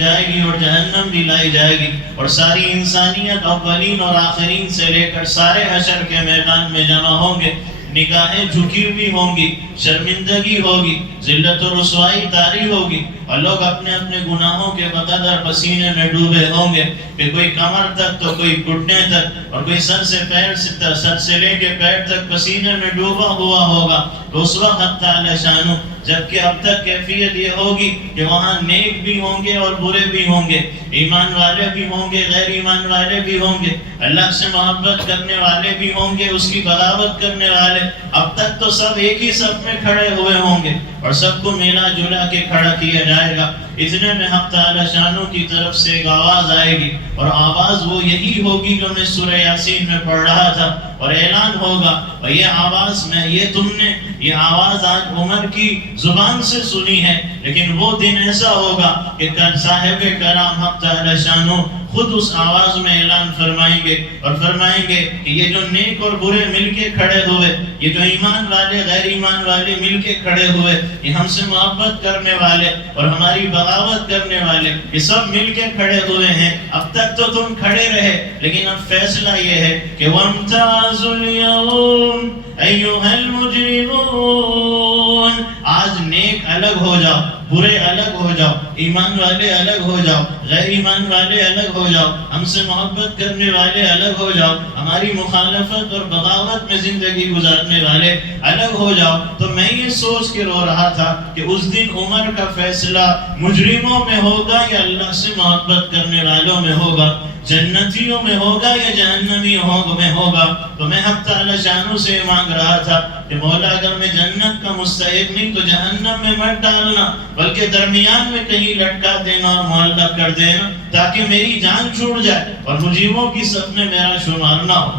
جائے گی اور جہنم بھی لائی جائے گی، اور ساری انسانیت اولین اور آخرین سے لے کر سارے حشر کے میدان میں جمع ہوں گے، نگاہیں جھکی ہوئی ہوں گی، شرمندگی ہوگی، ذلت و رسوائی طاری ہوگی، اور لوگ اپنے اپنے گناہوں کے بقدر پسینے میں ڈوبے ہوں گے، کہ کوئی کمر تک تو کوئی گھٹنے تک، اور کوئی سر سے لے کے پیر تک پسینے میں ڈوبا ہوا ہوگا۔ تو اس وقت تعالی شانو، جبکہ اب تک کیفیت یہ ہوگی کہ وہاں نیک بھی ہوں گے اور برے بھی ہوں گے، ایمان والے بھی ہوں گے، غیر ایمان والے بھی ہوں گے، اللہ سے محبت کرنے والے بھی ہوں گے، اس کی بغاوت کرنے والے۔ اب تک تو سب ایک ہی صف میں کھڑے ہوئے ہوں گے، اور سب کو ملا جلا کے کھڑا کیا جائے گا۔ اتنے میں حق تعالی شانوں کی طرف سے ایک آواز آئے گی، اور آواز وہ یہی ہوگی جو میں سورہ یاسین میں پڑھ رہا تھا، اور اعلان ہوگا، اور یہ آواز تم نے یہ آواز آج عمر کی زبان سے سنی ہے، لیکن وہ دن ایسا ہوگا کہ صاحب کلام حق تعالی شانوں خود اس آواز میں اعلان فرمائیں گے، اور فرمائیں گے کہ یہ جو نیک اور برے مل کے کھڑے ہوئے، یہ جو ایمان والے غیر ایمان والے مل کے کھڑے ہوئے، یہ ہم سے محبت کرنے والے اور ہماری بغاوت کرنے والے، یہ سب مل کے کھڑے ہوئے ہیں۔ اب تک تو تم کھڑے رہے، لیکن اب فیصلہ یہ ہے کہ وَامْتَازُوا الْيَوْمَ أَيُّهَا الْمُجْرِمُونَ، آج نیک الگ ہو جاؤ، برے الگ ہو جاؤ، ایمان والے الگ ہو جاؤ، غیر ایمان والے الگ ہو جاؤ، ہم سے محبت کرنے والے الگ ہو جاؤ، ہماری مخالفت اور بغاوت میں زندگی گزارنے والے الگ ہو جاؤ۔ تو میں یہ سوچ کے رو رہا تھا کہ اس دن عمر کا فیصلہ مجرموں میں ہوگا یا اللہ سے محبت کرنے والوں میں ہوگا، جنتیوں میں ہوگا یا جہنمیوں میں ہوگا۔ تو میں حق تعالی شانوں سے مانگ رہا تھا کہ مولا اگر میں جنت کا مستحق نہیں تو جہنم میں مت ڈالنا، بلکہ درمیان میں کہیں لٹکا دینا اور معلق کر دینا، تاکہ میری جان چھوٹ جائے اور مجرموں کی صف میں میرا شمار نہ ہو۔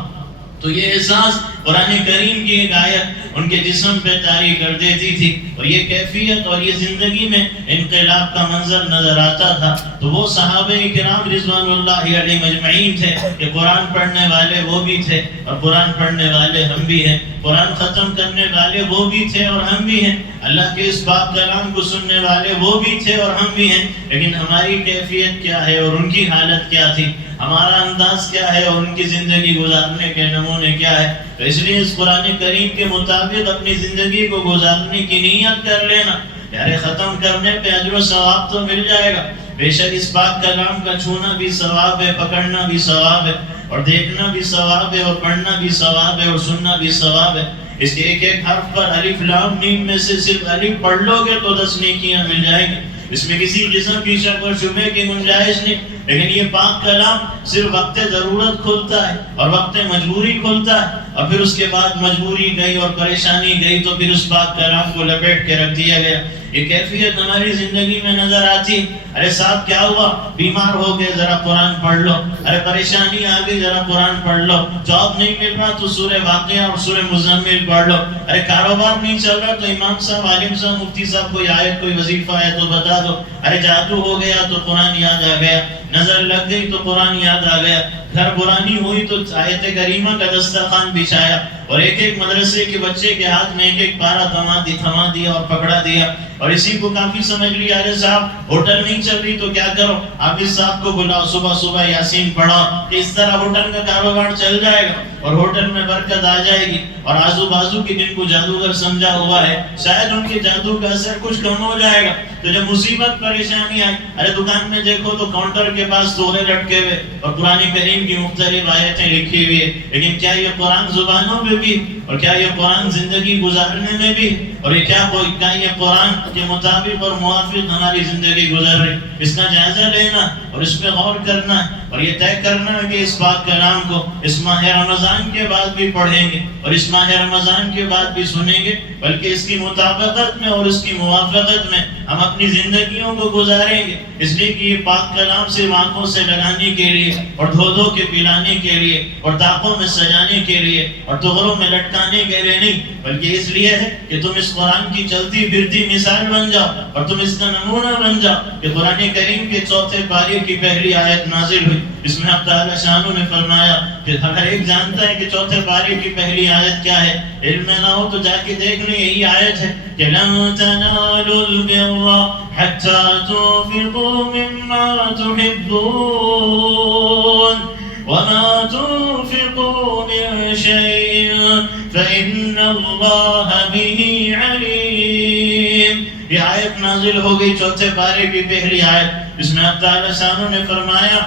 تو یہ احساس قرآن کریم کی ایک آیت ان کے جسم پہ طاری کر دیتی تھی، اور یہ کیفیت اور یہ زندگی میں انقلاب کا منظر نظر آتا تھا۔ تو وہ صحابہ کرام رضوان اللہ علیہ مجمعین تھے کہ قرآن پڑھنے والے وہ بھی تھے اور قرآن پڑھنے والے ہم بھی ہیں، قرآن ختم کرنے والے وہ بھی تھے اور ہم بھی ہیں، اللہ کے اس پاک کلام کو سننے والے وہ بھی تھے اور ہم بھی ہیں۔ لیکن ہماری کیفیت کیا ہے اور ان کی حالت کیا تھی، ہمارا انداز کیا ہے اور ان کی زندگی گزارنے کے نمونے کیا ہے؟ تو اس لیے اس قرآن کریم کے مطابق اپنی زندگی کو گزارنے کی نیت کر لینا، یارے ختم کرنے پہ اجر و ثواب تو مل جائے گا، بے شک اس پاک کلام کا چھونا بھی ثواب ہے، پکڑنا بھی ثواب ہے، اور دیکھنا بھی ثواب ہے، اور پڑھنا بھی ثواب ہے، اور سننا بھی ثواب ہے۔ اس کے ایک ایک حرف پر الف لام میم میں سے صرف الف پڑھ لو گے تو 10 نیکیاں مل جائیں گی، اس میں کسی قسم کی شک و شبہ کی گنجائش نہیں۔ لیکن یہ پاک کلام صرف وقت ضرورت کھلتا ہے اور وقت مجبوری کھلتا ہے، اور پھر اس کے بعد مجبوری گئی اور پریشانی گئی تو پھر اس پاک کلام کو لپیٹ کے رکھ دیا گیا۔ یہ کیفیت ہماری زندگی میں نظر آتی ہے۔ ارے صاحب کیا ہوا، بیمار ہو گئے ذرا قرآن پڑھ لو، ارے پریشانی آ گئی ذرا قرآن پڑھ لو، جاب نہیں مل رہا تو سورہ واقعہ اور سورہ مزمل پڑھ لو، ارے کاروبار نہیں چل رہا تو امام صاحب، عالم صاحب، مفتی صاحب کوئی آیت کوئی وظیفہ ہے تو بتا دو، ارے جادو ہو گیا تو قرآن یاد آ گیا، نظر لگ گئی تو قرآن یاد آ گیا، گھر برانی ہوئی تو آیت کریمہ کا دسترخوان بچھایا، اور ایک ایک مدرسے کے بچے کے ہاتھ میں ایک ایک پارا تھما دیا اور پکڑا دیا، اور اسی کو کافی سمجھ لیا، ارے صاحب ہوٹل نہیں چل رہی تو کیا کرو، حافظ صاحب کو بلاؤ، صبح صبح یاسین پڑھاؤ، کہ اس طرح ہوٹل کا کاروبار چل جائے گا اور ہوٹل میں برکت آ جائے گی، اور آزو بازو کے جن کو جادوگر سمجھا ہوا ہے شاید ان کے جادو کا اثر کچھ کم ہو جائے گا۔ تو جب مصیبت پریشانی آئی، ارے دکان میں دیکھو تو کاؤنٹر کے پاس تورے لٹکے ہوئے اور قرآن کریم کی مختلف آیتیں لکھی ہوئی ہے، لیکن کیا یہ قرآن زبانوں میں بھی، اور کیا یہ قرآن زندگی گزارنے میں بھی، اور کیا یہ قرآن کے مطابق اور موافق ہماری زندگی گزر رہی؟ اس کا جائزہ لینا اور اس پہ غور کرنا، اور یہ طے کرنا کہ اس پاک کلام کو اس ماہ رمضان کے بعد بھی پڑھیں گے اور اس ماہ رمضان کے بعد بھی سنیں گے، بلکہ اس کی مطابقت میں اور اس کی موافقت میں ہم اپنی زندگیوں کو گزاریں گے، اس لیے کہ یہ پاک کلام سے آنکھوں سے لگانے کے لیے اور دھو دھو کے پلانے کے لیے اور طاقوں میں سجانے کے لیے اور تغروں میں لٹکانے کے لیے نہیں، بلکہ اس لیے ہے کہ تم اس قرآن کی چلتی پھرتی مثال بن جاؤ اور تم اس کا نمونہ بن جاؤ، کہ قرآن کریم کے چوتھے پارے کی پہلی آیت نازل ہوئی، جس میں اللہ تعالیٰ شانہ نے فرمایا کہ ہر ایک جانتا ہے کہ چوتھے پارے کی پہلی آیت کیا ہے، علم نہ ہو تو جا کے دیکھ لیں، یہی آیت ہے کہ لن تنالوا البر حتى تنفقوا مما تحبون وما تنفقوا من شيء فإن الله به عليم۔ یہ آیت نازل ہو گئی چوتھے پارے کی پہلی آیت، جس میں اللہ تعالیٰ شانہ نے فرمایا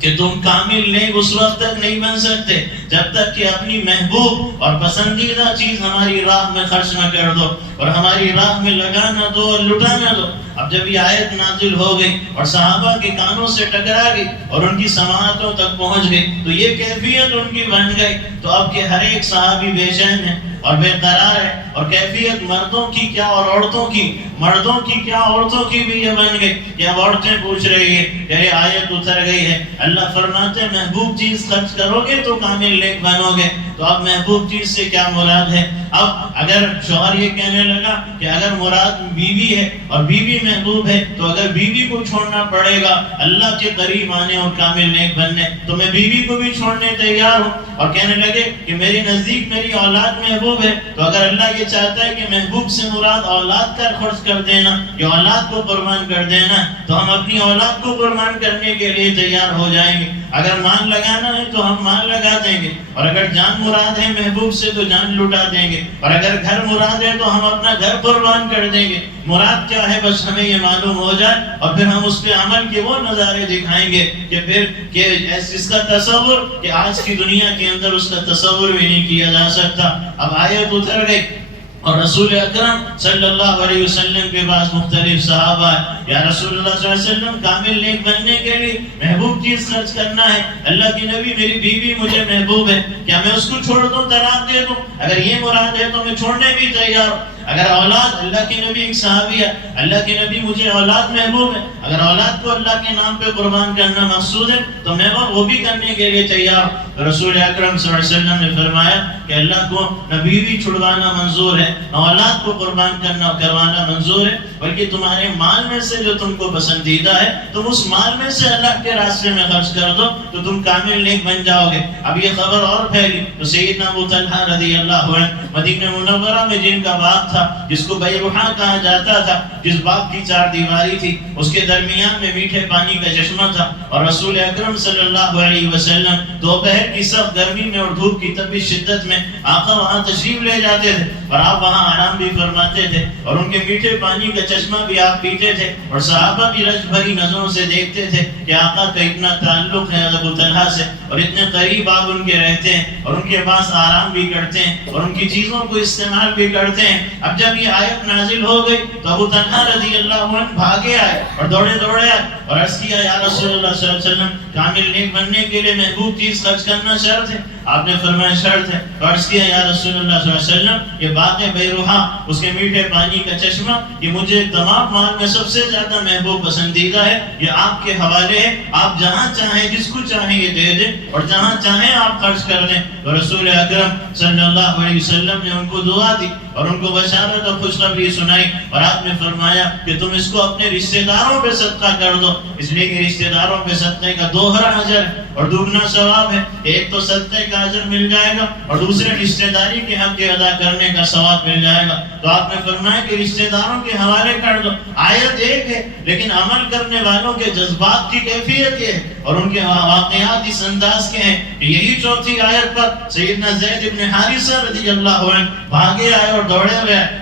کہ تم کامل نیک اس وقت تک نہیں بن سکتے جب تک کہ اپنی محبوب اور پسندیدہ چیز ہماری راہ میں خرچ نہ کر دو اور ہماری راہ میں لگا نہ دو اور لٹا نہ دو۔ اب جب یہ آیت نازل ہو گئی اور صحابہ کے کانوں سے ٹکرا گئی اور ان کی سماعتوں تک پہنچ گئی تو یہ کیفیت ان کی بن گئی، تو اب کے ہر ایک صحابی بے چین ہے اور بے قرار ہے، اور کیفیت مردوں کی کیا اور عورتوں کی، مردوں کی کیا عورتوں کی بھی یہ بن گئی کہ اب عورتیں پوچھ رہی ہے کہ یہ آیت اتر گئی ہے، اللہ فرماتے ہیں محبوب چیز خرچ کرو گے تو کامل نیک بنو گے، تو اب محبوب چیز سے کیا مراد ہے؟ اب اگر شوہر یہ کہنے لگا کہ اگر مراد بیوی ہے اور بیوی محبوب ہے تو اگر بیوی کو چھوڑنا پڑے گا اللہ کے قریب آنے اور کامل نیک بننے تو میں بیوی کو بھی چھوڑنے تیار ہوں، اور کہنے لگے کہ میرے نزدیک میری اولاد محبوب ہے، تو اگر اللہ یہ چاہتا ہے کہ محبوب سے مراد اولاد کا خرچ کر دینا یا اولاد کو قربان کر دینا تو ہم اپنی اولاد کو قربان کرنے کے لیے تیار ہو جائیں گے، اگر مان لگانا ہے تو ہم مان لگا دیں گے، اور اگر جان مراد ہے محبوب سے تو جان لٹا دیں گے، اور اگر گھر مراد ہے تو ہم اپنا گھر قربان کر دیں گے۔ مراد کیا ہے بس ہمیں یہ معلوم ہو جائے اور پھر ہم اس پہ عمل کے وہ نظارے دکھائیں گے کہ پھر کہ اس کا تصور کہ آج کی دنیا کے اندر اس کا تصور بھی نہیں کیا جا سکتا۔ اب آیت اتر گئی اور رسول اکرم صلی اللہ علیہ وسلم کے پاس مختلف صحابہ ہے، یا رسول اللہ صلی اللہ علیہ وسلم کامل نیک بننے کے لیے محبوب چیز خرچ کرنا ہے، اللہ کی نبی میری بیوی مجھے محبوب ہے، کیا میں اس کو چھوڑ دوں، طلاق دے دوں؟ اگر یہ مراد ہے تو میں چھوڑنے بھی تیار ہوں۔ اگر اولاد، اللہ کے نبی ایک صحابی ہے، اللہ کے نبی مجھے اولاد محبوب ہے، اگر اولاد کو اللہ کے نام پہ قربان کرنا مقصود ہے تو میں وہ بھی کرنے کے لیے تیار ہوں۔ رسول اکرم صلی اللہ علیہ وسلم نے فرمایا کہ اللہ کو نہ بیوی چھڑوانا منظور ہے، نہ اولاد کو قربان کروانا منظور ہے، بلکہ تمہارے مال میں سے جو تم کو پسندیدہ ہے تم اس مال میں سے اللہ کے راستے میں خرچ کر دو تو تم کامل نیک بن جاؤ گے۔ اب یہ خبر اور پھیلی تو سیدنا ابو طلحہ رضی اللہ عنہ مدینہ منورہ میں جن کا باغ تھا جس کو بیروحا کہا جاتا تھا، جس باغ کی چار دیواری تھی اس کے درمیان میں میٹھے پانی کا چشمہ تھا، اور رسول اکرم صلی اللہ علیہ وسلم دوپہر کی سخت گرمی میں اور دھوپ کی تپش شدت میں آقا وہاں تشریف لے جاتے تھے اور آپ وہاں آرام بھی فرماتے تھے اور ان کے میٹھے پانی کا چشمہ بھی آپ پیتے تھے، اور صحابہ بھی رشک بھری نظروں سے دیکھتے تھے کہ آقا کا اتنا تعلق ہے ابو طلحہ سے اور اتنے قریب آپ ان کے رہتے ہیں اور ان کے پاس آرام بھی کرتے ہیں اور ان کی چیزوں کو استعمال بھی کرتے ہیں۔ اب جب یہ آیت نازل ہو گئی تو ابو طلحہ رضی اللہ عنہ بھاگے آئے اور دوڑے آئے اور عرض کیا یا رسول اللہ صلی اللہ علیہ وسلم کامل نیک بننے کے لیے محبوب چیز خرچ کرنا شرط ہے؟ آپ نے فرمایا شرط ہے، تو عرض کیا یا رسول اللہ صلی اللہ علیہ وسلم یہ باغ بیروحا اس کے میٹھے پانی کا چشمہ یہ مجھے تمام مال میں سب سے زیادہ محبوب پسندیدہ ہے، یہ آپ کے حوالے ہے، آپ جہاں چاہیں جس کو چاہیں یہ دے دیں اور جہاں چاہیں آپ خرچ کر دیں۔ تو رسول اکرم صلی اللہ علیہ وسلم نے ان کو دعا دی اور ان کو بشارت اور خوشخبری سنائی اور آپ نے فرمایا کہ تم اس کو اپنے رشتہ داروں پہ صدقہ کر دو، اس لیے کہ رشتہ داروں پہ صدقے کا دوہرا اجر اور دوگنا ثواب ہے، ایک تو صدقے کا اجر مل جائے گا اور دوسرے رشتہ داری کے حق ادا کرنے کا ثواب مل جائے گا۔ تو آپ نے فرمایا کہ رشتہ داروں کے حوالے کر دو۔ آیت ایک ہے لیکن عمل کرنے والوں کے جذبات کی کیفیت یہ ہے اور ان کے واقعات اس انداز کے ہیں کہ یہی چوتھی آیت پر سیدنا زید بن حارثہ رضی اللہ عنہ بھاگے آئے اور دوڑے ہوئے آئے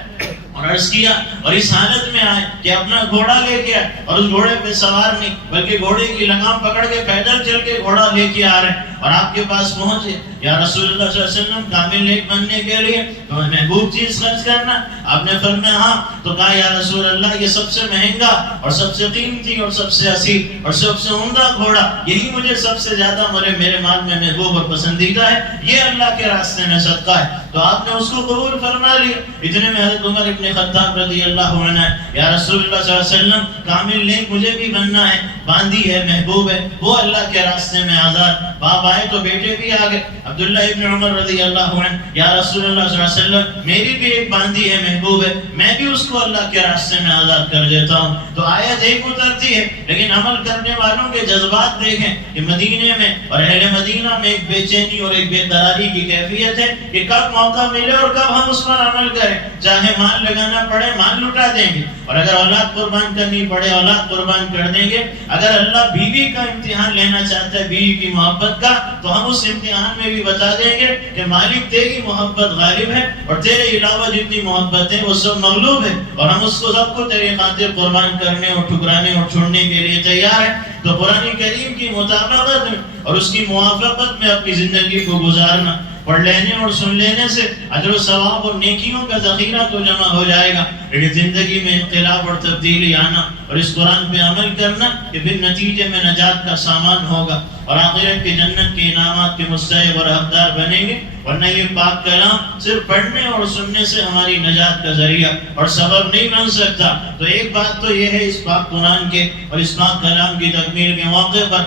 اور عرض کیا اور اس حالت میں آئے کہ اپنا گھوڑا لے کے آئے اور اس گھوڑے پہ سوار نہیں بلکہ گھوڑے کی لگام پکڑ کے پیدل چل کے گھوڑا لے کے آ رہے ہیں اور آپ کے پاس پہنچے، یا رسول اللہ صلی اللہ علیہ وسلم کامل نیک بننے کے لیے تو محبوب چیز خرچ کرنا؟ آپ نے فرمایا ہاں، تو کہا یا رسول اللہ یہ سب سے مہنگا اور سب سے قیمتی اور سب سے اصیل اور سب سے عمدہ گھوڑا یہی مجھے سب سے زیادہ میرے مال میں محبوب اور پسندیدہ ہے، یہ اللہ کے راستے میں صدقہ ہے۔ تو آپ نے اس کو قبول فرما لیا۔ اتنے میں حضرت عمر ابن خطاب رضی اللہ عنہ یا رسول اللہ صلی اللہ علیہ وسلم کامل نیک مجھے بھی بننا ہے، باندھی ہے محبوب ہے وہ اللہ کے راستے میں آزاد، باب آئے تو بیٹے بھی آ گئے. عبداللہ ابن عمر رضی اللہ عنہ, یا رسول اللہ صلی اللہ علیہ وسلم میری بھی ایک باندھی ہے, محبوب ہے, میں بھی اس کو اللہ کے راستے میں آزاد کر دیتا ہوں. تو آیت ایک اترتی ہے, لیکن عمل کرنے والوں کے جذبات دیکھیں کہ مدینے میں اور اہل مدینہ میں ایک بے چینی اور ایک بے قراری کی کیفیت ہے کہ کب موقع ملے اور کب ہم اس پر عمل کریں. چاہے مال لگانا پڑے مال لٹا دیں گے, اور اگر اولاد قربان کرنی پڑے اولاد قربان کر دیں گے. اگر اللہ بیوی کا امتحان لینا چاہتا ہے, بیوی کی محبت کا, تو ہم اس امتحان میں بھی بتا دیں گے کہ مالک تیری محبت غالب ہے اور تیرے علاوہ جتنی محبت ہے وہ سب مغلوب ہے, اور ہم اس کو سب کو تیری خاطر قربان کرنے اور ٹھکرانے اور چھوڑنے کے لیے تیار ہیں. تو قرآن کریم کی مطابقت اور اس کی موافقت میں اپنی زندگی کو گزارنا, پڑھ لینے اور سن لینے سے اجر و ثواب اور نیکیوں کا ذخیرہ تو جمع ہو جائے گا, لیکن زندگی میں انقلاب اور تبدیلی آنا اور اس قرآن پہ عمل کرنا کہ پھر نتیجے میں نجات کا سامان ہوگا اور آخرت کی جنت کے انعامات کے مستحق اور حقدار بنیں گے. ورنہ یہ پاک کلام صرف پڑھنے اور سننے سے ہماری نجات کا ذریعہ اور سبب نہیں بن سکتا. تو ایک بات تو یہ ہے اس پاک قرآن کے اور اس پاک کلام کی تکمیل کے موقع پر,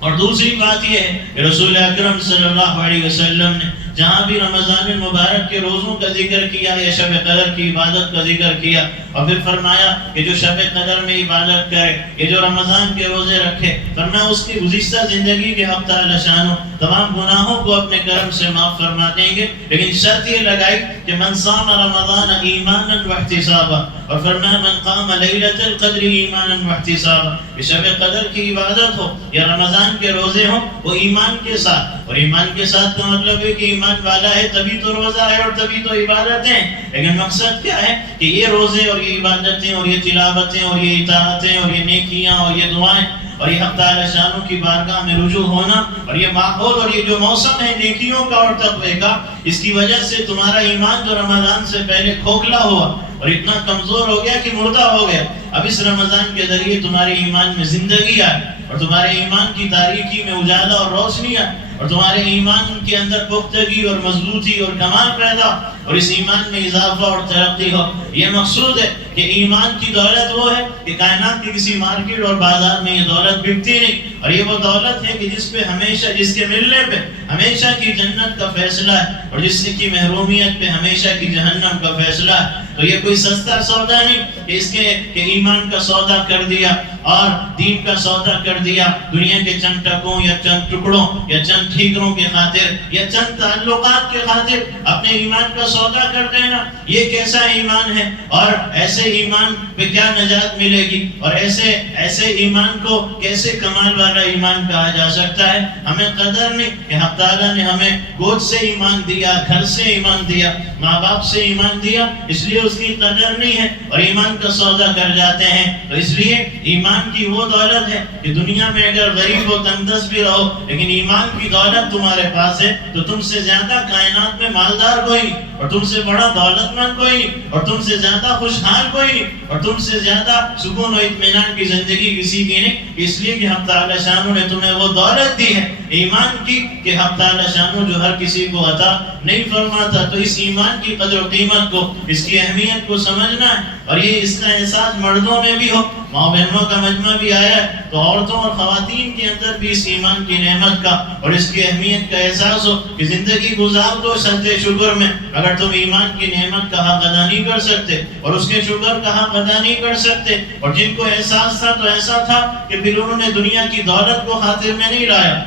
اور دوسری بات یہ ہے کہ رسول اکرم صلی اللہ علیہ وسلم نے جہاں بھی رمضان المبارک کے روزوں کا ذکر کیا یا شب قدر کی عبادت کا ذکر کیا, اور پھر فرمایا کہ جو شب قدر میں عبادت کرے, یہ جو رمضان کے روزے رکھے, فرمایا اس کی گزشتہ زندگی کے حق تعالی شانوں تمام گناہوں کو اپنے کرم سے معاف فرما دیں گے. لیکن شرط یہ لگائی کہ من صام رمضان ایمانا واحتسابا, اور فرمایا من قام لیلۃ القدر ایمانا واحتسابا, کہ شب قدر کی عبادت ہو یا رمضان کے روزے ہوں وہ ایمان کے ساتھ, اور ایمان کے ساتھ کا مطلب ہے کہ ایمان والا ہے تبھی تو روزہ ہے اور تبھی تو عبادتیں. لیکن مقصد کیا ہے کہ یہ روزے اور یہ عبادتیں اور یہ تلاوتیں اور یہ اطاعتیں اور یہ نیکیاں اور یہ دعائیں اور یہ حق تعالی شانوں کی بارگاہ میں رجوع ہونا اور یہ ماحول اور یہ جو موسم ہے نیکیوں کا اور تقوی کا, اس کی وجہ سے تمہارا ایمان جو رمضان سے پہلے کھوکھلا ہوا اور اتنا کمزور ہو گیا کہ مردہ ہو گیا, اب اس رمضان کے ذریعے تمہارے ایمان میں زندگی آئے اور تمہارے ایمان کی تاریکی میں اجالا اور روشنی آئے اور تمہارے ایمان کے اندر پختگی اور مضبوطی اور کمال پیدا اور اس ایمان میں اضافہ اور ترقی ہو. یہ مقصود ہے کہ ایمان کی دولت وہ ہے کہ کائنات کی کسی مارکیٹ اور بازار میں یہ دولت بکتی نہیں, اور یہ وہ دولت ہے کہ جس پہ ہمیشہ, جس کے ملنے پہ ہمیشہ کی جنت کا فیصلہ ہے اور جس کی محرومیت پہ ہمیشہ کی جہنم کا فیصلہ ہے. تو یہ کوئی سستا سودا نہیں کہ اس کے کہ ایمان کا سودا کر دیا اور دین کا سودا کر دیا دنیا کے چند ٹکوں یا چند ٹکڑوں یا چند ٹھیکروں کے خاطر یا چند تعلقات کے خاطر اپنے ایمان کا سودا کر دینا. یہ کیسا ایمان ہے اور ایسے ایمان پہ کیا نجات ملے گی, اور ایسے ایمان کو کیسے کمال والا ایمان کہا جا سکتا ہے. ہمیں قدر نہیں کہ حق تعالیٰ نے ہمیں گود سے ایمان دیا, گھر سے ایمان دیا, ماں باپ سے ایمان دیا, اس لیے اس کی قدر نہیں ہے اور ایمان کا سودا کر جاتے ہیں. تو اس لیے ایمان کی وہ دولت ہے کہ دنیا میں اگر غریب و تنگدست بھی رہو لیکن ایمان کی دولت تمہارے پاس ہے تو تم سے زیادہ کائنات میں مالدار کوئی نہیں, اور تم سے بڑا دولت مند کوئی نہیں, اور تم سے زیادہ خوشحال کوئی نہیں, اور تم سے زیادہ سکون و اطمینان کی زندگی کسی کی نہیں. اس لیے کہ حق تعالی شانوں نے تمہیں وہ دولت دی ہے ایمان کی کہ حق تعالی شانوں جو ہر کسی کو عطا نہیں فرماتا. تو اس ایمان کی قدر و قیمت کو, اس کی اہمیت کو سمجھنا ہے, اور یہ اس کا احساس مردوں میں بھی ہو. ماں بہنوں کا مجمع بھی آیا ہے تو عورتوں اور خواتین کے اندر بھی اس ایمان کی نعمت کا اور اس کی اہمیت کا احساس ہو کہ زندگی گزار دو سجدے شکر میں. اگر تم ایمان کی نعمت کا حق ادا نہیں کر سکتے اور اس کے شکر کا حق ادا نہیں کر سکتے, اور جن کو احساس تھا تو ایسا تھا کہ پھر انہوں نے دنیا کی دولت کو خاطر میں نہیں لایا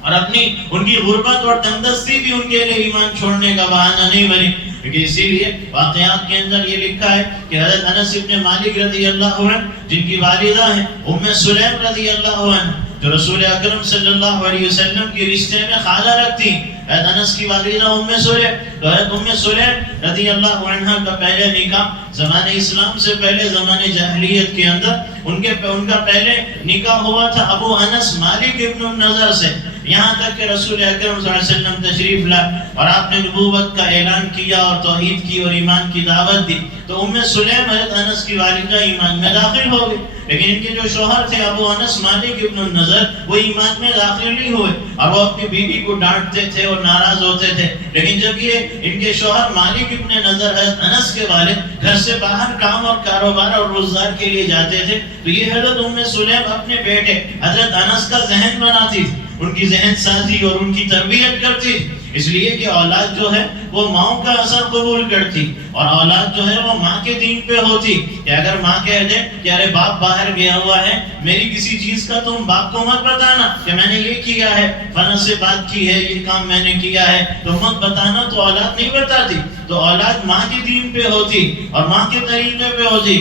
اور اپنی ان کی غربت اور تنگدستی بھی ان کے لیے ایمان چھوڑنے کا بہانہ نہیں بنی. کیونکہ اسی لیے واقعات کے اندر یہ لکھا ہے کہ حضرت انس ابن مالک رضی اللہ عنہ جن کی والدہ ہیں ام سلیم رضی اللہ عنہ, جو رسول اکرم صلی اللہ علیہ وسلم کی رشتے میں خالہ رکھتی, حضرت انس کی والدہ ام سلیم. تو حضرت ام سلیم رضی اللہ عنہ کا پہلے نکاح زمانے اسلام سے پہلے زمانے جاہلیت کے اندر ان کا پہلے نکاح ہوا تھا ابو انس مالک ابن النضر سے. یہاں تک کہ رسول اکرم صلی اللہ علیہ وسلم تشریف لائے اور آپ نے نبوت کا اعلان کیا اور توحید کی اور ایمان کی دعوت دی تو ام سلیم حضرت انس کی والدہ ایمان میں داخل ہو گئی. لیکن ان کے جو شوہر تھے ابو انس مالک ابن النضر وہ ایمان میں داخل نہیں ہوئے اور وہ اپنی بیوی کو ڈانٹتے تھے اور ناراض ہوتے تھے. لیکن جب یہ ان کے شوہر مالک ابن نضر حضرت انس کے والد گھر سے باہر کام اور کاروبار اور روزگار کے لیے جاتے تھے تو یہ حضرت ام سلیم اپنے بیٹے حضرت انس کا ذہن بناتی تھی ان کی ذہن سازی اور ان کی تربیت کرتی، اس لیے کہ اولاد جو ہے وہ ماؤں کا اثر قبول کرتی، اور اولاد جو ہے وہ ماں کے دین پہ ہوتی، کہ اگر ماں کہہ دے کہ ارے باپ باہر گیا ہوا ہے، میری کسی چیز کا تم باپ کو مت بتانا کہ میں نے یہ کیا ہے، فلاں سے بات کی ہے، یہ کام میں نے کیا ہے، تو مت بتانا، تو اولاد نہیں بتاتی، تو اولاد ماں کے دین پہ ہوتی اور ماں کے طریقے پہ ہوتی۔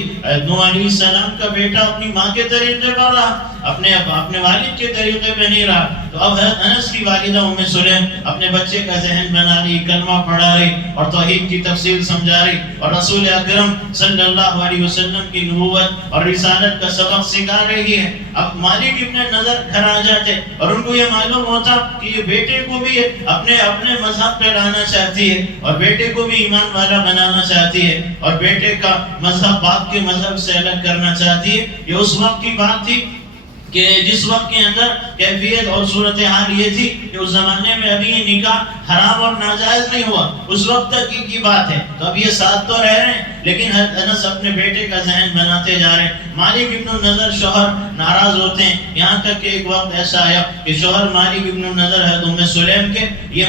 نوح علیہ السلام کا بیٹا اپنی ماں کے طریقے پر رہا، اپنے والد کے طریقے پہ نہیں رہا، تو اب حضرت انس کی والدہ ام سلیم اپنے بچے کا ذہن بنا رہی، کلمہ پڑھا رہی اور توحید کی تفصیل سمجھا رہی، اور رسول اکرم صلی اللہ علیہ وسلم کی نبوت اور رسالت کا سبق سکھا رہی ہے۔ اب مالک ابن نضر گھر آ جاتے اور ان کو یہ معلوم ہوتا کہ یہ بیٹے کو بھی اپنے مذہب پہ لانا چاہتی ہے اور بیٹے کو بھی ایمان والا بنانا چاہتی ہے اور بیٹے کا مذہب باپ کے مذہب سے الگ کرنا چاہتی ہے۔ یہ اس وقت کی بات تھی کہ جس وقت کے اندر کیفیت اور صورتحال یہ تھی کہ اس زمانے میں ابھی یہ نکاح حرام اور ناجائز نہیں ہوا، اس وقت تک کی بات ہے۔ تو اب یہ ساتھ تو رہ رہے ہیں، لیکن حضرت انس اپنے بیٹے کا ذہن بناتے جا رہے ہیں۔ مالک ابن نضر شوہر ناراض ہوتے ہیں، یہاں تک کہ ایک وقت ایسا آیا کہ شوہر مالک ابن نضر حضرت ام سلیم کے یہ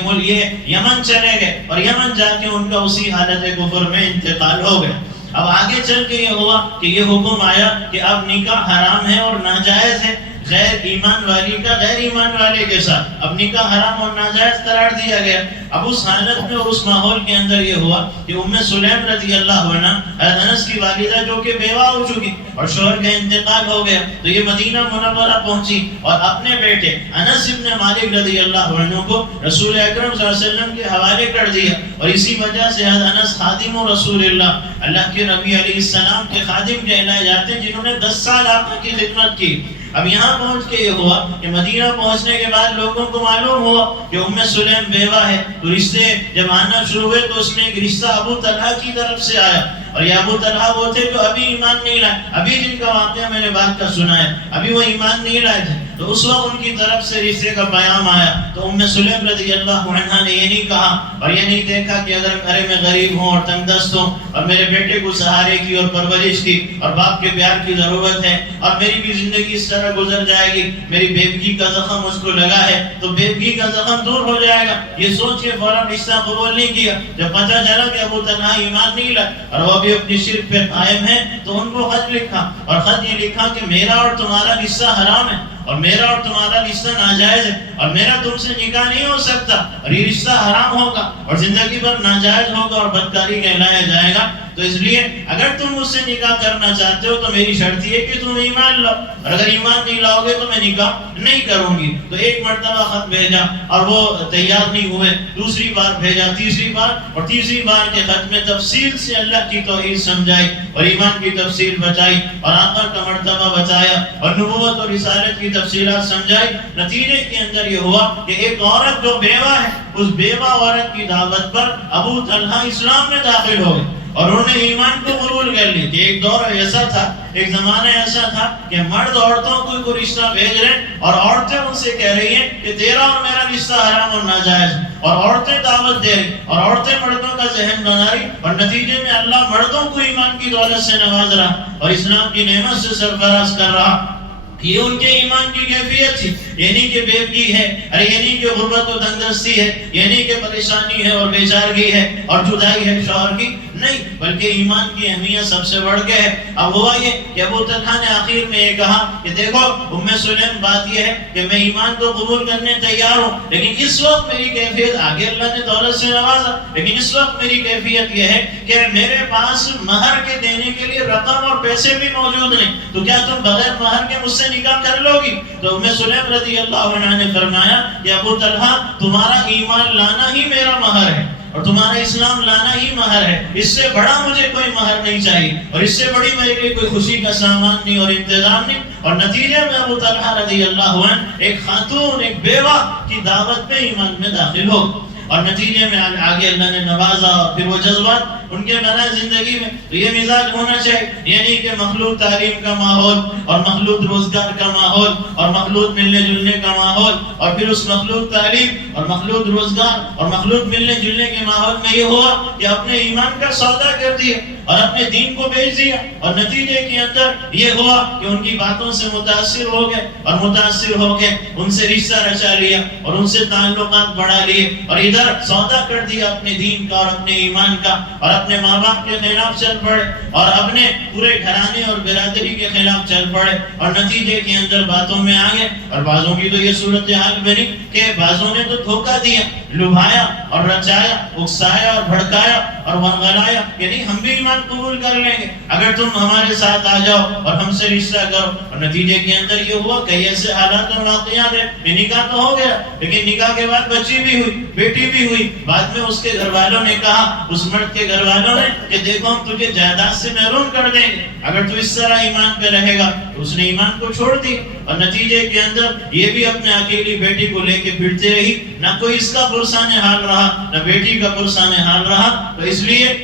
یمن چلے گئے اور یمن جا کے ان کا اسی حالت کفر میں انتقال ہو گیا۔ اب آگے چل کے یہ ہوا کہ یہ حکم آیا کہ اب نکاح حرام ہے اور ناجائز ہے، غیر ایمان والی کا غیر ایمان والے کے ساتھ اب نکاح حرام اور ناجائز قرار دیا گیا۔ اب اس حالت میں اور اس ماحول کے اندر یہ ہوا کہ ام سلیم رضی اللہ عنہ حضرت انس کی والدہ جو کہ بیوہ ہو چکی اور شوہر کا انتقال ہو گیا، تو یہ مدینہ منورہ پہنچی اور اپنے بیٹے انس ابن مالک رضی اللہ عنہ کو رسول اکرم صلی اللہ علیہ وسلم کے حوالے کر دیا، اور اسی وجہ سے حضرت انس خادم رسول اللہ کے نبی علیہ السلام کے خادم کہلائے جاتے ہیں، جنہوں نے 10 سال آپ کی خدمت کی۔ اب یہاں پہنچ کے یہ ہوا کہ مدینہ پہنچنے کے بعد لوگوں کو معلوم ہوا کہ ام سلیم بیوہ ہے، تو رشتے جب آنا شروع ہوئے تو اس میں ایک رشتہ ابو طلحہ کی طرف سے آیا، اور یہ ابو طلحہ وہ تھے جو ابھی ایمان نہیں لائے، ابھی جن کا واقعہ میں نے بات کا سنا ہے، ابھی وہ ایمان نہیں لائے تھے، تو اس وقت ان کی طرف سے رشتے کا پیام آیا۔ تو ام سلیم رضی اللہ عنہا نے یہ نہیں کہا اور یہ نہیں دیکھا کہ اگر گھر میں غریب ہوں اور تنگ دست ہوں اور میرے بیٹے کو سہارے کی اور پرورش کی اور باپ کے پیار کی ضرورت ہے اور میری بھی زندگی اس طرح گزر جائے گی، میری بیوگی کا زخم اس کو لگا ہے تو بیوگی کا زخم دور ہو جائے گا، یہ سوچ کے فوراً رشتہ قبول نہیں کیا۔ جب پتہ چلا کہ ابو طلحہ ایمان نہیں لائے اور وہ بھی اپنی شرک پہ قائم ہے، تو ان کو خط لکھا، اور خط یہ لکھا کہ میرا اور تمہارا رشتہ حرام ہے اور میرا اور تمہارا رشتہ ناجائز ہے اور میرا تم سے نکاح نہیں ہو سکتا اور یہ رشتہ حرام ہوگا اور زندگی بھر ناجائز ہوگا اور بدکاری کہلایا جائے گا، تو اس لیے اگر تم مجھ سے نکاح کرنا چاہتے ہو تو میری شرط یہ ہے کہ تم ایمان لاؤ، اور اگر ایمان نہیں لاؤ گے تو میں نکاح نہیں کروں گی۔ تو ایک مرتبہ خط بھیجا اور وہ تیار نہیں ہوئے، دوسری بار بھیجا، تیسری بار، اور تیسری بار کے خط میں تفصیل سے اللہ کی توحید سمجھائی اور ایمان کی تفصیل بتائی اور آخر کا مرتبہ بتایا اور نبوت اور رسالت کی تفصیلات سمجھائی۔ نتیجے کے اندر یہ ہوا کہ ایک عورت جو بیوہ ہے، اس بیوہ عورت کی دعوت پر ابو طلحہ اسلام میں داخل ہو گئے اور انہوں نے ایمان کو قبول کر لی۔ کہ ایک دور ایسا تھا، ایک زمانہ ایسا تھا کہ مرد عورتوں کو کوئی رشتہ بھیج رہے اور عورتیں ان سے کہہ رہی ہیں کہ تیرا اور میرا رشتہ حرام اور ناجائز، اور عورتیں دعوت دے رہی اور عورتیں مردوں کا ذہن بنا رہی، اور نتیجے میں اللہ مردوں کو ایمان کی دولت سے نواز رہا اور اسلام کی نعمت سے سرفراز کر رہا۔ یہ ان کے ایمان کی کیفیت تھی، یہ نہیں کہ بیوگی ہے، ارے یہ نہیں کہ غربت و تنگدستی ہے، یہ نہیں کہ پریشانی ہے اور بیچارگی ہے اور جدائی ہے شوہر کی، نہیں، بلکہ ایمان کی اہمیت سب سے بڑھ کے ہے۔ اب ہوا یہ کہ ابو طلحہ نے آخر میں یہ کہا کہ دیکھو ام سلیم، بات یہ ہے کہ میں ایمان تو قبول کرنے تیار ہوں، لیکن اس وقت میری کیفیت، آگے اللہ نے دولت سے نوازا، لیکن اس وقت میری کیفیت یہ ہے کہ میرے پاس مہر کے دینے کے لیے رقم اور پیسے بھی موجود نہیں، تو کیا تم بغیر مہر کے مجھ سے نکاح کر لو گی؟ تو ام سلیم رضی اللہ عنہ نے فرمایا کہ ابو طلحہ، تمہارا ایمان لانا ہی میرا مہر ہے اور تمہارا اسلام لانا ہی مہر ہے، اس سے بڑا مجھے کوئی مہر نہیں چاہیے اور اس سے بڑی میرے لیے کوئی خوشی کا سامان نہیں اور انتظام نہیں۔ اور نتیجے میں ابو طلحہ رضی اللہ عنہ ایک خاتون، ایک بیوہ کی دعوت پہ ایمان میں داخل ہو، اور نتیجے میں آگے اللہ نے نوازا اور پھر وہ جذبات ان کے بنا زندگی میں. تو یہ مزاج ہونا چاہیے، یعنی کہ مخلوط تعلیم کا ماحول اور مخلوط روزگار کا ماحول اور مخلوط ملنے جلنے کا ماحول، اور پھر اس مخلوط تعلیم اور مخلوط روزگار اور مخلوط ملنے جلنے کے ماحول میں یہ ہوا کہ اپنے ایمان کا سودا کر دیا اور اپنے دین کو بیچ دیا، اور نتیجے کے اندر یہ ہوا کہ ان کی باتوں سے متاثر ہو گئے اور متاثر ہو کے ان سے رشتہ رچا لیا اور ان سے تعلقات بڑھا لیے، اور ادھر سودا کر دیا اپنے دین کا اور اپنے ایمان کا، اور اپنے ماں باپ کے خلاف چل پڑے اور اپنے پورے گھرانے اور برادری کے خلاف چل پڑے، اور نتیجے کے اندر باتوں میں آگے. اور بعضوں کی تو یہ صورتحال بنی کہ بعضوں نے تو دھوکہ دیا، لبھایا اور رچایا، اکسایا اور بھڑکایا اور ورغلایا، یعنی ہم بھی ایمان قبول کر لیں گے اگر تم ہمارے ساتھ آ جاؤ اور ہم سے رشتہ کرو. اور نتیجے کے اندر یہ ہوا کہ ایسے حالات اور واقعات ہیں کہ نکاح تو ہو گیا، لیکن نکاح کے بعد بچی بھی ہوئی، بیٹی بھی ہوئی. بعد میں اس کے گھر والوں نے کہا، اس مرد کے گھر والوں نے، کہ دیکھو ہم تجھے جائیداد سے محروم کر دیں گے اگر تو اس طرح ایمان پہ رہے گا. تو اس نے ایمان کو چھوڑ دی، اور نتیجے کے اندر یہ بھی اپنے اکیلی بیٹی کو لے کے پھرتے رہی. نہ کوئی اس کا پرسان حال رہا، نہ بیٹی کا پرسان حال رہا. تو اس لیے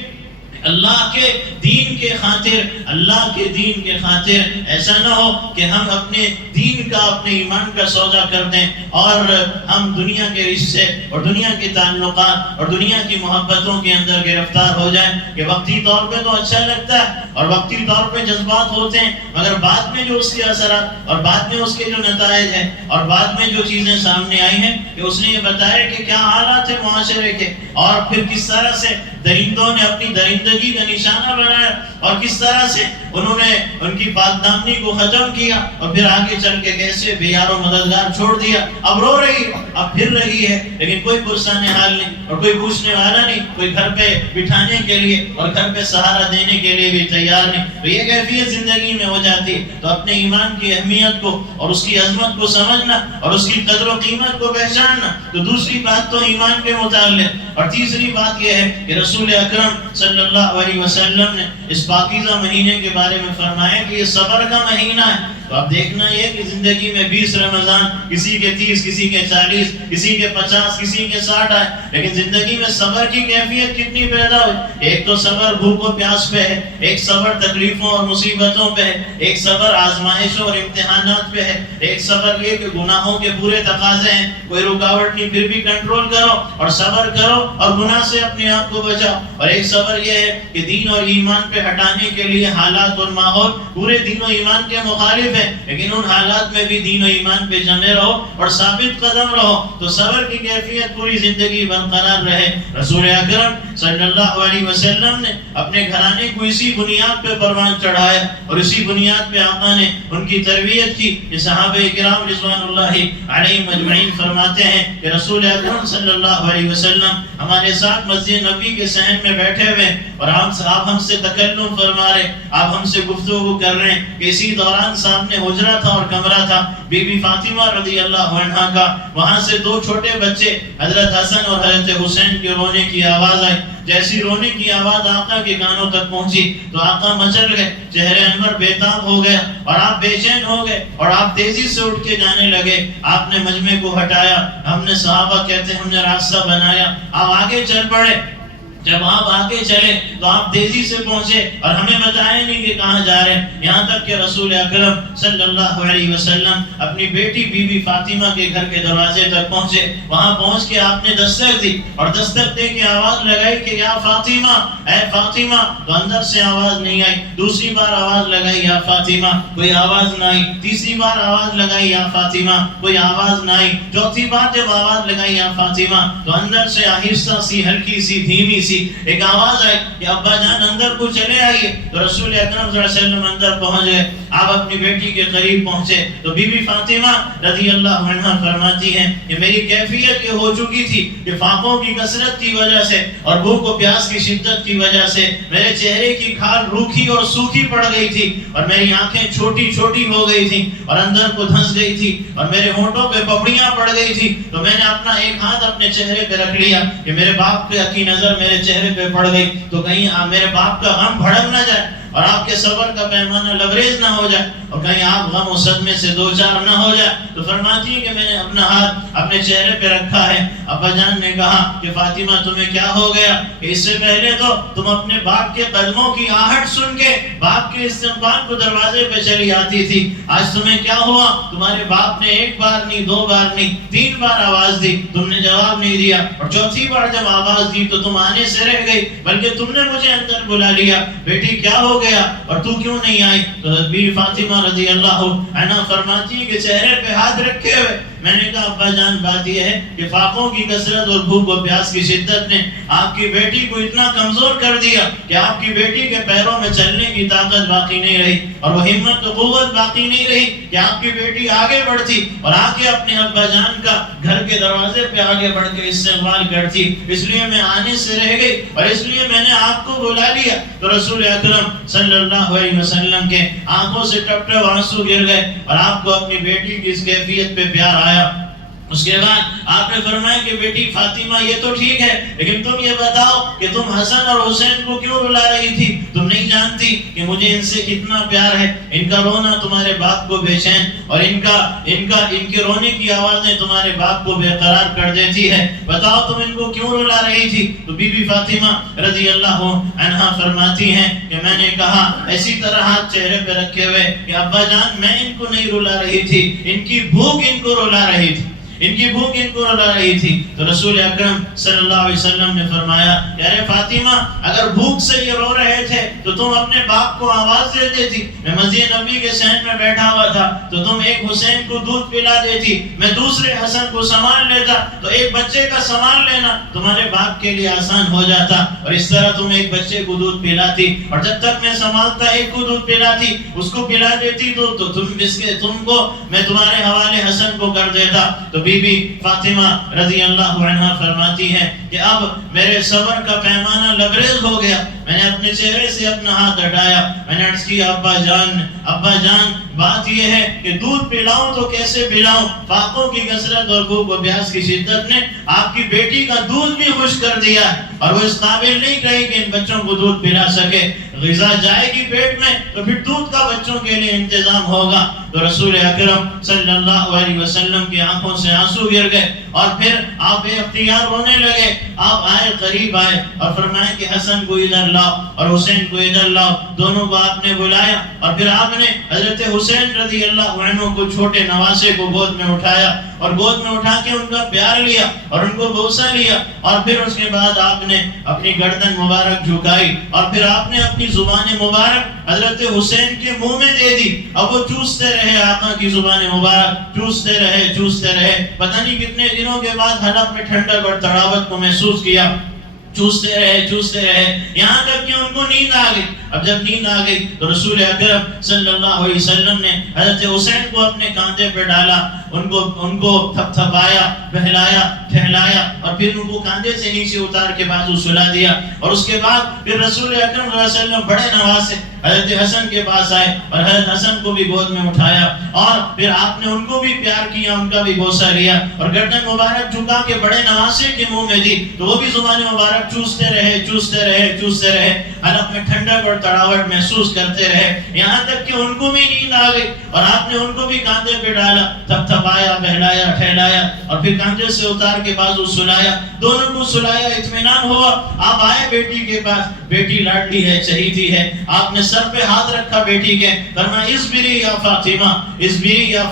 اللہ کے دین کے خاطر، اللہ کے دین کے خاطر ایسا نہ ہو کہ ہم اپنے دین کا، اپنے ایمان کا سودا کر دیں اور ہم دنیا کے رشتے اور دنیا کے تعلقات اور دنیا کی محبتوں کے اندر گرفتار ہو جائیں کہ وقتی طور پہ تو اچھا لگتا ہے اور وقتی طور پہ جذبات ہوتے ہیں، مگر بعد میں جو اس کے اثرات اور بعد میں اس کے جو نتائج ہیں اور بعد میں جو چیزیں سامنے آئی ہیں کہ اس نے یہ بتایا کہ کیا حالات ہیں معاشرے کے، اور پھر کس طرح سے درندوں نے اپنی درندگی کا نشانہ بنایا اور کس طرح سے انہوں نے ان کی پاک دامنی کو ختم کیا، اور پھر آگے چل کے کیسے بے یار و مددگار چھوڑ دیا. اب رو رہی ہے، اب پھر رہی ہے، لیکن کوئی پرسان حال نہیں اور کوئی پوچھنے والا نہیں، کوئی گھر پہ بٹھانے کے لیے اور گھر پہ سہارا دینے کے لیے بھی تیار نہیں. تو یہ کیفیت زندگی میں ہو جاتی ہے. تو اپنے ایمان کی اہمیت کو اور اس کی عظمت کو سمجھنا اور اس کی قدر و قیمت کو پہچاننا. تو دوسری بات تو ایمان کے متعلق، اور تیسری بات یہ ہے کہ رسول اکرم صلی اللہ علیہ وسلم نے اس پاکیزہ مہینے کے بارے میں فرمایا کہ یہ صبر کا مہینہ ہے. تو اب دیکھنا یہ کہ زندگی میں 20 رمضان، کسی کے 30، کسی کے 40، کسی کے 50، کسی کے 60 آئے، لیکن زندگی میں صبر کی کیفیت کتنی پیدا ہوئی. ایک تو صبر بھوک و پیاس پہ ہے، ایک صبر تکلیفوں اور مصیبتوں پہ ہے، ایک صبر آزمائشوں اور امتحانات پہ ہے، ایک صبر یہ کہ گناہوں کے پورے تقاضے ہیں، کوئی رکاوٹ نہیں پھر بھی کنٹرول کرو اور صبر کرو اور گناہ سے اپنے آپ کو بچاؤ. اور ایک صبر یہ ہے کہ دین اور ایمان پہ ہٹانے کے لیے حالات اور ماحول پورے دین و ایمان کے مخالف ہیں، لیکن ان حالات میں بھی دین و ایمان پہ جمے رہو اور ثابت قدم رہو. تو صبر کی کیفیت پوری زندگی برقرار رہے. رسول اکرم صلی اللہ علیہ وسلم نے اپنے گھرانے کو اسی بنیاد پہ پروان چڑھایا اور اسی بنیاد پہ آقا نے ان کی تربیت کی. کہ صحابہ کرام رضوان اللہ علیہم اجمعین فرماتے ہیں کہ رسول اکرم صلی اللہ علیہ وسلم ہمارے ساتھ مسجد نبی کے صحن میں بیٹھے ہوئے اور آپ ہم سے تکلم فرما رہے، آپ ہم سے گفتگو کر رہے ہیں کہ اسی دوران سامنے حجرہ تھا اور کمرہ تھا بی بی فاطمہ رضی اللہ عنہا کا. وہاں سے دو چھوٹے بچے حضرت حسن اور حضرت حسین کے رونے کی آواز آئی. جیسی رونے کی آواز آقا کے کانوں تک پہنچی تو آقا مچل گئے، چہرے انور بیتاب ہو گیا اور آپ بے چین ہو گئے اور آپ تیزی سے اٹھ کے جانے لگے. آپ نے مجمع کو ہٹایا، ہم نے صحابہ کہتے ہیں ہم نے راستہ بنایا، آپ آگے چل پڑے. جب آپ آگے چلے تو آپ تیزی سے پہنچے اور ہمیں بتایا نہیں کہ کہاں جا رہے ہیں. یہاں تک کہ رسول اکرم صلی اللہ علیہ وسلم اپنی بیٹی بی بی فاطمہ کے گھر کے دروازے تک پہنچے. وہاں پہنچ کے آپ نے دستک دی اور دستک دے کے آواز لگائی کہ یا فاطمہ، اے فاطمہ. تو اندر سے آواز نہیں آئی. دوسری بار آواز لگائی یا فاطمہ، کوئی آواز نہ آئی. تیسری بار آواز لگائی یا فاطمہ، کوئی آواز نہ آئی. چوتھی بار جب آواز لگائی یا فاطمہ تو اندر سے آہستہ سی، ہلکی سی، دھیمی سی ایک آواز آئی کہ ابا جان اندر کو چلے آئیے. تو رسول اکرم صلی اللہ علیہ وسلم اندر پہنچ گئے. آپ اپنی بیٹی کے قریب پہنچے تو بی بی فاطمہ رضی اللہ عنہا فرماتی ہیں کہ میری کیفیت یہ ہو چکی تھی کہ فاقوں کی کثرت کی وجہ سے اور بھوک و پیاس کی شدت کی وجہ سے میرے چہرے کی کھال روکھی اور سوکھی پڑ گئی تھی اور میری آنکھیں چھوٹی چھوٹی ہو گئی تھی اور اندر کو دھنس گئی تھی اور میرے ہونٹوں پہ پپڑیاں پڑ گئی تھی. تو میں نے اپنا ایک ہاتھ اپنے چہرے پہ رکھ لیا کہ میرے باپ کی نظر میرے چہرے پہ پڑ گئی تو کہیں میرے باپ کا غم بھڑک نہ جائے. اور آپ کے صبر کا پیمانہ لبریز نہ ہو جائے اور کہیں آپ غم و صدمے سے دو چار نہ ہو جائے. تو فرماتی ہے کہ میں نے اپنا ہاتھ اپنے چہرے پہ رکھا ہے. ابا جان نے کہا کہ فاطمہ تمہیں کیا ہو گیا؟ اس سے پہلے تو تم اپنے باپ کے قدموں کی آہٹ سن کے باپ کے استقبال کو دروازے پہ چلی آتی تھی. آج تمہیں کیا ہوا؟ تمہارے باپ نے ایک بار نہیں، دو بار نہیں، 3 بار آواز دی، تم نے جواب نہیں دیا، اور چوتھی بار جب آواز دی تو تم آنے سے رہ گئی، بلکہ تم نے مجھے اندر بلا لیا. بیٹی کیا ہو گیا اور تو کیوں نہیں آئی؟ تو بی فاطمہ رضی اللہ عنہا فرماتی ہے کہ چہرے پہ ہاتھ رکھے ہوئے میں نے کہا ابا جان بات یہ ہے کہ فاقوں کی کثرت اور بھوک و پیاس کی شدت نے آپ کی بیٹی کو اتنا کمزور کر دیا کہ آپ کی بیٹی کے پیروں میں چلنے کی طاقت باقی نہیں رہی اور وہ ہمت و قوت باقی نہیں رہی کہ آپ کی بیٹی آگے بڑھتی اور آ کے اپنے ابا جان کا گھر کے دروازے پہ آگے بڑھ کے استقبال کرتی. اس لیے میں آنے سے رہ گئی اور اس لیے میں نے آپ کو بلا لیا. تو رسول اکرم صلی اللہ علیہ وسلم کے آنکھوں سے ٹپ ٹپ آنسو گر گئے اور آپ کو اپنی بیٹی کی اس کیفیت پہ پیار آیا. اس کے بعد آپ نے فرمایا کہ بیٹی فاطمہ یہ تو ٹھیک ہے لیکن تم یہ بتاؤ کہ تم حسن اور حسین کو کیوں رلا رہی تھی؟ تم نہیں جانتی کہ مجھے ان سے کتنا پیار ہے. ان کا رونا تمہارے باپ کو بے چین اور ان کے رونے کی آوازیں تمہارے باپ کو بے قرار کر دیتی ہے. بتاؤ تم ان کو کیوں رلا رہی تھی؟ تو بی بی فاطمہ رضی اللہ عنہا فرماتی ہیں کہ میں نے کہا ایسی طرح ہاتھ چہرے پہ رکھے ہوئے کہ ابا جان میں ان کو نہیں رلا رہی تھی، ان کی بھوک ان کو رلا رہی تھی، ان کی بھوک ان کو رلا رہی تھی. تو رسول اکرم صلی اللہ علیہ وسلم نے فرمایا کہ ارے فاطمہ اگر بھوک سے یہ رو رہے تھے تو تم اپنے باپ کو آواز دے دیتی. میں مسجد نبی کے صحن میں بیٹھا ہوا تھا تو تم ایک حسین کو دودھ پلا دیتی، میں دوسرے حسن کو سنبھال لیتا. تو ایک بچے کا سنبھال لینا تمہارے باپ کے لیے آسان ہو جاتا اور اس طرح تم ایک بچے کو دودھ پلاتی اور جب تک میں سنبھالتا ایک کو دودھ پلاتی اس کو پلا دیتی تو تم کو میں تمہارے حوالے حسن کو کر دیتا. تو بی بی فاطمہ رضی اللہ عنہا فرماتی ہیں کہ اب میرے صبر کا پیمانہ لبریز ہو گیا. میں نے اپنے چہرے سے اپنا ہاتھ ہٹایا، میں نے عرض کیا ابا جان بات یہ ہے کہ دودھ پلاؤں تو کیسے پلاؤں؟ فاقوں کی کثرت اور بھوک و پیاس کی شدت نے آپ کی بیٹی کا دودھ بھی خشک کر دیا اور وہ اس قابل نہیں رہی کہ ان بچوں کو دودھ پلا سکے. غذا جائے گی پیٹ میں تو پھر دودھ کا بچوں کے لیے انتظام ہوگا. تو رسول اکرم صلی اللہ علیہ وسلم کی آنکھوں سے آنسو گر گئے اور پھر آپ بے اختیار رونے لگے. آپ آئے، قریب آئے اور فرمائے کہ حسن کو ادھر لاؤ اور حسین کو ادھر لاؤ. دونوں کو آپ نے بلایا اور پھر آپ نے حضرت حسین رضی اللہ عنہ کو چھوٹے نواسے کو گود میں اٹھایا اور گود میں اٹھا کے ان کا پیار لیا اور ان کو بوسہ لیا اور پھر اس کے بعد آپ نے اپنی گردن مبارک جھکائی اور پھر آپ نے اپنی زبان مبارک حضرت حسین کے منہ میں دے دی. اب وہ چوستے رہے آقا کی زبان مبارک، چوستے رہے. پتہ نہیں کتنے دنوں کے بعد حلق میں ٹھنڈک اور تڑاوت کو محسوس کیا. چوستے رہے یہاں تک کہ ان کو نیند آ گئی. اب جب نیند آ گئی تو رسول اکرم صلی اللہ علیہ وسلم نے حضرت حسین کو اپنے کاندھے پہ ڈالا، ان کو تھپ تھپایا، بہلایا، ٹھہلایا اور پھر ان کو کاندھے سے نیچے اتار کے بازو سلا دیا. اور اس کے بعد پھر رسول اکرم صلی اللہ علیہ وسلم بڑے نواز سے حضرت حسن کے پاس آئے اور حضرت حسن کو بھی گود میں اٹھایا اور پھر آپ نے ان کو بھی پیار کیا، ان کا بھی بوسہ لیا اور گردن مبارک جھکا کے بڑے نواسے کے منہ میں دی تو وہ بھی زبان مبارک چوستے رہے. حلق میں ٹھنڈک اور تڑاوٹ محسوس کرتے رہے یہاں تک کہ ان کو بھی نیند آ گئی اور آپ نے ان کو بھی کاندھے پہ ڈالا، تھپ تھپایا، بہلایا، ٹھہلایا اور پھر کاندھے سے اتار کے بازو سلایا. دونوں کو سلایا، اطمینان ہوا. آپ آئے بیٹی کے پاس، بیٹی لاڈلی ہے، چہیتی ہے. آپ نے سر پہ ہاتھ رکھا بیٹی کے، فرمایا اصبری یا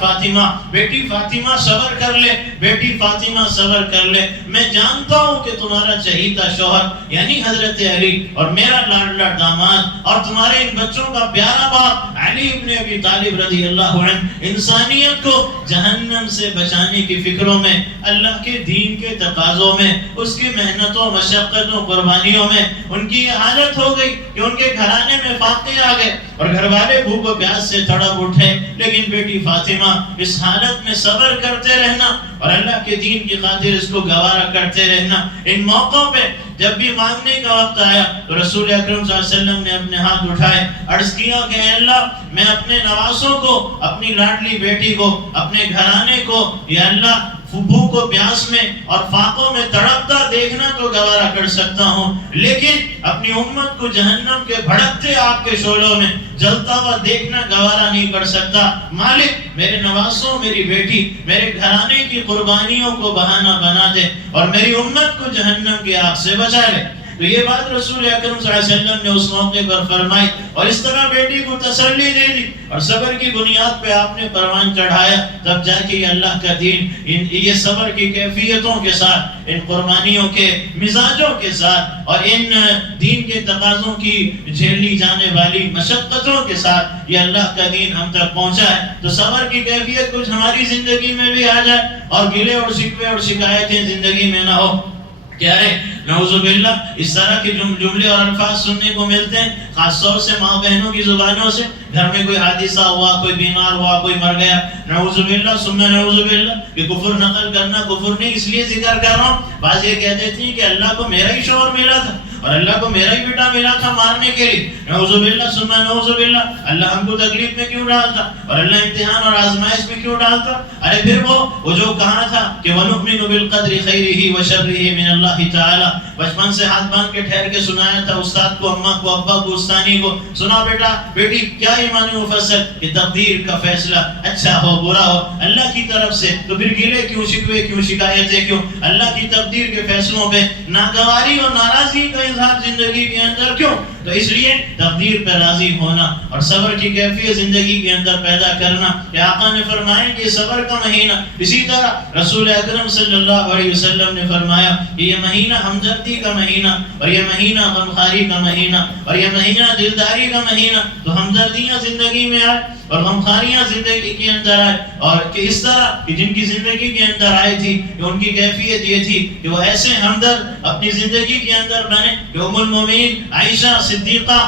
فاطمہ، بیٹی فاطمہ صبر کر لے، بیٹی فاطمہ صبر کر لے. میں جانتا ہوں کہ تمہارا چہیتا شوہر یعنی حضرت علی اور میرا لاڈلا داماد اور تمہارے ان بچوں کا پیارا باپ علی ابن ابی طالب رضی اللہ عنہ انسانیت کو جہنم سے بچانے کی فکروں میں، اللہ کے دین کے تقاضوں میں، اس کی محنتوں، مشقتوں، قربانیوں میں ان کی یہ حالت ہو گئی کہ ان کے گھرانے میں فاقے آ گئے اور گھر والے بھوک و پیاس سے تڑپ اٹھے. لیکن بیٹی فاطمہ اس حالت میں صبر کرتے رہنا اور اللہ کے دین کی خاطر اس کو گوارا کرتے رہنا. ان موقعوں پہ جب بھی مانگنے کا وقت آیا تو رسول اکرم صلی اللہ علیہ وسلم نے اپنے ہاتھ اٹھائے، عرض کیا کہ اے اللہ میں اپنے نواسوں کو، اپنی لاڈلی بیٹی کو، اپنے گھرانے کو یا اللہ بھوک و پیاس میں اور فاقوں میں تڑپتا دیکھنا تو گوارا کر سکتا ہوں، لیکن اپنی امت کو جہنم کے بھڑکتے آگ کے شعلوں میں جلتا ہوا دیکھنا گوارا نہیں کر سکتا۔ مالک میرے نواسوں، میری بیٹی، میرے گھرانے کی قربانیوں کو بہانہ بنا دے اور میری امت کو جہنم کی آگ سے بچا لے۔ تو یہ بات رسول اکرم صلی اللہ علیہ وسلم نے اس موقع پر فرمائی اور اس طرح بیٹی کو تسلی دے دی اور صبر کی بنیاد پہ آپ نے پروان چڑھایا، تب جا کے یہ اللہ کا دین یہ صبر کی کیفیتوں کے ساتھ، ان قربانیوں کے مزاجوں کے ساتھ اور ان دین کے تقاضوں کی جھیلی جانے والی مشقتوں کے ساتھ یہ اللہ کا دین ہم تک پہنچا ہے۔ تو صبر کی کیفیت کچھ ہماری زندگی میں بھی آ جائے اور گلے اور شکوے اور شکایتیں زندگی میں نہ ہو۔ کیا ہے نعوذ باللہ اس طرح کے جملے اور الفاظ سننے کو ملتے ہیں، خاص طور سے ماں بہنوں کی زبانوں سے۔ گھر میں کوئی حادثہ ہوا، کوئی بیمار ہوا، کوئی مر گیا، نعوذ باللہ ثم نعوذ باللہ، کہ کفر نقل کرنا کفر نہیں، اس لیے ذکر کر رہا ہوں۔ بعض یہ کہتے تھے کہ اللہ کو میرا ہی شوہر ملا تھا اور اللہ کو میرا ہی بیٹا ملا تھا مارنے کے لیے، نعوذ باللہ ثم نعوذ باللہ، اللہ ہم کو تکلیف میں کیوں ڈالتا اور اللہ امتحان اور آزمائش میں کیوں ڈالتا؟ ارے پھر وہ جو کہا تھا کہ وَنُؤْمِنُ بِالْقَدْرِ خَيْرِهِ وَشَرِّهِ مِنَ اللَّهِ تَعَالَى، بچپن سے ہاتھ باندھ کے ٹھہر کے سنایا تھا استاد کو، اماں کو، ابا کو، استانی کو، سنا بیٹا بیٹی کیا ایمانی مفصل کہ تقدیر کا فیصلہ اچھا ہو برا ہو اللہ کی طرف سے، تو پھر گلے کیوں، شکوے کیوں، شکایتیں کیوں؟ اللہ کی تقدیر کے فیصلوں پہ ناگواری اور ناراضی کا اظہار زندگی کے اندر کیوں؟ تو اس لیے تقدیر پہ راضی ہونا اور صبر کی کیفیت زندگی کے اندر پیدا کرنا کہ آقا نے فرمایا کہ صبر کا مہینہ، اسی طرح رسول اکرم صلی اللہ علیہ وسلم نے فرمایا کہ یہ مہینہ ہمدردی کا مہینہ اور یہ مہینہ غمخواری کا مہینہ اور یہ مہینہ دلداری کا مہینہ، تو ہمدردیاں زندگی میں آئے اور غمخواریاں زندگی کے اندر آئے، اور کہ اس طرح کہ جن کی زندگی کے اندر آئی تھی کہ ان کی کیفیت یہ تھی کہ وہ ایسے ہمدرد اپنی زندگی کے اندر بنے کہ ام المومنین عائشہ صدیقہ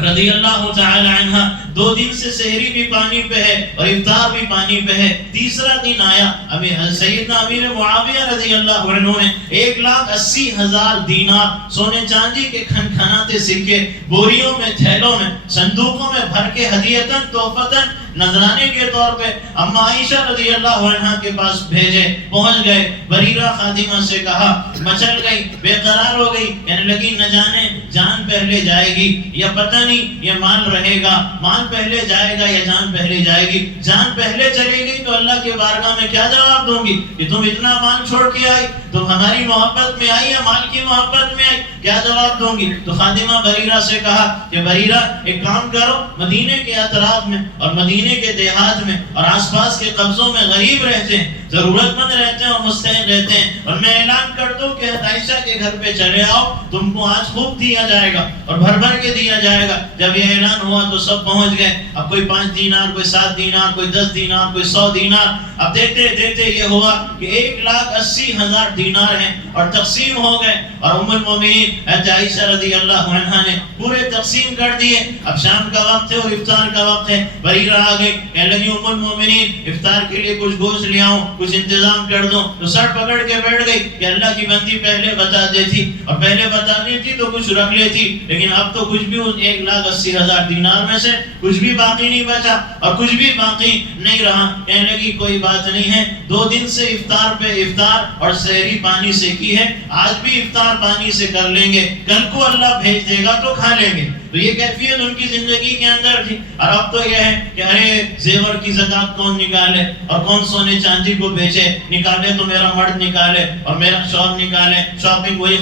رضی اللہ تعالی عنہ 2 دن سے سحری بھی پانی پہ ہے اور افطار بھی پانی پہ ہے، تیسرا دن آیا سیدنا امیر معاویہ رضی اللہ عنہ نے 1,80,000 دینار سونے چاندی کے کھنکھناتے سکے بوریوں میں، تھیلوں میں، صندوقوں میں بھر کے ہدیتاً تحفتاً نذرانے کے طور پہ اما عائشہ رضی اللہ عنہ کے پاس بھیجے۔ پہنچ گئے، بریرہ خادمہ سے کہا، مچل گئی، بے قرار ہو گئی، کہنے لگی نہ جانے جان پہلے جائے گی یا پتہ نہیں یہ مال رہے گا، مال پہلے جائے گا یا جان پہلے جائے گی؟ جان پہلے چلے گی تو اللہ کے بارگاہ میں کیا جواب دوں گی کہ تم اتنا مال چھوڑ کے آئی، تم ہماری محبت میں آئی یا مال کی محبت میں آئی؟ کیا جواب دوں گی؟ تو خادمہ بریرہ سے کہا کہ بریرہ ایک کام کرو، مدینے کے اطراف میں اور مدینے کے دیہات میں اور آس پاس کے قبضوں میں غریب رہتے ہیں، ضرورت مند رہتے ہیں اور مستحق رہتے ہیں، اور میں اعلان کر دوں کہ عائشہ کے گھر پہ چلے آؤ، تم کو آج خوب دیا جائے گا اور بھر بھر کے دیا جائے گا۔ جب یہ اعلان ہوا تو سب پہنچ گئے، اب کوئی 5 دینار، کوئی 7 دینار، کوئی 10 دینار، کوئی 100 دینار، اب دیتے دیتے یہ ہوا کہ 1,80,000 دینار ہیں اور تقسیم ہو گئے، اور ام المومنین عائشہ رضی اللہ عنہا نے پورے تقسیم کر دیے۔ اب شام کا وقت ہے اور افطار کا وقت ہے، بریرہ آ گئی، کہنے لگی ام المومنین افطار کے لیے کچھ گوشت لے آؤں، کچھ انتظام کر دو۔ تو سر پکڑ کے بیٹھ گئی کہ اللہ کی بندی پہلے بتا دیتی اور پہلے بتانی تھی تو کچھ رکھ لیتی، لیکن اب تو کچھ بھی 1,80,000 دینار میں سے کچھ بھی باقی نہیں بچا اور کچھ بھی باقی نہیں رہا۔ کہنے لگی کوئی بات نہیں ہے، 2 دن سے افطار پہ افطار اور سحری پانی سے کی ہے، آج بھی افطار پانی سے کر لیں گے، کل کو اللہ بھیج دے گا تو کھا لیں گے۔ تو یہ کیفیت ان کی زندگی کے اندر تھی۔ اور اب تو یہ ہے کہ ارے زیور کی زکات کون نکالے اور کون سونے چاندی کو بیچے، نکالے تو میرا مرد نکالے اور میرا شوہر نکالے، شاپنگ وہی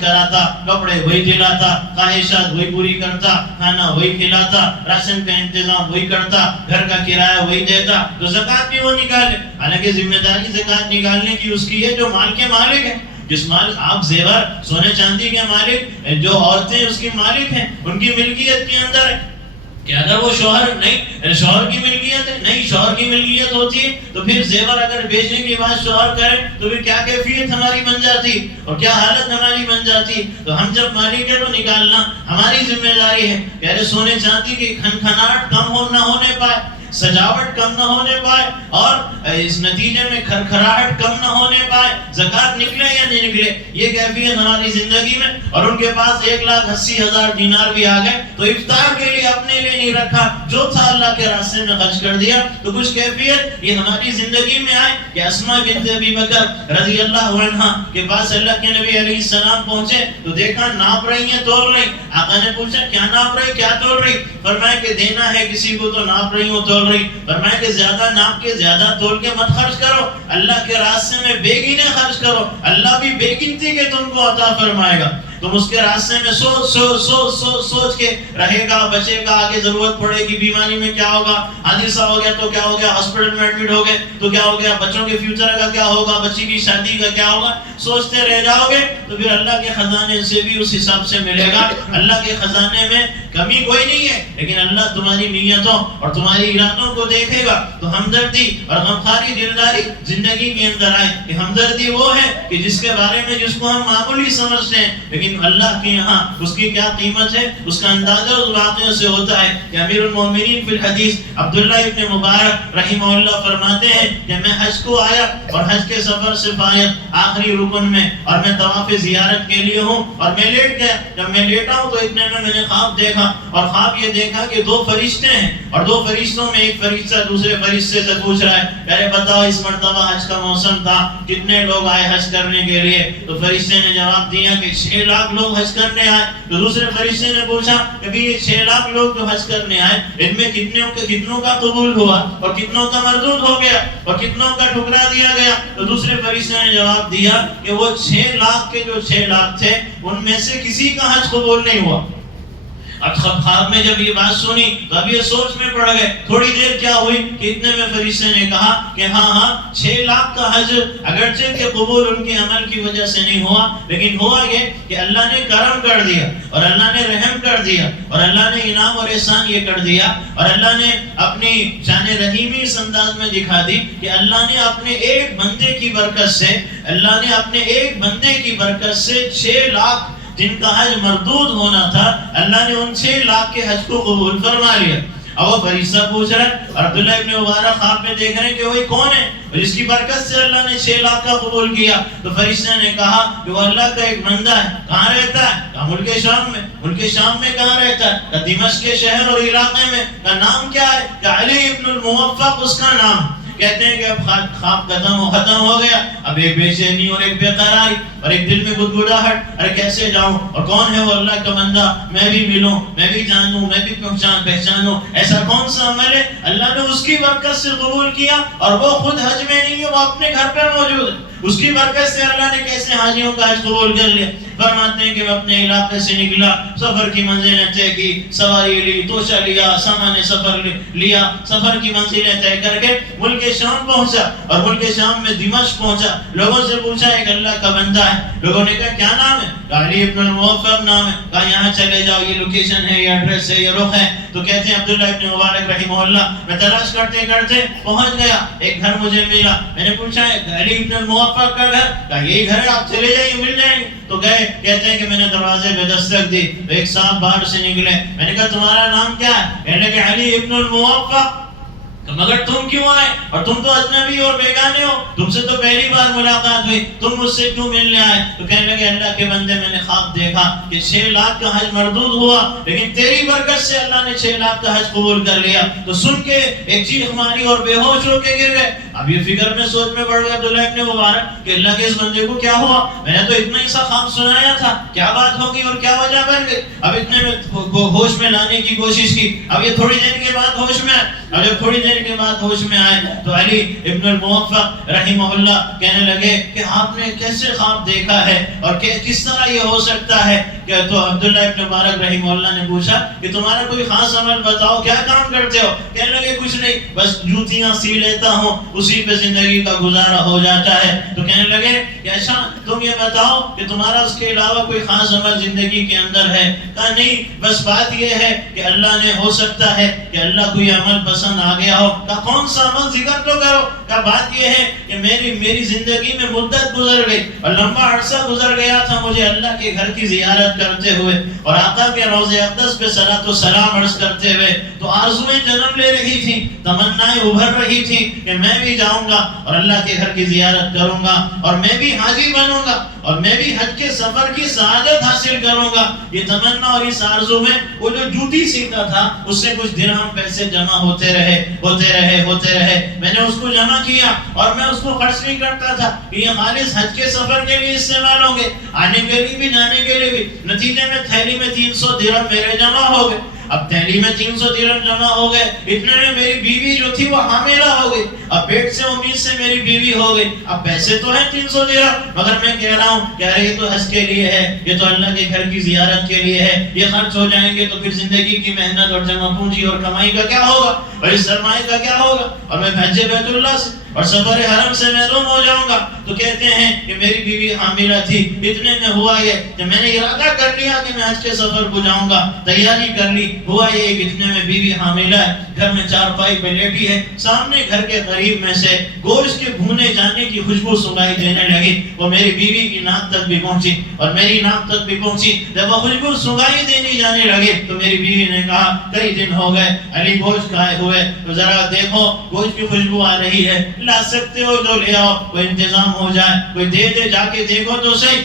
کراتا، کپڑے وہی دلاتا، خواہشات وہی پوری کرتا، کھانا وہی کھلاتا، راشن کا انتظام وہی کرتا، گھر کا کرایہ وہی دیتا، تو زکات بھی وہ نکالے۔ حالانکہ ذمہ داری زکات نکالنے کی اس کی ہے جو مال کے مالک ہے۔ جس مال آپ زیور سونے چاندی کے مالک، جو عورتیں اس کی مالک ہیں، ان کی ملکیت کے اندر ہے کہ اگر وہ شوہر نہیں، شوہر کی ملکیت ہے، نہیں شوہر کی ملکیت ہوتی ہے تو پھر زیور اگر بیچنے کے بعد شوہر کرے تو پھر کیا کیفیت ہماری بن جاتی اور کیا حالت ہماری بن جاتی۔ تو ہم جب مالک ہے تو نکالنا ہماری ذمہ داری ہے کہ ارے سونے چاندی کی کھنکھناہٹ کم نہ ہونے پائے، سجاوٹ کم نہ ہونے پائے اور اس نتیجے میں کھرکھراہٹ کم نہ ہونے پائے، زکوٰۃ نکلے یا نہیں نکلے، یہ کیفیت ہماری زندگی میں. اور ان کے پاس 1,80,000 دینار بھی آ گئے تو افطار کے لیے اپنے لیے نہیں رکھا، جو تھا اللہ کے راستے میں خرچ کر دیا. تو کچھ کیفیت یہ ہماری زندگی میں آئے کہ اسماء بنت ابی بکر رضی اللہ عنہ کے پاس اللہ کے نبی علیہ السلام پہنچے تو دیکھا ناپ رہی ہیں، تول رہی. آقا نے پوچھا کیا ناپ رہی، کیا تول رہی؟ فرمایا کہ دینا ہے کسی کو تو ناپ رہی ہوں، تول رہی. فرمایا کہ زیادہ ناپ کے زیادہ تول کے مت خرچ کرو، اللہ کے راستے میں بے گینے خرچ کرو، اللہ بھی بے گنتی کے تم کو عطا فرمائے گا. تم اس کے راستے میں سوچ کے رہے گا، بچے گا، آگے ضرورت پڑے گی، بیماری میں کیا ہوگا، حادثہ ہو گیا تو کیا ہو گیا، ہاسپٹل میں ایڈمٹ ہو گئے تو کیا ہو گیا، بچوں کے فیوچر کا کیا ہوگا، بچی کی شادی کا کیا ہوگا، سوچتے رہ جاؤ گے تو پھر اللہ کے خزانے سے بھی اس حساب سے ملے گا. اللہ کے خزانے میں کمی کوئی نہیں ہے، لیکن اللہ تمہاری نیتوں اور تمہاری ارادوں کو دیکھے گا. تو ہمدردی اور غمخواری دلداری زندگی کے اندر آئے کہ ہمدردی وہ ہے کہ جس کے بارے میں جس کو ہم معمولی سمجھتے ہیں، لیکن اللہ کے یہاں اس کی کیا قیمت ہے، اس کا اندازہ اس واقعے سے ہوتا ہے. کہ امیر المومنین فی الحدیث عبداللہ ابن مبارک رحمہ اللہ فرماتے ہیں کہ میں حج کو آیا اور حج کے سفر سے فارغ آخری رکن میں اور میں طواف زیارت کے لیے ہوں اور میں لیٹ گیا. جب میں لیٹا ہوں تو اتنے میں نے خواب دیکھا اور خواب یہ دیکھا کہ 2 فرشتے ہیں اور 2 فرشتوں میں ایک فرشتہ دوسرے فرشتے سے پوچھ رہا ہے ارے بتاؤ اس مرتبہ حج کا موسم تھا، کتنے لوگ آئے حج کرنے کے لیے؟ تو فرشتے نے جواب دیا کہ 6 لاکھ لوگ حج کرنے آئے. تو دوسرے فرشتے نے پوچھا کہ یہ 6 لاکھ لوگ جو حج کرنے آئے ان میں کتنوں کا قبول ہوا اور کتنوں کا مردود ہو گیا اور کتنوں کا ٹھکرا دیا گیا؟ تو دوسرے فرشتے نے جواب دیا کہ وہ 6 لاکھ کے جو 6 لاکھ تھے ان میں سے کسی کا حج قبول نہیں ہوا. اب خواب میں جب یہ بات سنی تو اب یہ سوچ میں پڑ گئے. تھوڑی دیر کیا ہوئی کہ اتنے میں فرشتے نے کہا کہ ہاں 6 لاکھ کا حج اگرچہ کہ قبول ان کے عمل کی وجہ سے نہیں ہوا، لیکن ہوا یہ کہ اللہ نے کرم کر دیا اور اللہ نے رحم کر دیا اور اللہ نے انعام اور احسان یہ کر دیا اور اللہ نے اپنی شان رحیمی اس انداز میں دکھا دی کہ اللہ نے اپنے ایک بندے کی برکت سے 6 لاکھ جن کا حج مردود ہونا تھا، اللہ نے ان 6 لاکھ کے حج کو قبول فرما لیا. اب وہ فرشتہ پوچھ رہا ہے اور عبداللہ ابن مبارک خواب میں دیکھ رہے ہیں کہ وہی کون ہے اور جس کی برکت سے اللہ نے 6 لاکھ کا قبول کیا. تو فرشتہ نے کہا کہ وہ اللہ کا ایک بندہ ہے. کہاں رہتا ہے؟ کہا ملک شام میں. ملک شام میں کہاں رہتا ہے؟ کہا دمشق کے شہر اور علاقے میں. کہا نام کیا ہے؟ کہا علی ابن الموفق اس کا نام. کہتے ہیں کہ اب خواب ختم ہو گیا. اب ایک بے چینی اور ایک بے قراری اور ایک دل میں گدگداہٹ، ارے کیسے جاؤں اور کون ہے وہ اللہ کا بندہ، میں بھی ملوں، میں بھی جانوں، میں بھی پہچانوں. ایسا کون سا عمل ہے اللہ نے اس کی برکت سے قبول کیا اور وہ خود حج میں نہیں ہے، وہ اپنے گھر پہ موجود ہے. اس کی برکت سے اللہ نے کیسے حاجیوں کا حج قبول کر لیا. فرماتے ہیں کہ میں اپنے علاقے سے نکلا، سفر کی منزلیں طے کی، سواری لی، توشہ لیا، سامان سفر لیا، سفر کی منزلیں طے کر کے ملک شام پہنچا اور ملک شام میں دمشق پہنچا. لوگوں سے پوچھا ایک اللہ کا بندہ ہے. لوگوں نے کہا کیا نام ہے؟ کہا علی ابن الموفق نام ہے. کہا یہاں چلے جاؤ، یہ لوکیشن ہے، یہ ایڈریس ہے، یہ رخ ہے. تو کہتے ہیں عبداللہ ابن مبارک رحمہ اللہ میں تلاش کرتے کرتے پہنچ گیا. ایک گھر مجھے ملا. میں نے پوچھا علی ابن الموفق کا گھر؟ کہا یہی گھر ہے، آپ چلے جائیے، مل جائیں گے. تو گئے. کہتے ہیں کہ میں نے دروازے پہ دستک دی تو ایک صاحب باہر سے نکلے. میں نے کہا تمہارا نام کیا ہے؟ کہنے لگے علی ابن الموفق. مگر تم کیوں آئے اور تم تو اجنبی اور بیگانے ہو، تم سے تو پہلی بار ملاقات ہوئی، تم مجھ سے کیوں ملنے آئے؟ تو کہنے لگے اللہ کے بندے میں نے خواب دیکھا کہ 6 لاکھ کا حج مردود ہوا، لیکن تیری برکت سے اللہ نے 6 لاکھ کا حج قبول کر لیا. تو سن کے ایک چیخ ماری اور بے ہوش ہو کے گر گئے. اب یہ فکر میں سوچ میں پڑ گیا عبداللہ ابن مبارک کہ اللہ کے اس بندے کو کیا ہوا؟ میں نے تو اتنا ہی سا خواب سنایا تھا، کیا بات ہوگی اور کیا وجہ بن گئی؟ اب اتنے میں ہوش میں لانے کی کوشش کی. اب یہ تھوڑی دیر کے بعد ہوش میں آئے. اب جب تھوڑی دیر کے بعد ہوش میں آئے تو علی ابن الموفق رحمہ اللہ کہنے لگے کہ آپ نے کیسے خواب دیکھا ہے اور کس طرح یہ ہو سکتا ہے؟ کہ تو عبداللہ ابن مبارک رحمہ اللہ نے پوچھا کہ تمہارا کوئی خاص عمل بتاؤ، کیا کام کرتے ہو؟ کہنے لگے کچھ نہیں، بس جوتیاں سی لیتا ہوں، اسی پہ زندگی کا گزارا ہو جاتا ہے. تو کہنے لگے کہ اچھا تم یہ بتاؤ کہ تمہارا اس کے علاوہ کوئی خاص عمل زندگی کے اندر ہے؟ کہا نہیں، بس بات یہ ہے کہ اللہ نے، ہو سکتا ہے کہ اللہ کو یہ عمل پسند آ گیا ہو. کہا کون سا عمل؟ ذکر تو کرو. کہا بات یہ ہے کہ میری زندگی میں مدت گزر گئی اور لمبا عرصہ گزر گیا تھا، مجھے اللہ کے گھر کی زیارت یاد کرتے ہوئے اور آقا کے روضہ اقدس پہ صلاۃ و سلام عرض کرتے ہوئے تو آرزویں جنم لے رہی تھیں، تمنائیں ابھر رہی تھیں کہ میں بھی جاؤں گا اور اللہ کے گھر کی زیارت کروں گا اور میں بھی حاجی بنوں گا اور میں بھی حج کے سفر کی سعادت حاصل کروں گا. یہ تمنا اور اس آرزو میں وہ جو جوتی سیتا تھا اس سے کچھ درہم پیسے جمع ہوتے رہے. میں نے اس کو جمع کیا اور میں اس کو خرچ نہیں کرتا تھا کہ یہ خالص حج کے سفر کے لیے استعمال ہوں گے، آنے کے لیے بھی جانے کے لیے بھی. نتیجے میں تھیلی میں 300 درہم میرے جمع ہو گئے. اب تھیلی میں 300 درہم جمع ہو گئے، اتنے میں میری بیوی جو تھی وہ حاملہ ہو گئی. اب پیٹ سے امید سے میری بیوی ہو گئی. اب پیسے تو ہیں 300 درہم، مگر میں کہہ رہا ہوں کہ یہ تو حج کے لیے ہے، یہ تو اللہ کے گھر کی زیارت کے لیے ہے، یہ خرچ ہو جائیں گے تو پھر زندگی کی محنت اور جمع پونجی اور کمائی کا کیا ہوگا اور اس سرمایہ کا کیا ہوگا، اور میں حج بیت اللہ سے اور سفر حرم سے محروم ہو جاؤں گا. تو کہتے ہیں کہ میری بیوی حاملہ تھی. اتنے میں ہوا یہ کہ میں نے ارادہ کر لیا کہ میں حج کے سفر کو جاؤں گا، تیاری کر لی. ہوا یہ کہ اتنے میں بیوی حاملہ ہے، گھر میں چارپائی پہ لیٹی ہے، سامنے گھر کے قریب میں سے گوشت کے بھونے جانے کی خوشبو سنائی دینے لگی. وہ میری بیوی کی ناک تک بھی پہنچی اور میری ناک تک بھی پہنچی. جب وہ خوشبو سنائی دینی جانے لگی تو میری بیوی نے کہا کئی دن ہو گئے علی گوشت کھائے ہوئے، تو ذرا دیکھو گوشت کی خوشبو آ رہی ہے، لا سکتے ہو تو لے آؤ، کوئی انتظام ہو جائے، کوئی دے دے، جا کے دیکھو تو صحیح.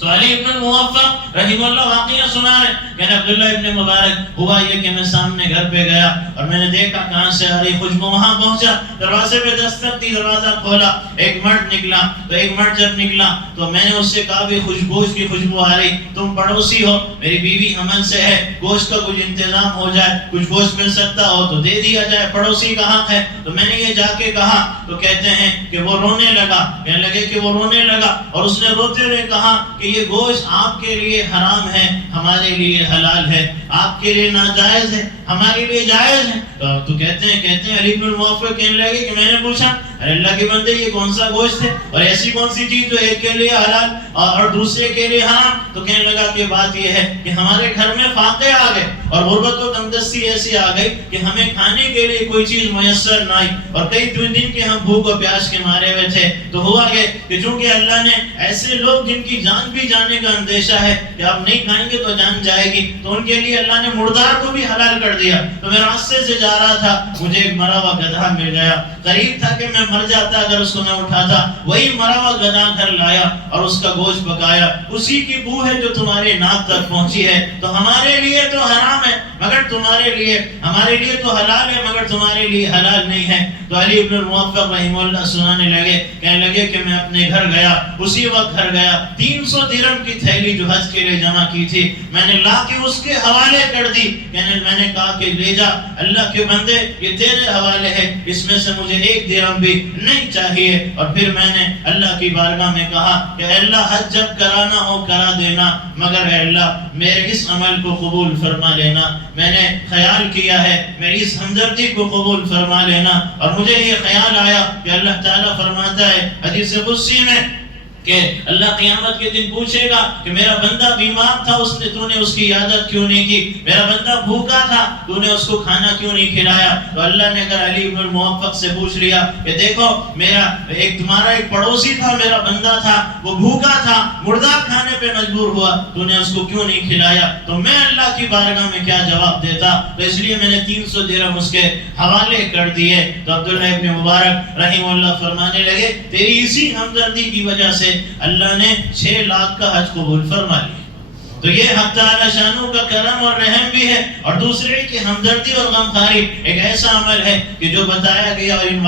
تو علی ابن الموفق رحمہ اللہ واقعہ سنا رہے کہ عبداللہ ابن مبارک ہوا یہ کہ میں سامنے گھر پہ گیا اور میں نے دیکھا کہاں سے آ رہی خوشبو. وہاں پہنچا، دروازے پہ دستک دی، دروازہ کھولا، ایک مرد نکلا. تو ایک مرد جب نکلا تو میں نے اس سے کہا بھی گوشت کی خوشبو آ رہی، تم پڑوسی ہو، میری بیوی حمل سے ہے، گوشت کا کچھ انتظام ہو جائے، کچھ گوشت مل سکتا ہو تو دے دیا جائے، پڑوسی کا حق ہے. تو میں نے یہ جا کے کہا تو کہتے ہیں کہ وہ رونے لگا، کہنے لگے کہ وہ رونے لگا اور اس نے روتے ہوئے کہا کہ یہ گوشت آپ کے لیے حرام ہے، ہمارے لیے حلال ہے، آپ کے لیے ناجائز ہے، ہمارے لیے جائز ہے. تو کہتے ہیں علی بن موفق کہنے لگے کہ میں نے پوچھا ارے اللہ کے بندے یہ کون سا گوشت ہے اور ایسی کون سی چیز جو ایک کے لیے حلال اور دوسرے کے لیے حرام. تو کہنے لگا کہ بات یہ ہے کہ ہمارے گھر میں فاقے آ گئے اور غربت و تنگدستی ایسی آ گئی کہ ہمیں کھانے کے لیے کوئی چیز میسر نہ آئی اور کئی دن کے ہم بھوک و پیاس کے مارے ہوئے تھے. تو ہوا یہ کہ چونکہ اللہ نے ایسے لوگ جن کی جان بھی جانے کا اندیشہ ہے کہ آپ نہیں کھائیں گے تو جان جائے گی، تو ان کے لیے اللہ نے مردار کو بھی حلال کر دیا. تو میں راستے سے جا رہا تھا، مجھے ایک مرا ہوا گدھا مل گیا، قریب تھا کہ میں مر جاتا اگر اس کو نہ اٹھاتا. وہی مرا ہوا گدھا گھر لایا اور اس کا گوشت پکایا. اسی کی بو ہے جو تمہارے ناک تک پہنچی ہے. تو ہمارے لیے تو حرام ہے مگر تمہارے لیے، ہمارے لیے تو حلال ہے مگر تمہارے لیے حلال نہیں ہے. تو علی ابن الموفق رحمہ اللہ سنانے لگے، کہنے لگے کہ میں اپنے گھر گیا، اسی وقت گھر گیا، 300 درہم کی تھیلی جو حج کے لیے جمع کی تھی میں نے لا کے اس کے حوالے کر دی. میں نے کہا کہ لے جا اللہ کے بندے، یہ تیرے حوالے ہے، اس میں سے مجھے 1 درہم بھی نہیں چاہیے. اور پھر میں نے اللہ کی بارگاہ میں کہا کہ اے اللہ حج جب کرانا ہو کرا دینا، مگر اے اللہ میرے اس عمل کو قبول فرما لینا. میں نے خیال کیا ہے میری اس ہمدردی کو قبول فرما لینا. اور مجھے یہ خیال آیا کہ اللہ تعالیٰ فرماتا ہے حدیث قدسی میں کہ اللہ قیامت کے دن پوچھے گا کہ میرا بندہ بیمار تھا، تو نے اس کی عیادت کیوں نہیں کی؟ میرا بندہ بھوکا تھا، تو نے اس کو کھانا کیوں نہیں کھلایا؟ تو اللہ نے اگر علی بن الموفق سے پوچھ لیا کہ دیکھو تمہارا ایک پڑوسی تھا، میرا بندہ تھا، وہ بھوکا تھا، مردار کھانے پہ مجبور ہوا، تو نے اس کو کیوں نہیں کھلایا؟ تو میں اللہ کی بارگاہ میں کیا جواب دیتا؟ تو اس لیے میں نے 300 درہم اس کے حوالے کر دیے. تو عبداللہ ابن مبارک رحمہ اللہ فرمانے لگے تیری اسی ہمدردی کی وجہ سے اللہ نے 6 لاکھ کا حج قبول فرما لیا. تو یہ حق تعالی شانو کا کرم اور رحم بھی ہے، اور دوسرے کی ہمدردی اور غمخواری ایک ایسا عمل ہے کہ جو بتایا گیا. اور ان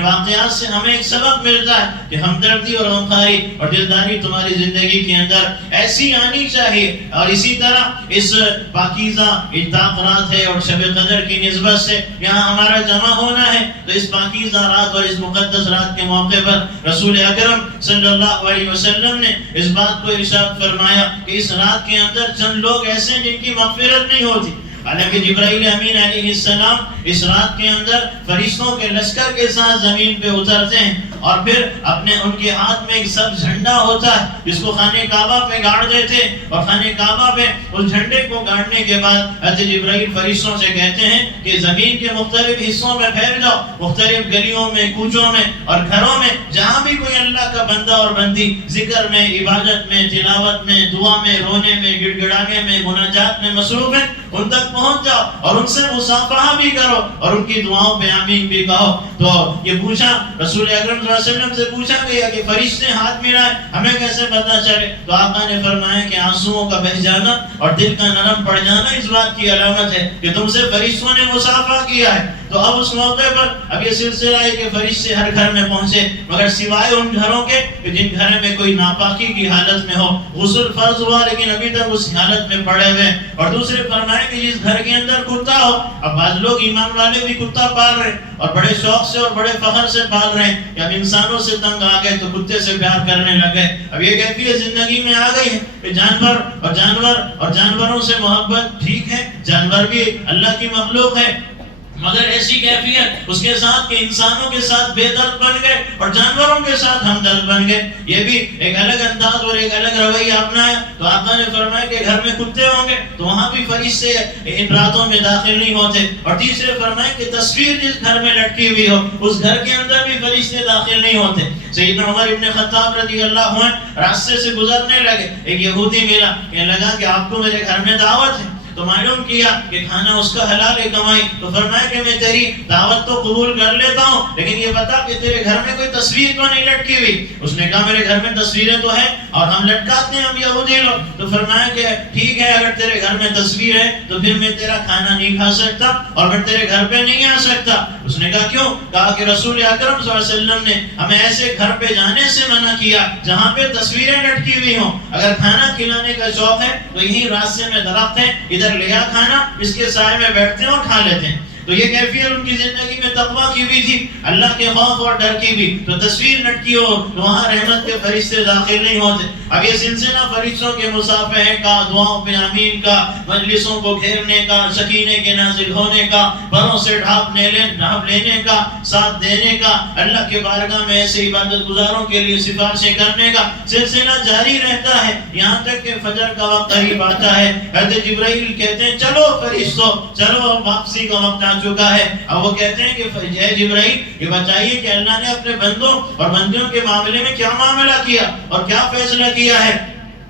واقعات سے ہمیں ایک سبق ملتا ہے کہ ہمدردی اور غمخواری اور دلداری تمہاری زندگی کے اندر ایسی آنی چاہیے. اور اسی طرح اس پاکیزہ اتاق رات ہے اور شب قدر کی نسبت سے یہاں ہمارا جمع ہونا ہے. تو اس پاکیزہ رات اور اس مقدس رات کے موقع پر رسول اکرم صلی اللہ علیہ وسلم نے اس بات کو ارشاد فرمایا کہ اس رات کے اندر چند لوگ ایسے ہیں جن کی مغفرت نہیں ہوتی. حالانکہ جبرائیل امین علیہ السلام اس رات کے اندر فرشتوں کے لشکر کے ساتھ زمین پہ اترتے ہیں اور پھر اپنے ان کے ہاتھ میں ایک سبز جھنڈا ہوتا ہے جس کو خانہ کعبہ پہ گاڑ دیتے، اور خانہ کعبہ پہ اس جھنڈے کو گاڑنے کے بعد حضرت جبرائیل فرشتوں سے کہتے ہیں کہ زمین کے مختلف حصوں میں پھیل جاؤ، مختلف گلیوں میں، کوچوں میں اور گھروں میں، جہاں بھی کوئی اللہ کا بندہ اور بندی ذکر میں، عبادت میں، تلاوت میں، دعا میں، رونے میں، گڑ گڑانے میں، مناجات میں مصروف ہیں، ان تک پہنچ جاؤ اور ان سے مصافحہ بھی کرو اور ان کی دعاؤں پہ آمین بھی کہو۔ تو یہ پوچھا رسول اکرم صلی اللہ علیہ وسلم سے پوچھا گیا کہ فرشتے ہاتھ ملائے ہمیں کیسے پتا چلے؟ تو آقا نے فرمایا کہ آنسوؤں کا بہہ جانا اور دل کا نرم پڑ جانا اس بات کی علامت ہے کہ تم سے فرشتوں نے مصافحہ کیا ہے۔ تو اب اس موقع پر اب یہ سلسلہ ہے کہ فرشتے ہر گھر میں پہنچے، مگر سوائے ان گھروں کے کہ جن گھر میں کوئی ناپاکی کی حالت میں ہو، غسل فرض ہوا لیکن ابھی تک اس حالت میں پڑے ہوئے، اور دوسرے فرمائے کہ جس گھر کے اندر کتا ہو، اب بعض لوگ ایمان والے بھی کتا پال رہے اور بڑے شوق سے اور بڑے فخر سے پال رہے ہیں کہ اب انسانوں سے تنگ آ گئے تو کتے سے پیار کرنے لگے۔ اب یہ کیفیت زندگی میں آ گئی ہے کہ جانوروں سے محبت ٹھیک ہے، جانور بھی اللہ کی مخلوق ہے، مگر ایسی کیفیت اس کے ساتھ کہ انسانوں کے ساتھ بے درد بن گئے اور جانوروں کے ساتھ ہمدرد بن گئے۔ یہ بھی ایک الگ انداز اور ایک الگ رویہ اپنایا۔ تو آقا نے فرمایا کہ گھر میں کتے ہوں گے تو وہاں بھی فرشتے ان راتوں میں داخل نہیں ہوتے، اور تیسرے فرمایا کہ تصویر جس گھر میں لٹکی ہوئی ہو اس گھر کے اندر بھی فرشتے داخل نہیں ہوتے۔ سیدنا عمر ابن خطاب رضی اللہ عنہ راستے سے گزرنے لگے، ایک یہودی ملا، کہنے لگا کہ آپ کو میرے گھر میں دعوت ہے۔ تو معلوم کیا کہ کھانا اس کا حلال ہے کمائی، تو فرمایا کہ میں تیری دعوت تو قبول کر لیتا ہوں لیکن یہ بتا کہ تیرے گھر میں کوئی تصویر تو نہیں لٹکی ہوئی؟ اس نے کہا میرے گھر میں تصویریں تو ہیں اور ہم لٹکاتے ہیں ہم یہودی لوگ۔ تو فرمایا کہ ٹھیک ہے، اگر تیرے گھر میں تصویر ہے تو پھر میں تیرا کھانا نہیں کھا سکتا اور میں تیرے گھر پہ نہیں آ سکتا۔ اس نے کہا کیوں؟ کہا کہ رسول اکرم صلی اللہ علیہ وسلم نے ہمیں ایسے گھر پہ جانے سے منع کیا جہاں پہ تصویریں لٹکی ہوئی ہوں۔ اگر کھانا کھلانے کا شوق ہے تو یہی راستے میں درخت ہے، ادھر لیا کھانا، اس کے سائے میں بیٹھتے ہیں اور کھا لیتے ہیں۔ تو یہ کیفیت ان کی زندگی میں تقویٰ کی بھی تھی، اللہ کے خوف اور ڈر کی بھی۔ تو تصویر لٹکی ہو تو وہاں رحمت کے فرشتے داخل نہیں ہوتے۔ اب یہ سلسلہ فرشتوں کے مصافحے کا، دعاؤں پہ آمین کا، مجلسوں کو گھیرنے کا، سکینے کے نازل ہونے کا، پروں سے ڈھانپ لینے کا، ساتھ دینے کا، اللہ کے بارگاہ میں ایسے عبادت گزاروں کے لیے سفارشیں کرنے کا سلسلہ جاری رہتا ہے یہاں تک کہ فجر کا وقت قریب آتا ہے۔ حضرت جبرائیل کہتے ہیں چلو فرشتوں چلو، واپسی کا وقت چکا ہے۔ اب وہ کہتے ہیں کہ اے جبرائیل یہ بتائیے کہ اللہ نے اپنے بندوں اور بندیوں کے معاملے میں کیا معاملہ کیا اور کیا فیصلہ کیا ہے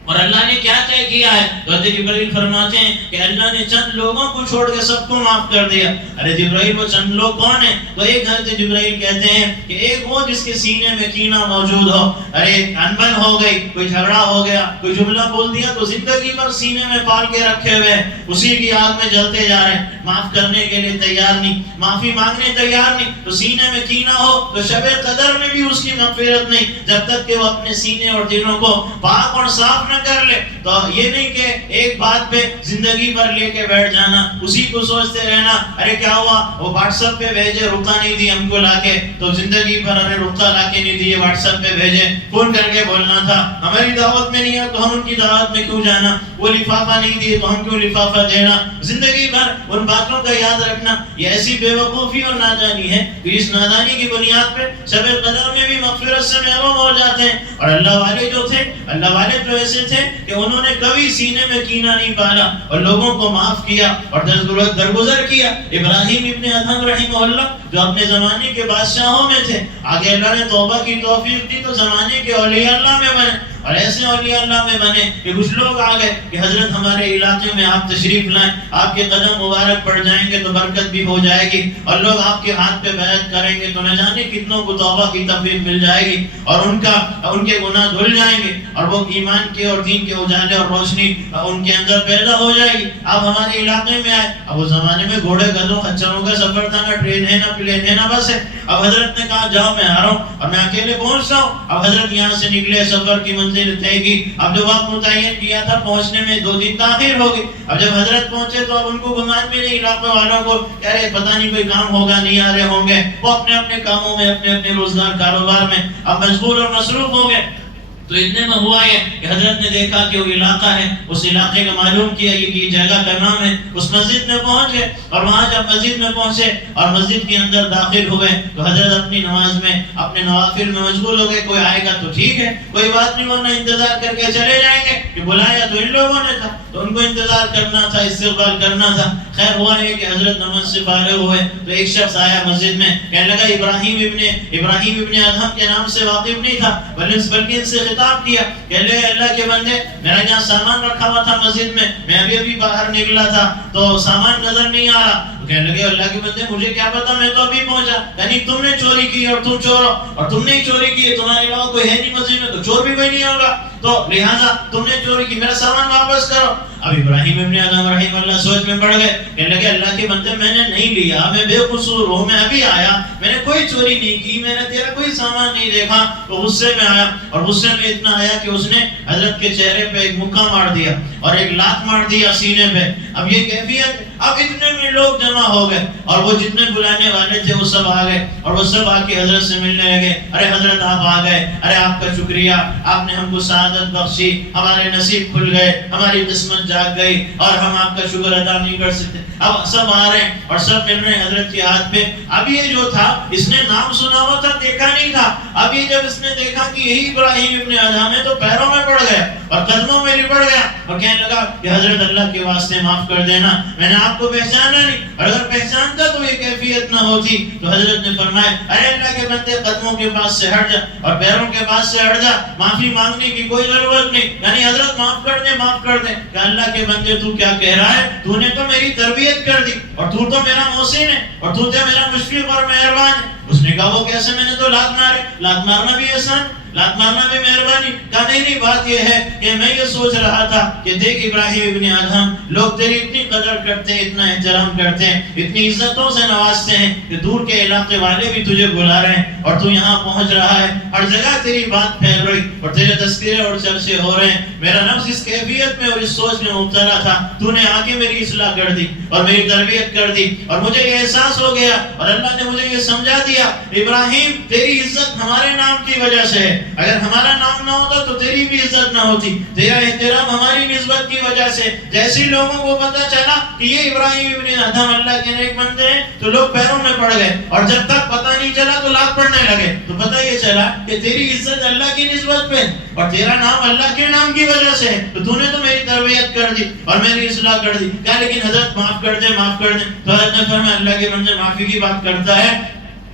اور اللہ نے کیا طے کیا ہے؟ تو حضرت جبرائیل فرماتے ہیں کہ اللہ نے چند لوگوں کو چھوڑ کے سب کو معاف کر دیا۔ ارے جبرائیل وہ چند لوگ کون ہیں؟ تو ایک حضرت جبرائیل کہتے ہیں کہ ایک وہ جس کے سینے میں کینہ موجود ہو، ارے انبن ہو گئی، کوئی جھگڑا ہو گیا، کوئی جملہ بول دیا تو زندگی بھر سینے میں پال کے رکھے ہوئے اسی کی آگ میں جلتے جا رہے ہیں، معاف کرنے کے لیے تیار نہیں، معافی مانگنے تیار نہیں۔ تو سینے میں کینہ ہو تو شب قدر میں بھی اس کی مغفرت نہیں جب تک کہ وہ اپنے سینے اور دلوں کو پاک اور صاف کر لے۔ تو یہ نہیں کہ ایک بات پہ زندگی بھر لے کے بیٹھ جانا، اسی کو سوچتے رہنا، ارے کیا ہوا وہ واٹس ایپ پہ بھیجے رکا نہیں دی ہم کو لا کے، تو زندگی بھر ارے رکا لا کے نہیں دی، یہ واٹس ایپ پہ بھیجے، فون کر کے بولنا تھا ہماری دعوت میں نہیں ہے تو ہم ان کی دعوت میں کیوں جانا، وہ لفافہ نہیں دیے تو ہم کیوں لفافہ دینا، زندگی بھر ان باتوں کا یاد رکھنا۔ یہ ایسی بے وقوفی اور نادانی ہے کہ اس نادانی کی بنیاد پہ شب قدر میں بھی مغفرت سے محروم ہو جاتے ہیں۔ اور اللہ والے جو تھے، اللہ والے تو ایسے تھے کہ انہوں نے کبھی سینے میں کینہ نہیں پالا اور لوگوں کو معاف کیا اور درگزر کیا۔ ابراہیم ابن ادھم رحمہ اللہ جو اپنے زمانے کے بادشاہوں میں تھے، آگے اللہ نے توبہ کی توفیق دی تو زمانے کے اولیاء اللہ میں بنے، اور ایسے اولیاء اللہ میں بنے کہ کچھ لوگ آ گئے کہ حضرت ہمارے علاقے میں آپ تشریف لائیں، آپ کے قدم مبارک پڑ جائیں گے تو برکت بھی ہو جائے گی، اور لوگ آپ کے ہاتھ پہ بیعت کریں گے تو نہ جانے کتنوں کو توبہ کی توفیق مل جائے گی اور ان کے گناہ دھل جائیں گے اور وہ ایمان کے اور دین کے اجالے اور روشنی ان کے اندر پیدا ہو جائے گی۔ آپ ہمارے علاقے میں آئے، اب اس زمانے میں گھوڑے گدھوں خچروں کا سفر تھا، نہ ٹرین ہے نہ پلین ہے نہ بس ہے۔ اب حضرت نے کہا جاؤ میں آ رہا ہوں اور میں اکیلے پہنچ رہا ہوں۔ اب حضرت یہاں سے نکلے، سفر کی منزل طے کی، اب جو وقت متعین کیا تھا پہنچنے میں 2 دن تاخیر ہو گئی۔ اب جب حضرت پہنچے تو اب ان کو گمان بھی نہیں، علاقے والوں کو کہہ رہے پتہ نہیں کوئی کام ہوگا، نہیں آ رہے ہوں گے، وہ اپنے اپنے کاموں میں، اپنے اپنے روزگار کاروبار میں اب مشغول اور مصروف ہو گئے۔ تو اتنے میں ہوا یہ کہ حضرت نے دیکھا کہ وہ علاقہ ہے، اس علاقے کا معلوم کیا یہ جگہ کا نام ہے، اس مسجد میں پہنچے، اور وہاں جب مسجد میں پہنچے اور مسجد کے اندر داخل ہوئے تو حضرت اپنی نماز میں اپنے نوافل میں مشغول ہو گئے. کوئی آئے گا تو ٹھیک ہے، کوئی بات نہیں، ورنہ انتظار کر کے چلے جائیں گے کہ بلایا تو ان لوگوں نے تھا، تو ان کو انتظار کرنا تھا، استقبال کرنا تھا. خیر ہوا ہے کہ حضرت نماز سے فارغ ہوئے تو ایک شخص آیا مسجد میں، کہنے لگا ابراہیم ابن ادہم کے نام سے واقف نہیں تھا، بلکہ ان سے خطاب کیا کہ اللہ کے بندے، میرا یہاں سامان رکھا ہوا تھا مسجد میں، میں ابھی باہر نکلا تھا تو سامان نظر نہیں آ رہا. تو کہنے لگے اللہ کے بندے مجھے کیا پتا، میں تو ابھی پہنچا. یعنی تم نے چوری کی اور تم چور ہو، اور تم نے ہی چوری کی، تمہارے علاوہ کوئی ہے نہیں مسجد میں تو چور بھی کوئی نہیں ہوگا، تو لہٰذا تم نے چوری کی، میرا سامان واپس کرو. اب ابراہیم ابن ادہم رحمہ اللہ سوچ میں پڑ گئے، کہنے لگے اللہ کے بندے میں نے نہیں لیا، میں بے قصور ہوں، میں ابھی آیا، میں نے کوئی چوری نہیں کی، میں نے تیرا کوئی سامان نہیں دیکھا. تو غصے میں آیا، اور غصے میں اتنا آیا کہ اس نے حضرت کے چہرے پہ ایک مکہ مار دیا اور ایک لات مار دیا سینے پہ. اب یہ کیفیت، اب اتنے میں لوگ جمع ہو گئے اور وہ جتنے بلانے والے تھے وہ سب آ گئے، اور وہ سب آ کے حضرت سے ملنے لگے. ارے حضرت آپ آ گئے، ارے آپ کا شکریہ، آپ نے ہم کو سعادت بخشی، ہمارے نصیب کھل گئے، ہماری قسمت جاگ گئی اور ہم آپ کا شکر ادا نہیں کر سکتے. اب سب آ رہے ہیں اور سب مل رہے ہیں حضرت کے ہاتھ پہ. اب یہ جو تھا اس نے نام سنا ہوا تھا، دیکھا نہیں تھا. اب یہ جب اس نے دیکھا کہ یہی ابراہیم ابن ادہم ہے تو پیروں میں پڑ گیا اور قدموں میں لپٹ گیا اور کہنے لگا کہ حضرت اللہ کے واسطے معاف کر دینا، میں نے آپ کو پہچانا نہیں، اور اگر پہچانتا تو یہ کیفیت نہ ہوتی. تو حضرت نے فرمایا ارے اللہ کے بندے قدموں کے پاس سے ہٹ جا اور پیروں کے پاس سے ہٹ جا، معافی مانگنے کی کوئی ضرورت نہیں. یعنی حضرت معاف کر دے، معاف کر دے. کہ اللہ کے بندے تو کیا کہہ رہا ہے، تو نے تو میری تربیت کر دی اور تو میرا محسن ہے اور تو میرا مشفق اور مہربان ہے. اس نے کہا وہ کیسے، میں نے تو لات مارے، لات مارنا بھی احسان، لات مارنا بھی مہربانی. کہا نہیں، بات یہ ہے کہ میں یہ سوچ رہا تھا کہ دیکھ ابراہیم ابن ادہم، لوگ تیری اتنی قدر کرتے ہیں، اتنا احترام کرتے ہیں، اتنی عزتوں سے نوازتے ہیں کہ دور کے علاقے والے بھی تجھے بلا رہے ہیں اور تو یہاں پہنچ رہا ہے، ہر جگہ تیری بات پھیل رہی اور تیرے تذکرے اور چرچے ہو رہے ہیں. میرا نفس اس کیفیت میں اور اس سوچ میں مبتلا تھا، تو نے آ کے میری اصلاح کر دی اور میری تربیت کر دی اور مجھے یہ احساس ہو گیا اور اللہ نے مجھے یہ سمجھا دیا ابراہیم تیری عزت ہمارے نام کی وجہ سے ہے، اگر ہمارا نام نہ ہوتا تو تیری بھی عزت نہ ہوتی، تیرا احترام ہماری نسبت کی وجہ سے. جیسے لوگوں کو پتا چلا کہ یہ ابراہیم ابن ادہم اللہ کے نیک بندے ہیں تو لوگ پیروں میں پڑ گئے، اور جب تک پتہ نہیں چلا تو لاکھ پڑنے لگے. تو پتہ یہ چلا کہ تیری عزت اللہ کی نسبت پہ اور تیرا نام اللہ کے نام کی وجہ سے ہے، تو نے تو میری تربیت کر دی اور میری اصلاح کر دی. کہا لیکن حضرت معاف کر دے، معاف کر دے. تو حضرت نے فرمایا اللہ کے بندے معافی کی بات کرتا ہے،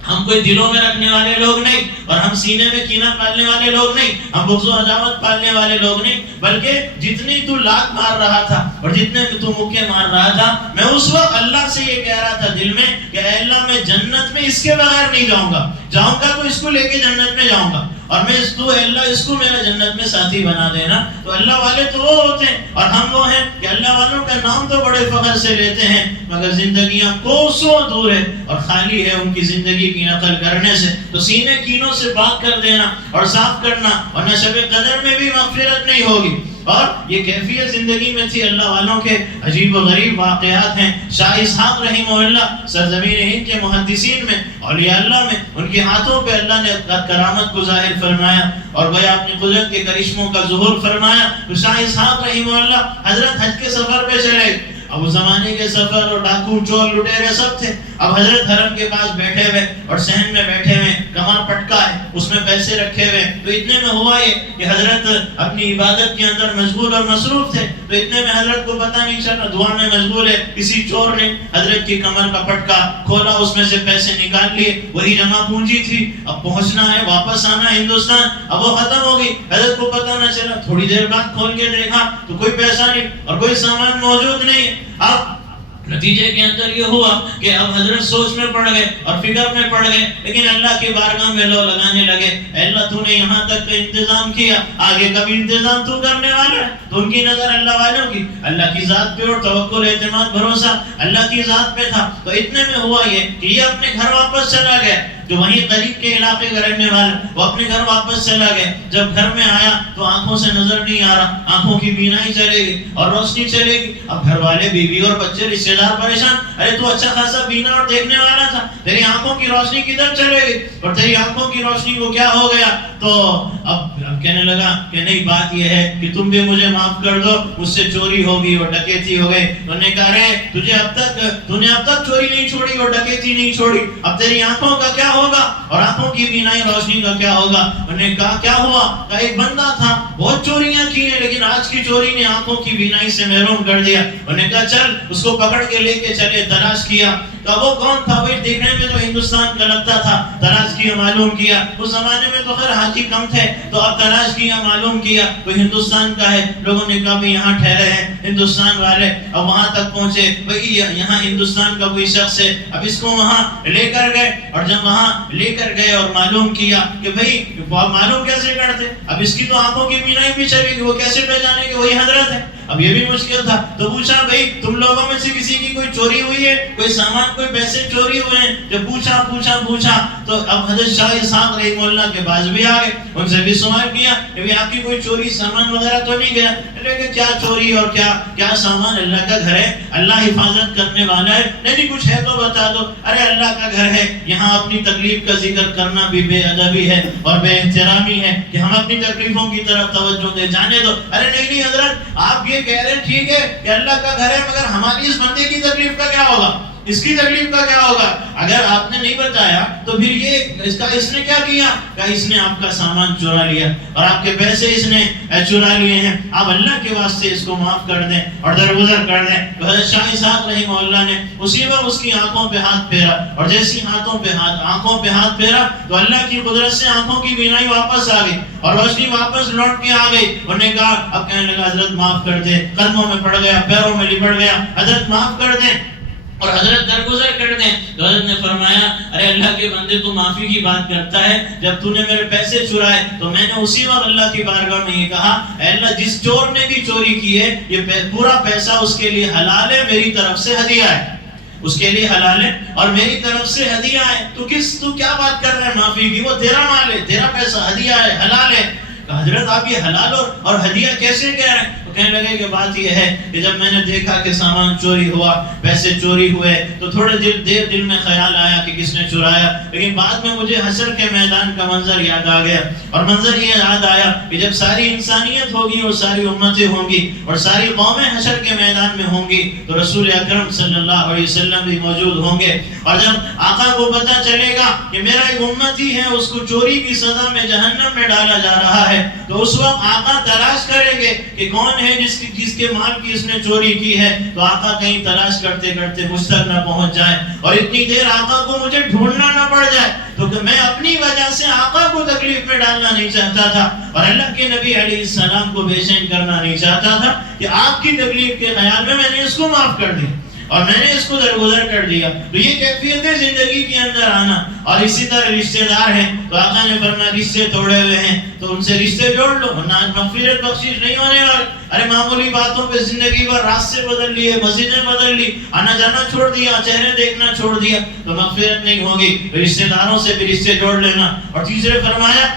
ہم کوئی دلوں میں رکھنے والے لوگ نہیں اور ہم سینے میں کینہ پالنے والے لوگ نہیں، ہم بغض و عداوت پالنے والے لوگ نہیں، بلکہ جتنی تو لات مار رہا تھا اور جتنے تو مکے مار رہا تھا، میں اس وقت اللہ سے یہ کہہ رہا تھا دل میں کہ اے اللہ میں جنت میں اس کے بغیر نہیں جاؤں گا، جاؤں گا تو اس کو لے کے جنت میں جاؤں گا، اور میں اللہ اس کو میرا جنت میں ساتھی بنا دینا. تو اللہ والے تو وہ ہوتے ہیں اور ہم وہ ہیں کہ اللہ والوں کا نام تو بڑے فخر سے لیتے ہیں مگر زندگیاں کوسوں دور ہے اور خالی ہے ان کی زندگی کی نقل کرنے سے. تو سینے کینوں سے پاک کر دینا اور صاف کرنا، ورنہ شب قدر میں بھی مغفرت نہیں ہوگی. اور یہ کیفیت زندگی میں تھی اللہ والوں کے. عجیب و غریب واقعات ہیں. شاہ اسحاق رحمہ اللہ سرزمین ہند کے محدثین میں، اولیاء اللہ میں، ان کے ہاتھوں پہ اللہ نے کرامت کو ظاہر فرمایا اور وہ اپنی قدرت کے کرشموں کا ظہور فرمایا. تو شاہ اسحاق رحمہ اللہ حضرت حج کے سفر پہ چلے. اب اس زمانے کے سفر اور ڈاکو چور لٹیرے سب تھے. اب حضرت حرم کے پاس بیٹھے ہوئے اور صحن میں بیٹھے ہوئے، کمر پٹکا ہے، اس میں پیسے رکھے ہوئے. تو اتنے میں ہوا یہ کہ حضرت اپنی عبادت کے اندر مشغول اور مصروف تھے. تو اتنے میں حضرت کو پتہ نہیں چلا، دعا میں مشغول ہے، کسی چور نے حضرت کی کمر کا پٹکا کھولا، اس میں سے پیسے نکال لیے. وہی جمع پونجی تھی، اب پہنچنا ہے، واپس آنا ہے ہندوستان، اب وہ ختم ہو گئی. حضرت کو پتہ نہ چلا. تھوڑی دیر بعد کھول کے دیکھا تو کوئی پیسہ نہیں اور کوئی سامان موجود نہیں. اب نتیجے کے اندر یہ ہوا کہ اب حضرت سوچ میں پڑ گئے اور فکر میں پڑ گئے، لیکن اللہ کی بارگاہ میں لو لگانے لگے. اے اللہ تو نے یہاں تک کا انتظام کیا، آگے کا بھی انتظام تو کرنے والا ہے. تو ان کی نظر اللہ والوں کی اللہ کی ذات پہ اور توکل، اعتماد، بھروسہ اللہ کی ذات پہ تھا. تو اتنے میں ہوا یہ کہ یہ اپنے گھر واپس چلا گیا. جو وہیں قریب کے علاقے کا رہنے والا، وہ اپنے گھر واپس چلا گیا. جب گھر میں آیا تو آنکھوں سے نظر نہیں آ رہا، آنکھوں کی بینائی چلے گی اور روشنی چلے گی. اب گھر والے، بیوی اور بچے، رشتے دار پریشان. ارے تو اچھا خاصا بینا اور دیکھنے والا تھا، تیری آنکھوں کی روشنی کدھر چلے گئی اور تیری آنکھوں کی روشنی کو کیا ہو گیا؟ تو اب کہنے لگا کہ نہیں، بات یہ ہے کہ تم بھی مجھے معاف کر دو، مجھ سے چوری ہوگی اور ڈکیتی ہو گئی. انہوں نے کہا رے تو نے اب تک چوری نہیں چھوڑی اور ڈکیتی نہیں چھوڑی، اب تیری آنکھوں کا کیا ہوگا اور آنکھوں کی بینائی روشنی کا کیا ہوگا؟ انہوں نے کہا کیا ہوا؟ کہا ایک بندہ تھا، بہت چوریاں کی ہیں، لیکن آج کی چوری نے آنکھوں کی بینائی سے محروم کر دیا. انہوں نے کہا چل اس کو پکڑ کے لے کے چلے. تلاش کیا کہ وہ کون تھا. وہ دیکھنے میں تو ہندوستان کا لگتا تھا. تلاش کیا، معلوم کیا. اس زمانے میں تو خیر حاجی کم تھے، تو اب تلاش کیا، معلوم کیا وہ ہندوستان کا ہے. لوگوں نے کہا بھی یہاں ٹھہرے ہیں ہندوستان والے. اب وہاں تک پہنچے، بھئی یہاں ہندوستان کا کوئی شخص ہے. اب اس کو وہاں لے کر گئے، اور جب وہاں لے کر گئے اور معلوم کیا کہ بھئی معلوم کیسے کرتے، اب اس کی تو آنکھوں کی بینائی بھی چلے گی، وہ کیسے پہچانے کہ وہی حضرت ہے؟ اب یہ بھی مشکل تھا. تو پوچھا بھئی تم لوگوں میں سے کسی کی کوئی چوری ہوئی ہے، کوئی سامان، کوئی پیسے چوری ہوئے ہیں؟ جب پوچھا تو اب حضرت شاہ اسحاق رحمہ اللہ کے پاس بھی آ گئے. ان سے بھی سوال کیا کہ آپ کی کوئی چوری سامان وغیرہ تو نہیں گیا؟ لیکن کیا چوری اور کیا سامان؟ اللہ کا گھر ہے، اللہ حفاظت کرنے والا ہے. نہیں کچھ ہے تو بتا دو. ارے اللہ کا گھر ہے، یہاں اپنی تکلیف کا ذکر کرنا بھی بے ادبی ہے اور بے احترامی ہے کہ ہم اپنی تکلیفوں کی طرف توجہ دے. جانے دو. ارے نہیں حضرت، آپ یہ کہہ رہے ہیں ٹھیک ہے کہ اللہ کا گھر ہے، مگر ہماری اس بندے کی تکلیف کا کیا ہوگا، اس کی تکلیف کا کیا ہوگا؟ اگر آپ نے نہیں بتایا تو پھر یہ اس نے کیا کیا؟ کہ اس نے آپ کا سامان چورا لیا اور آپ کے پیسے اس نے چورا لیے ہیں. آپ اللہ کے واسطے اس کو معاف کر دیں اور درگزر کر دیں. تو حضرت شاہ اسحاق رحمہ اللہ نے اسی وقت اس کی آنکھوں پہ ہاتھ پھیرا، اور جیسی آنکھوں پہ ہاتھ پھیرا تو اللہ کی قدرت سے آنکھوں کی بینائی واپس آ گئی اور روشنی واپس لوٹ کے آ گئی. انہوں نے کہا، اب کہنے لگا حضرت معاف کر دے. قدموں میں پڑ گیا، پیروں میں لپٹ گیا، حضرت معاف کر دیں اور حضرت درگزر کر دیں. تو حضرت نے فرمایا ارے اللہ کے بندے تو معافی کی بات کرتا ہے، جب تو نے میرے پیسے چرائے تو میں نے اسی وقت اللہ کی بارگاہ میں یہ کہا، اے اللہ جس چور نے بھی چوری کی ہے یہ پورا پیسہ اس کے لیے حلال ہے، میری طرف سے ہدیہ ہے، اس کے لیے حلال ہے اور میری طرف سے ہدیہ ہے. تو کیا بات کر رہے ہیں معافی کی؟ وہ تیرا مال ہے، تیرا پیسہ ہدیہ ہے، حلال ہے. حضرت آپ یہ حلال اور ہدیہ کیسے کہہ رہے ہیں؟ تو کہنے لگے کہ بات یہ ہے کہ جب میں نے دیکھا کہ سامان چوری ہوا، پیسے چوری ہوئے، تو تھوڑے دیر دل میں خیال آیا کہ کس نے چرایا، لیکن بعد میں مجھے حشر کے میدان کا منظر یاد آ گیا. اور منظر یہ یاد آیا کہ جب ساری انسانیت ہوگی اور ساری امتیں ہوں گی اور ساری قومیں حشر کے میدان میں ہوں گی تو رسول اکرم صلی اللہ علیہ وسلم بھی موجود ہوں گے. اور جب آقا کو پتہ چلے گا کہ میرا ایک امتی ہے، اس کو چوری کی سزا میں جہنم میں ڈالا جا رہا ہے، تو اس وقت آقا تلاش کریں گے کہ کون ہے جس کے مال کی اس نے چوری کی ہے. تو آقا کہیں تلاش کرتے کرتے مجھ تک نہ پہنچ جائے اور اتنی دیر آقا کو مجھے ڈھونڈنا نہ پڑ جائے. تو کہ میں اپنی وجہ سے آقا کو تکلیف میں ڈالنا نہیں چاہتا تھا اور اللہ کے نبی علیہ السلام کو بے چین کرنا نہیں چاہتا تھا کہ آپ کی تکلیف کے خیال میں نے اس کو معاف کر دیا اور میں نے اس کو درگزر کر دیا. تو یہ کیفیت ہے زندگی کے اندر آنا. اور اسی طرح رشتہ دار ہیں تو آقا نے فرمایا رشتے توڑے ہوئے ہیں تو ان سے رشتے جوڑ لو ورنہ مغفرت بخشش نہیں ہونے والی. ارے معمولی باتوں پہ زندگی بھر راستے بدل لیے، مسجدیں بدل لی، آنا جانا چھوڑ دیا، چہرے دیکھنا چھوڑ دیا تو مغفرت نہیں ہوگی. رشتہ داروں سے بھی رشتے جوڑ لینا. اور تیسرے فرمایا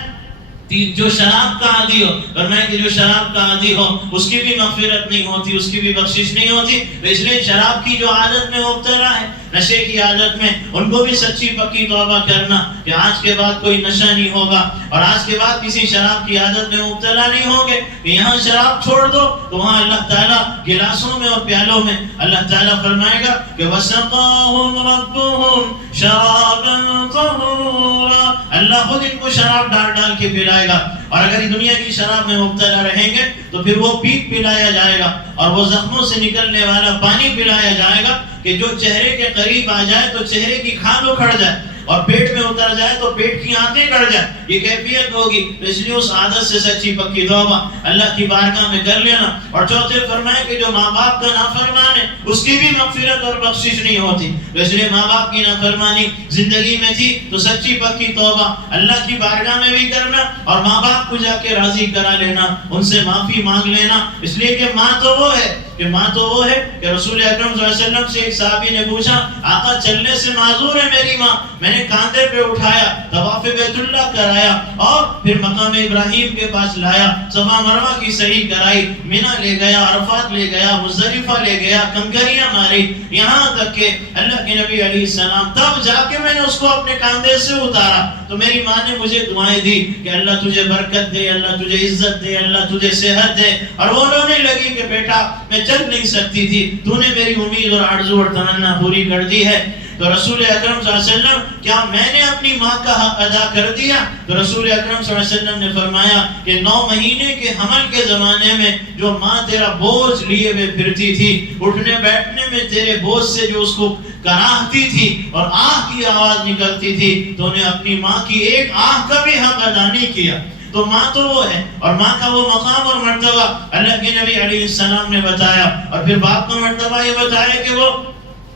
جو شراب کا عادی ہو، فرمایا کہ جو شراب کا عادی ہو اس کی بھی مغفرت نہیں ہوتی، اس کی بھی بخشش نہیں ہوتی. اس لیے شراب کی جو عادت میں مبتلا ہے، نشے کی عادت میں، ان کو بھی سچی پکی توبہ کرنا کہ آج کے بعد کوئی نشہ نہیں ہوگا اور آج کے بعد کسی شراب کی عادت میں مبتلا نہیں ہوگے. کہ یہاں شراب چھوڑ دو تو وہاں اللہ تعالیٰ گلاسوں میں اور پیالوں میں اللہ تعالیٰ فرمائے گا کہ وَسَقَاهُمْ رَبُّهُمْ شَرَابًا طَهُورًا، اللہ خود ان کو شراب ڈال کے پلائے گا. اور اگر دنیا کی شراب میں مبتلا رہیں گے تو پھر وہ پیپ پلایا جائے گا اور وہ زخموں سے نکلنے والا پانی پلایا جائے گا کہ جو چہرے کے قریب آ جائے تو چہرے کی کھال اکھڑ جائے اور پیٹ میں اتر جائے تو پیٹ کی آنتیں کڑ جائے. یہ کیفیت ہوگی. اس لیے اس عادت سے سچی پکی توبہ اللہ کی بارگاہ میں کر لینا. اور چوتھے فرمائے کہ جو ماں باپ کا نافرمان ہے اس کی بھی مغفرت اور بخشش نہیں ہوتی. اس لیے ماں باپ کی نافرمانی زندگی میں تھی تو سچی پکی توبہ اللہ کی بارگاہ میں بھی کرنا اور ماں باپ کو جا کے راضی کرا لینا، ان سے معافی مانگ لینا. اس لیے کہ ماں تو وہ ہے کہ ماں تو وہ ہے کہ رسول اکرم صلی اللہ علیہ وسلم سے ایک صحابی نے پوچھا آقا چلنے سے معذور ہے میری ماں، میں نے کاندھے پہ اٹھایا، طواف بیت اللہ کرایا اور پھر مقام ابراہیم کے پاس لایا، صفا مروہ کی صحیح کرائی، مینا لے گیا، عرفات لے گیا، مزدلفہ لے گیا، کنکریاں ماری، یہاں تک کہ اللہ کے نبی علیہ السلام تب جا کے میں نے اس کو اپنے کاندھے سے اتارا تو میری ماں نے مجھے دعائیں دی کہ اللہ تجھے برکت دے، اللہ تجھے عزت دے، اللہ تجھے صحت دے، اور وہ رونے لگی کہ بیٹا میں چل نہیں سکتی تھی، تو نے میری امید اور آرزو اور تمنا پوری کر دی ہے۔ تو رسول اکرم صلی اللہ علیہ وسلم کیا میں نے اپنی ماں کا حق ادا کر دیا؟ تو رسول اکرم صلی اللہ علیہ وسلم نے فرمایا کہ 9 مہینے کے حمل کے زمانے میں جو ماں تیرا بوجھ لیے ہوئے پھرتی تھی، اٹھنے بیٹھنے میں تیرے بوجھ سے جو اس کو کراہتی تھی اور آہ کی آواز نکلتی تھی، تو نے اپنی ماں کی ایک آہ کا بھی حق ادا نہیں کیا۔ تو ماں تو وہ ہے، اور ماں کا وہ مقام اور مرتبہ اللہ کے نبی علیہ السلام نے بتایا، اور پھر باپ کا مرتبہ یہ بتایا کہ وہ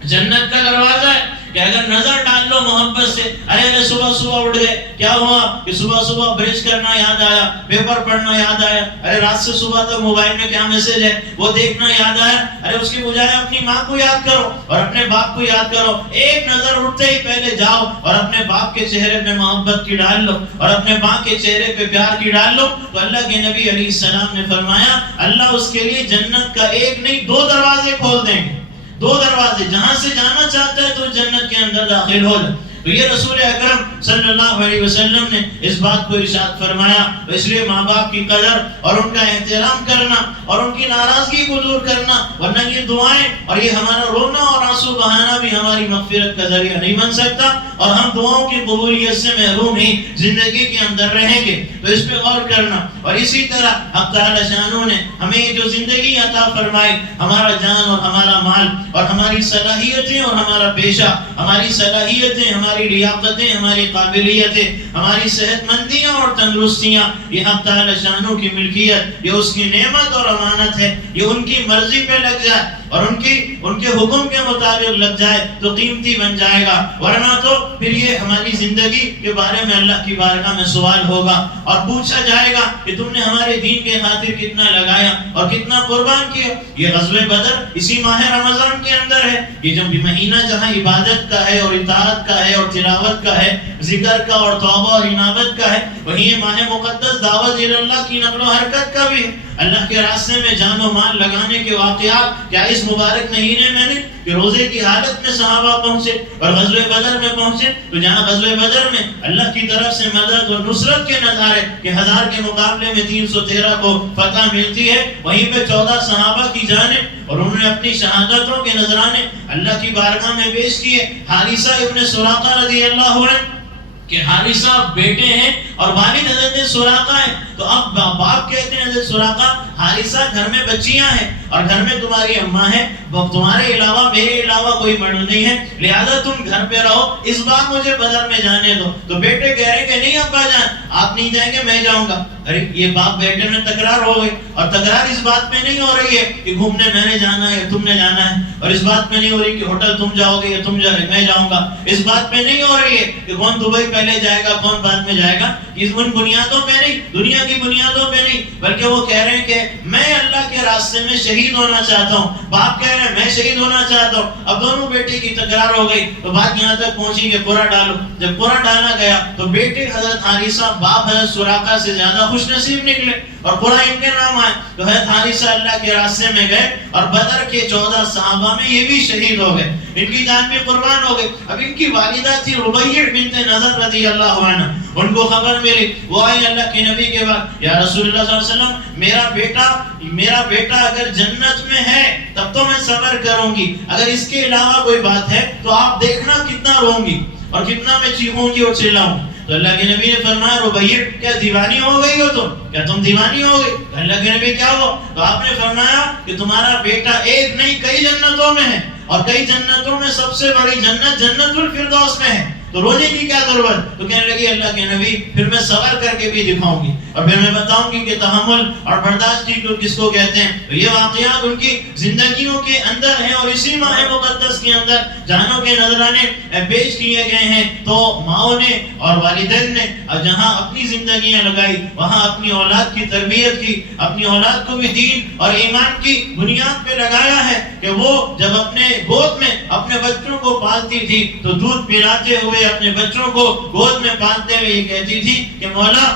جنت کا دروازہ ہے کہ اگر نظر ڈال لو محبت سے، ارے صبح صبح اٹھ گئے، کیا ہوا کہ صبح صبح برش کرنا یاد آیا، پیپر پڑھنا یاد آیا، ارے رات سے صبح تک موبائل میں کیا میسج ہے وہ دیکھنا یاد آیا، ارے اس کی بجائے اپنی ماں کو یاد کرو اور اپنے باپ کو یاد کرو، ایک نظر اٹھتے ہی پہلے جاؤ اور اپنے باپ کے چہرے پہ محبت کی ڈال لو اور اپنے ماں کے چہرے پہ پیار کی ڈال لو۔ تو اللہ کے نبی علیہ السلام نے فرمایا اللہ اس کے لیے جنت کا ایک نہیں 2 دروازے کھول دیں گے، 2 دروازے، جہاں سے جانا چاہتا ہے تو جنت کے اندر داخل ہو جائے۔ تو یہ رسول اکرم صلی اللہ علیہ وسلم نے اس بات کو ارشاد فرمایا، اس لیے ماں باپ کی قدر اور ان کا احترام کرنا اور ان کی ناراضگی کو دور کرنا، ورنہ یہ دعائیں اور یہ ہمارا رونا اور آنسو بہانا بھی ہماری مغفرت کا ذریعہ نہیں بن سکتا، اور ہم دعاؤں کی قبولیت سے محروم ہی زندگی کے اندر رہیں گے۔ تو اس پہ غور کرنا، اور اسی طرح حق تعالی شانہ نے ہمیں یہ جو زندگی عطا فرمائی، ہمارا جان اور ہمارا مال اور ہماری صلاحیتیں اور ہمارا پیشہ، ہماری صلاحیتیں، ہماری لیاقتیں، ہماری قابلیتیں، ہماری صحت مندیاں اور تندرستیاں، یہ حق تعالی شانہ کی ملکیت، یہ اس کی نعمت اور امانت ہے، یہ ان کی مرضی پہ لگ جائے اور ان کے حکم کے مطابق لگ جائے تو قیمتی بن جائے گا، ورنہ تو پھر یہ ہماری زندگی کے بارے میں اللہ کی بارگاہ میں سوال ہوگا اور پوچھا جائے گا کہ تم نے ہمارے دین کے خاطر کتنا لگایا اور کتنا قربان کیا۔ یہ غزوہ بدر اسی ماہ رمضان کے اندر ہے، یہ جو مہینہ جہاں عبادت کا ہے اور اطاعت کا ہے اور تلاوت کا ہے، ذکر کا اور توبہ اور انابت کا ہے، وہیں یہ ماہ مقدس دعوت اللہ کی نقل و حرکت کا بھی ہے۔ اللہ کے راستے میں جان و مال لگانے کے واقعات کیا اس مبارک مہینے میں نہیں کہ روزے کی حالت میں صحابہ پہنچے اور غزوہ بدر میں پہنچے، تو جہاں غزوہ بدر میں اللہ کی طرف سے مدد اور نصرت کے نظارے کہ 1000 کے مقابلے میں 313 کو فتح ملتی ہے، وہیں پہ 14 صحابہ کی جانیں اور انہوں نے اپنی شہادتوں کے نذرانے اللہ کی بارگاہ میں پیش کیے۔ حارثہ ابن سراقہ رضی اللہ عنہ کہ حارثہ بیٹے ہیں اور والد حضرت سراقہ ہیں، تو اب باپ کہتے ہیں حضرت سراقہ حارثہ گھر میں بچیاں ہیں اور گھر میں تمہاری اماں ہے، تمہارے علاوہ میرے علاوہ کوئی مرد نہیں ہے، لہذا تم گھر پہ رہو، اس بار مجھے بدر میں جانے دو۔ تو بیٹے کہہ رہے کہ نہیں ابا جان آپ نہیں جائیں گے میں جاؤں گا۔ ارے یہ باپ بیٹے میں تکرار ہو گئی، اور تکرار اس بات میں نہیں ہو رہی ہے کہ گھومنے میں نے جانا ہے یا تم نے جانا ہے، اور اس بات میں نہیں ہو رہی کہ ہوٹل تم جاؤ گے یا تم جائے میں جاؤں گا، اس بات میں نہیں ہو رہی ہے کہ کون دبئی پہلے جائے گا کون بعد میں جائے گا، اس ان بنیادوں پہ نہیں، دنیا کی بنیادوں پہ نہیں، بلکہ وہ کہہ رہے ہیں کہ میں اللہ کے راستے میں شہید ہونا چاہتا ہوں۔ باپ کہہ رہے ہیں میں شہید ہونا چاہتا ہوں۔ اب دونوں بیٹے کی تکرار ہو گئی تو بات یہاں تک پہنچی کہ قرعہ ڈالو۔ جب قرعہ ڈالا گیا تو بیٹے حضرت حارثہ باپ حضرت سراقہ سے زیادہ خوش نصیب نکلے اور قرعہ ان کے نام آئے، تو حضرت حارثہ اللہ کے راستے میں گئے اور بدر کے 14 صحابہ میں یہ بھی شہید ہو گئے، ان کی جان بھی قربان ہو گئی۔ اب ان کی والدہ تھی ربیع بنت نضر رضی اللہ عنہ، ان کو خبر ملی، وہ آئی اللہ کے نبی کے بعد، یا رسول اللہ صلی اللہ علیہ وسلم میرا بیٹا اگر جنت میں ہے تب تو میں صبر کروں گی، اگر اس کے علاوہ کوئی بات ہے تو آپ دیکھنا کتنا روں گی اور کتنا میں چیخوں گی اور چلاؤں۔ تو اللہ کے نبی نے فرمایا ربیع کیا دیوانی ہو گئی ہو تم، کیا تم دیوانی ہو گئی؟ اللہ کے نبی کیا ہو؟ تو آپ نے فرمایا کہ تمہارا بیٹا ایک نہیں کئی جنتوں میں ہے، اور کئی جنتوں میں سب سے بڑی جنت جنت الفردوس میں ہے، تو رونے کی کیا ضرورت؟ تو کہنے لگی اللہ کے نبی پھر میں صبر کر کے بھی دکھاؤں گی اور پھر میں بتاؤں گی کہ تحمل اور برداشت کس کو کہتے ہیں. تو یہ واقعات ان کی زندگیوں کے اندر ہیں اور اسی ماہ مقدس کے اندر جانوں کے نذرانے پیش کیے گئے ہیں. تو ماؤں نے اور والدین نے جہاں اپنی زندگیاں لگائی وہاں اپنی اولاد کی تربیت کی, اپنی اولاد کو بھی دین اور ایمان کی بنیاد پہ لگایا ہے کہ وہ جب اپنے گود میں اپنے بچوں کو پالتی تھی تو دودھ پلاتے ہوئے اپنے بچوں کو گود میں پالتے ہوئے یہ کہتی تھی کہ مولا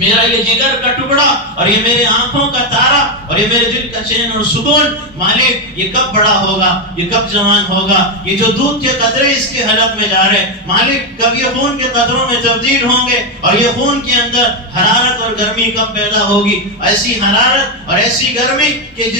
میرا یہ جگر کا ٹکڑا اور یہ میرے آنکھوں کا تارا اور یہ میرے دل کا چین اور سکون, مالک یہ کب بڑا ہوگا, یہ کب جوان ہوگا, یہ جو دودھ کے قطرے اس کے حلق میں جا رہے مالک کب یہ خون کے قطروں میں تبدیل ہوں گے اور یہ خون کے اندر حرارت اور گرمی کب پیدا ہوگی, ایسی حرارت اور ایسی گرمی کہ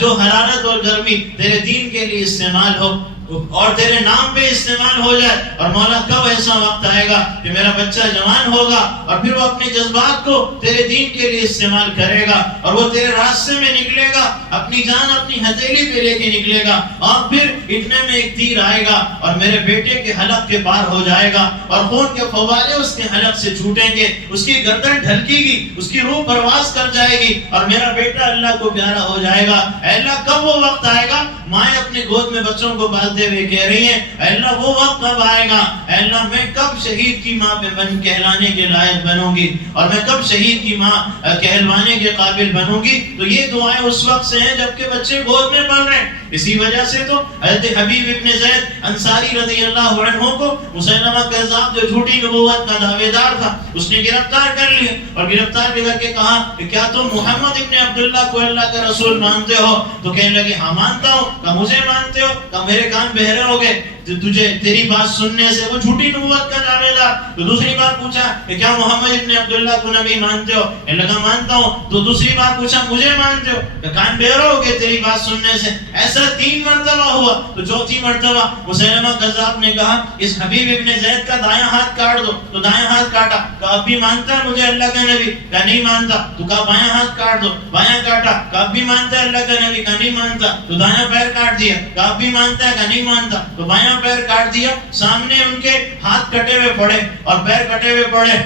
جو حرارت اور گرمی تیرے دین کے لیے استعمال ہو اور تیرے نام پہ استعمال ہو جائے. اور مولا کب ایسا وقت آئے گا کہ میرا بچہ جوان ہوگا اور پھر وہ اپنے جذبات کو تیرے دین کے لیے استعمال کرے گا اور وہ تیرے راستے میں نکلے گا, اپنی جان اپنی ہتھیلی پہ لے کے نکلے گا اور پھر اتنے میں ایک تیر آئے گا اور میرے بیٹے کے حلق کے پار ہو جائے گا اور خون کے فوارے اس کے حلق سے چھوٹیں گے, اس کی گردن ڈھلکے گی, اس کی روح پرواز کر جائے گی اور میرا بیٹا اللہ کو پیارا ہو جائے گا. اے اللہ کب وہ وقت آئے گا؟ مائیں اپنے گود میں بچوں کو پالتے ہوئے کہہ رہی ہیں اے اللہ وہ وقت کب آئے گا, اے اللہ میں کب شہید کی ماں پہ کہلانے کے لائق بنوں گی اور میں کب شہید کی ماں کہلوانے کے قابل بنوں گی. تو یہ دعائیں اس وقت سے ہیں جب کہ بچے گود میں پل رہے ہیں. اسی وجہ سے تو حضرت حبیب ابن زید انصاری رضی اللہ عنہ کو مسیلمہ کذاب جو جھوٹی نبوت کا دعوے دار تھا اس نے گرفتار کر لیا اور گرفتار کر کے کہا کہ کیا تم محمد ابن عبداللہ کو اللہ کا رسول مانتے ہو؟ تو کہنے لگے ہاں مانتا ہوں. کہ مجھے مانتے ہو؟ کہ میرے کان بہرے ہو گئے تجھے تیری بات سننے سے, وہ جھوٹی نبوت کا دعوے دار. تو دوسری بار پوچھا کہ کیا محمد ابن عبداللہ کو نبی مانتے ہو؟ کہنے لگا مانتا ہوں. تو دوسری بار پوچھا مجھے مانتے ہو؟ کہ کان بہرے ہو گئے تیری بات سننے سے. ایسا 3 مرتبہ ہوا. تو چوتھی مرتبہ مسیلمہ کذاب نے کہا اس حبیب ابن زید کا دایاں ہاتھ کاٹ دو. تو دایاں ہاتھ کاٹا. کہا اب بھی مانتا ہے مجھے اللہ کا نبی؟ کہا نہیں مانتا. تو کہا بایاں ہاتھ کاٹ دو. بایاں کاٹا. کہا اب بھی مانتا ہے اللہ کا نبی؟ کہا نہیں مانتا. تو دایاں پیر کاٹ دیا. کہا اب بھی مانتا ہے؟ کہا نہیں مانتا. تو بایاں پیر کاٹ دیا. سامنے ان کے ہاتھ کٹے ہوئے پڑے اور پیر کٹے ہوئے پڑے.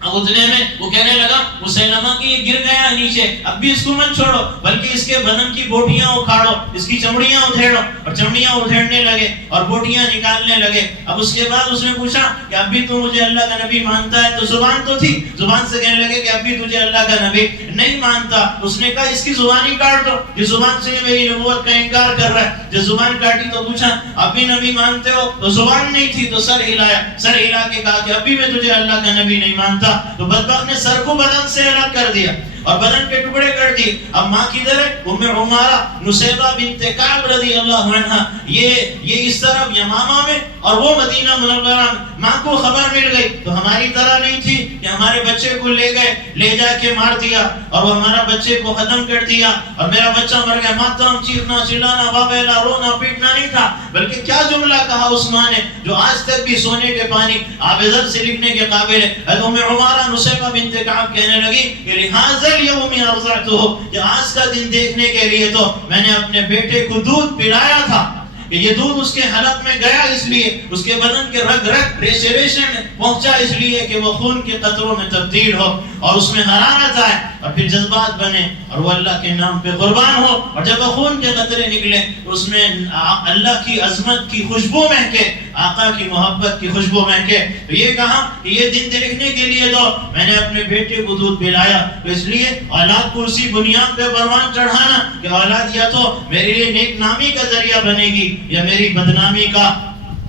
اب اتنے میں وہ کہنے لگا مسیلمہ کی یہ گر گیا نیچے, اب بھی اس کو مت چھوڑو بلکہ اس کے بدن کی بوٹیاں اکھاڑو, اس کی چمڑیاں ادھیڑو. اور چمڑیاں ادھیڑنے لگے اور بوٹیاں نکالنے لگے. اب اس کے بعد اس نے پوچھا کہ اب بھی تو مجھے اللہ کا نبی مانتا ہے؟ تو زبان تو تھی, زبان سے کہنے لگے کہ اب بھی تجھے اللہ کا نبی نہیں مانتا. اس نے کہا اس کی زبان ہی کاٹ دو, جس زبان سے میری نبوت کا انکار کر رہا ہے. جب زبان کاٹی تو پوچھا اب بھی نبی مانتے ہو؟ تو زبان نہیں تھی تو سر ہلایا. سر ہلا کے کہا کہ اب بھی میں تجھے اللہ کا نبی نہیں مانتا. تو بدبخت نے سر کو بدن سے الگ کر دیا اور بدن کے ٹکڑے کر دی. اب ماں کدھر ہے؟ ام عمارہ نصیبہ بنت کعب رضی اللہ عنہ, یہ اس طرف یمامہ میں اور وہ مدینہ منورہ میں. ماں کو خبر مل گئی تو ہماری طرح نہیں تھی کہ ہمارے بچے کو لے گئے, لے جا کے مار دیا اور وہ ہمارا بچے کو ختم کر دیا اور میرا بچہ مر گیا. ماتم, چیخنا, چلانا, واویلا, رونا, پیٹنا نہیں تھا بلکہ کیا جملہ کہا اس ماں نے جو آج تک بھی سونے کے پانی آبذر سے لکھنے کے قابل ہے. ام عمارہ نصیبہ بنت کعب کہنے لگی کہ لہذا اليوم ارضعته, کہ آج کا دن دیکھنے کے لیے تو میں نے اپنے بیٹے کو دودھ پلایا تھا کہ یہ دودھ اس کے حلق میں گیا اس لیے, اس کے بدن کے رگ رگ ریشے ریشے میں پہنچا اس لیے کہ وہ خون کے قطروں میں تبدیل ہو اور اس میں حرارت آئے اور پھر جذبات بنے اور وہ اللہ کے نام پہ قربان ہو. اور جب وہ خون کے قطرے نکلے تو اس میں اللہ کی عظمت کی خوشبو مہکے, آقا کی محبت کی خوشبو مہکے. تو یہ کہا کہ یہ دن دیکھنے کے لیے تو میں نے اپنے بیٹے کو دودھ پلایا. تو اس لیے اولاد کو اسی بنیاد پہ پروان چڑھانا کہ اولاد یا تو میرے لیے نیک نامی کا ذریعہ بنے گی یا میری بدنامی کا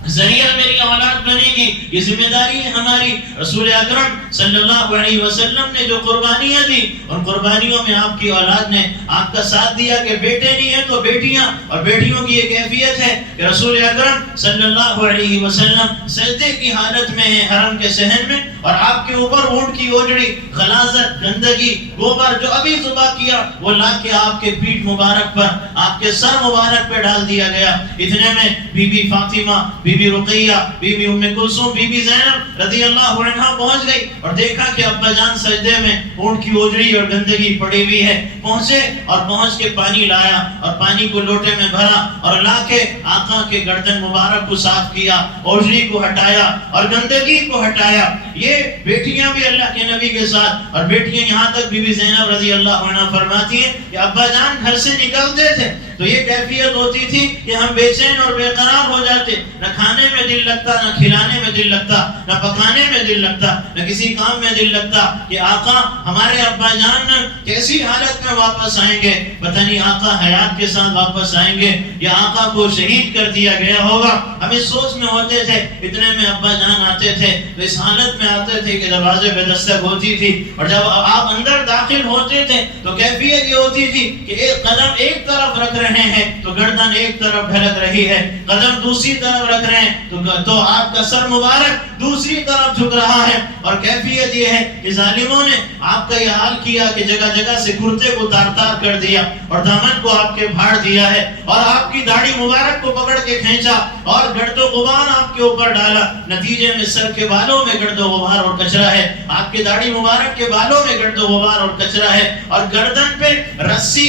ذریعہ میری اولاد بنے گی. یہ ذمہ داری ہے ہماری. رسول اکرم صلی اللہ علیہ وسلم نے جو قربانیاں دی ان قربانیوں میں آپ کی اولاد نے آپ کا ساتھ دیا کہ بیٹے نہیں ہیں تو بیٹیاں, اور بیٹیوں کی یہ کیفیت ہے کہ رسول اکرم صلی اللہ علیہ وسلم سجدے کی حالت میں ہیں حرم کے صحن میں اور آپ کے اوپر اونٹ کی اوجڑی, غلاظت, گندگی, گوبر جو ابھی ذبح کیا وہ لا کے آپ کے پیٹھ مبارک پر, آپ کے سر مبارک پہ ڈال دیا گیا. اتنے میں بی بی فاطمہ, بی بی رقیہ, بی بی ام کلثوم, بی بی زینب رضی اللہ عنہ پہنچ گئی. اور دیکھا کہ ابا جان سجدے میں اونٹ کی اوجڑی اور گندگی پڑی ہوئی ہے، پہنچے اور پہنچ کے پانی لایا اور پانی کو لوٹے میں بھرا اور لا کے آقا کے گردن مبارک کو صاف کیا، اوجڑی کو ہٹایا اور گندگی کو ہٹایا۔ یہ بیٹیاں بھی اللہ کے نبی کے ساتھ، اور بیٹیاں یہاں تک بی بی زینب رضی اللہ عنہ فرماتی ہیں کہ ابا جان گھر سے نکلتے تھے تو یہ کیفیت ہوتی تھی کہ ہم بے چین اور بے قرار ہو جاتے، نہ کھانے میں دل لگتا، نہ کھلانے میں دل لگتا، نہ پکانے میں دل لگتا، نہ کسی کام میں دل لگتا کہ آقا ہمارے ابا جان کیسی حالت میں واپس آئیں گے، پتہ نہیں آقا حیات کے ساتھ واپس آئیں گے یا آقا کو شہید کر دیا گیا ہوگا۔ ہم اس سوچ میں ہوتے تھے، اتنے میں ابا جان آتے تھے تو اس حالت میں آتے تھے کہ دروازے پہ دستک ہوتی تھی، اور جب آپ اندر داخل ہوتے تھے تو کیفیت یہ ہوتی تھی کہ ایک قدم ایک طرف رکھ رہے ہیں تو گردن ایک طرف ڈھلک رہی ہے، قدم دوسری طرف رکھ رہے ہیں تو آپ کا سر مبارک دوسری طرف جھک رہا ہے، اور کیفیت یہ ہے کہ ظالموں نے آپ کا یہ حال کیا کہ جگہ جگہ سے کرتے کو تار تار کر دیا اور دامن کو آپ کے بھاڑ دیا ہے، اور آپ کی داڑھی مبارک کو پکڑ کے کھینچا اور گرد و غبار آپ کے اوپر ڈالا۔ نتیجے میں سر کے بالوں میں گرد و غبار اور کچرا ہے، آپ کی داڑھی مبارک کے بالوں میں گرد و غبار اور کچرا ہے، اور گردن پہ رسی،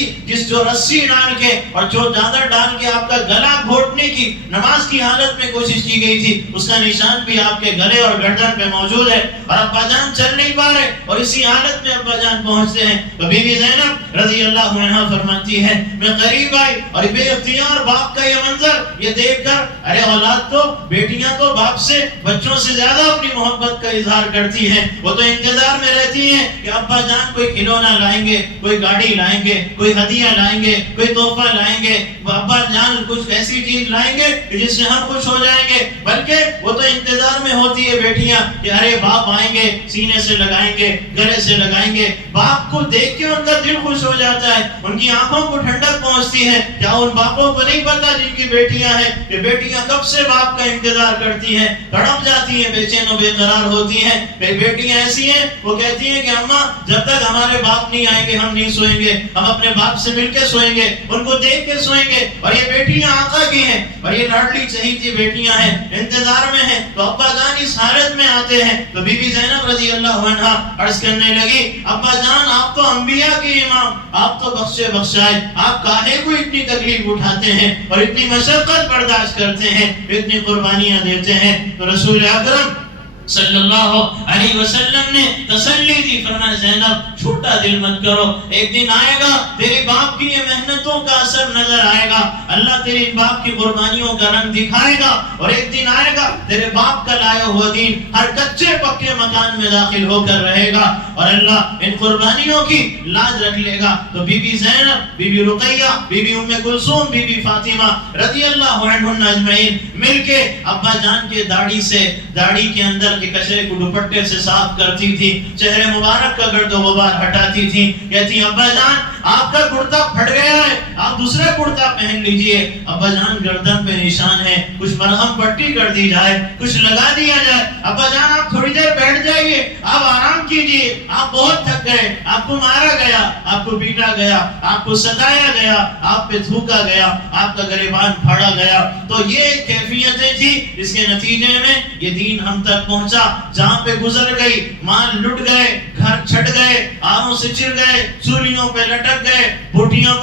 جو رسی ڈال کے اور جو چادر ڈال کے آپ کا گلا گھوٹنے کی نماز کی حالت میں کوشش کی گئی تھی، اس کا نشان بھی آپ کے گلے اور گردن پہ موجود ہے، اور ابا جان چل نہیں پا رہے، اور اسی حالت میں ابا جان پہنچتے ہیں تو بی بی زینب رضی اللہ عنہ فرماتی ہے میں قریب آئی اور بے اختیار باپ کا یہ منظر یہ دیکھ کر، ارے اولاد تو، بیٹیاں تو باپ سے، بچوں سے زیادہ اپنی محبت کا اظہار کرتی ہیں، وہ تو انتظار میں رہتی ہیں کہ ابا جان کوئی کھلونا لائیں گے، کوئی گاڑی لائیں گے، کوئی ہدیہ لائیں گے، کوئی تحفہ لائیں گے، ابا جان کچھ ایسی چیز لائیں گے جس سے ہم خوش ہو جائیں گے، بلکہ وہ تو انتظار میں ہوتی ہے بیٹیاں کہ ارے باپ آئیں گے، سینے سے لگائیں گے، گلے سے لگائیں گے، باپ کو دیکھ کے ان کا دل خوش ہو جاتا ہے، ان کی آنکھوں کو ٹھنڈک پہنچتی ہے۔ کیا ان باپوں کو نہیں پتا جن کی بیٹیاں ہیں کہ بیٹیاں کب سے باپ کا انتظار کرتی ہیں، تڑپ جاتی ہیں، بے چین و بے قرار ہوتی ہیں۔ کئی بیٹیاں ایسی ہیں وہ کہتی ہیں کہ اماں جب تک ہمارے باپ نہیں آئیں گے ہم نہیں سوئیں گے، ہم اپنے باپ سے مل کے سوئیں گے، ان کو دیکھ کے سوئیں گے، اور یہ بیٹیاں آقا کی ہیں اور یہ لاڈلی چہیتی بیٹیاں ہیں، انتظار میں ہیں۔ تو ابا جان اس حالت میں آتے ہیں تو بی بی زینب رضی اللہ عنہ عرض کرنے لگی ابا جان آپ تو انبیاء کے امام، آپ تو بخشے بخشائے، آپ کاہے کو اتنی تکلیف اٹھاتے ہیں اور اتنی مشقت برداشت کرتے ہیں، اتنی قربانیاں دیتے ہیں؟ تو رسول اکرم صلی اللہ علیہ وسلم نے تسلی دی، فرمایا زینب چھوٹا دل مت کرو، ایک دن آئے گا تیری باپ کی یہ محنتوں کا اثر نظر آئے گا، اللہ تیری باپ کی قربانیوں کا رنگ دکھائے گا، اور ایک دن آئے گا تیرے باپ کا لایا ہوا دین ہر کچے پکے مکان میں داخل ہو کر رہے گا، اور اللہ ان قربانیوں کی لاج رکھ لے گا۔ تو بی بی زینب، بی بی رقیہ، بی بی ام کلثوم، بی بی فاطمہ رضی اللہ عنہن اجمعین مل کے ابا جان کے داڑھی کے اندر کے کچرے کو دوپٹے سے صاف کرتی تھی، چہرے مبارک کا گرد و غبار ہٹاتی تھی، کہتی ابا جان آپ کا کرتا پھٹ گیا ہے، آپ دوسرا کرتا پہن لیجئے، ابا جان گردن پہ نشان ہے، کچھ مرہم پٹی کر دی جائے، کچھ لگا دیا جائے، ابا جان آپ تھوڑی دیر بیٹھ جائیے، آپ آرام کیجئے، آپ بہت تھک گئے، آپ کو مارا گیا، آپ کو پیٹا گیا، آپ کو ستایا گیا، آپ پہ تھوکا گیا، آپ کا گریبان پھاڑا گیا۔ تو یہ کیفیتیں تھی جس کے نتیجے میں یہ دین ہم تک پہنچا، جہاں پہ گزر گئی، مال لٹ گئے، گھر چھٹ گئے، آہوں سے چر گئے، چولیوں پہ لٹک گئے، بوٹیاں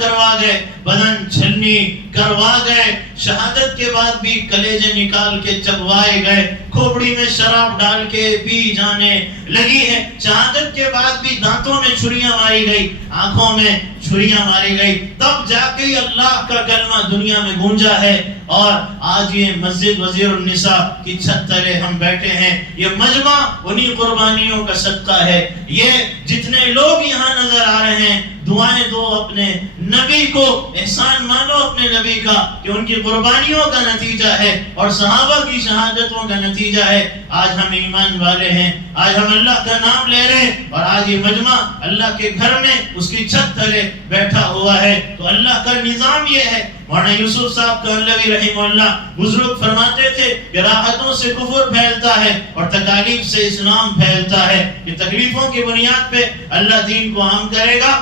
کروا گئے، بدن چھلنی کروا گئے، شہادت کے بعد بھی کلیجے نکال کے چبوائے گئے، کھوپڑی میں شراب ڈال کے پی جانے لگی ہے، شہادت کے بعد بھی دانتوں میں چھریاں ماری گئی، آنکھوں میں چھریاں ماری گئی، تب جا کے اللہ کا کلمہ دنیا میں گونجا ہے، اور آج یہ مسجد وزیر النساء کی چھت تلے ہم بیٹھے ہیں، یہ مجمع انہی قربانیوں کا صدقہ ہے۔ یہ جتنے لوگ یہاں نظر آ رہے ہیں، دعائیں دو اپنے نبی کو، احسان مانو اپنے نبی کا کہ ان کی قربانیوں کا نتیجہ ہے اور صحابہ کی شہادتوں کا نتیجہ ہے آج ہم ایمان والے ہیں، آج ہم اللہ کا نام لے رہے ہیں، اور آج یہ مجمع اللہ کے گھر میں اس کی چھت تلے بیٹھا ہوا ہے۔ تو اللہ کا نظام یہ ہے۔ مولانا یوسف صاحب کانلوی رحمہ اللہ بزرگ فرماتے تھے کہ راحتوں سے کفر پھیلتا ہے اور تکالیف سے اسلام پھیلتا ہے، کہ تکلیفوں کی بنیاد پہ اللہ دین کو عام کرے گا۔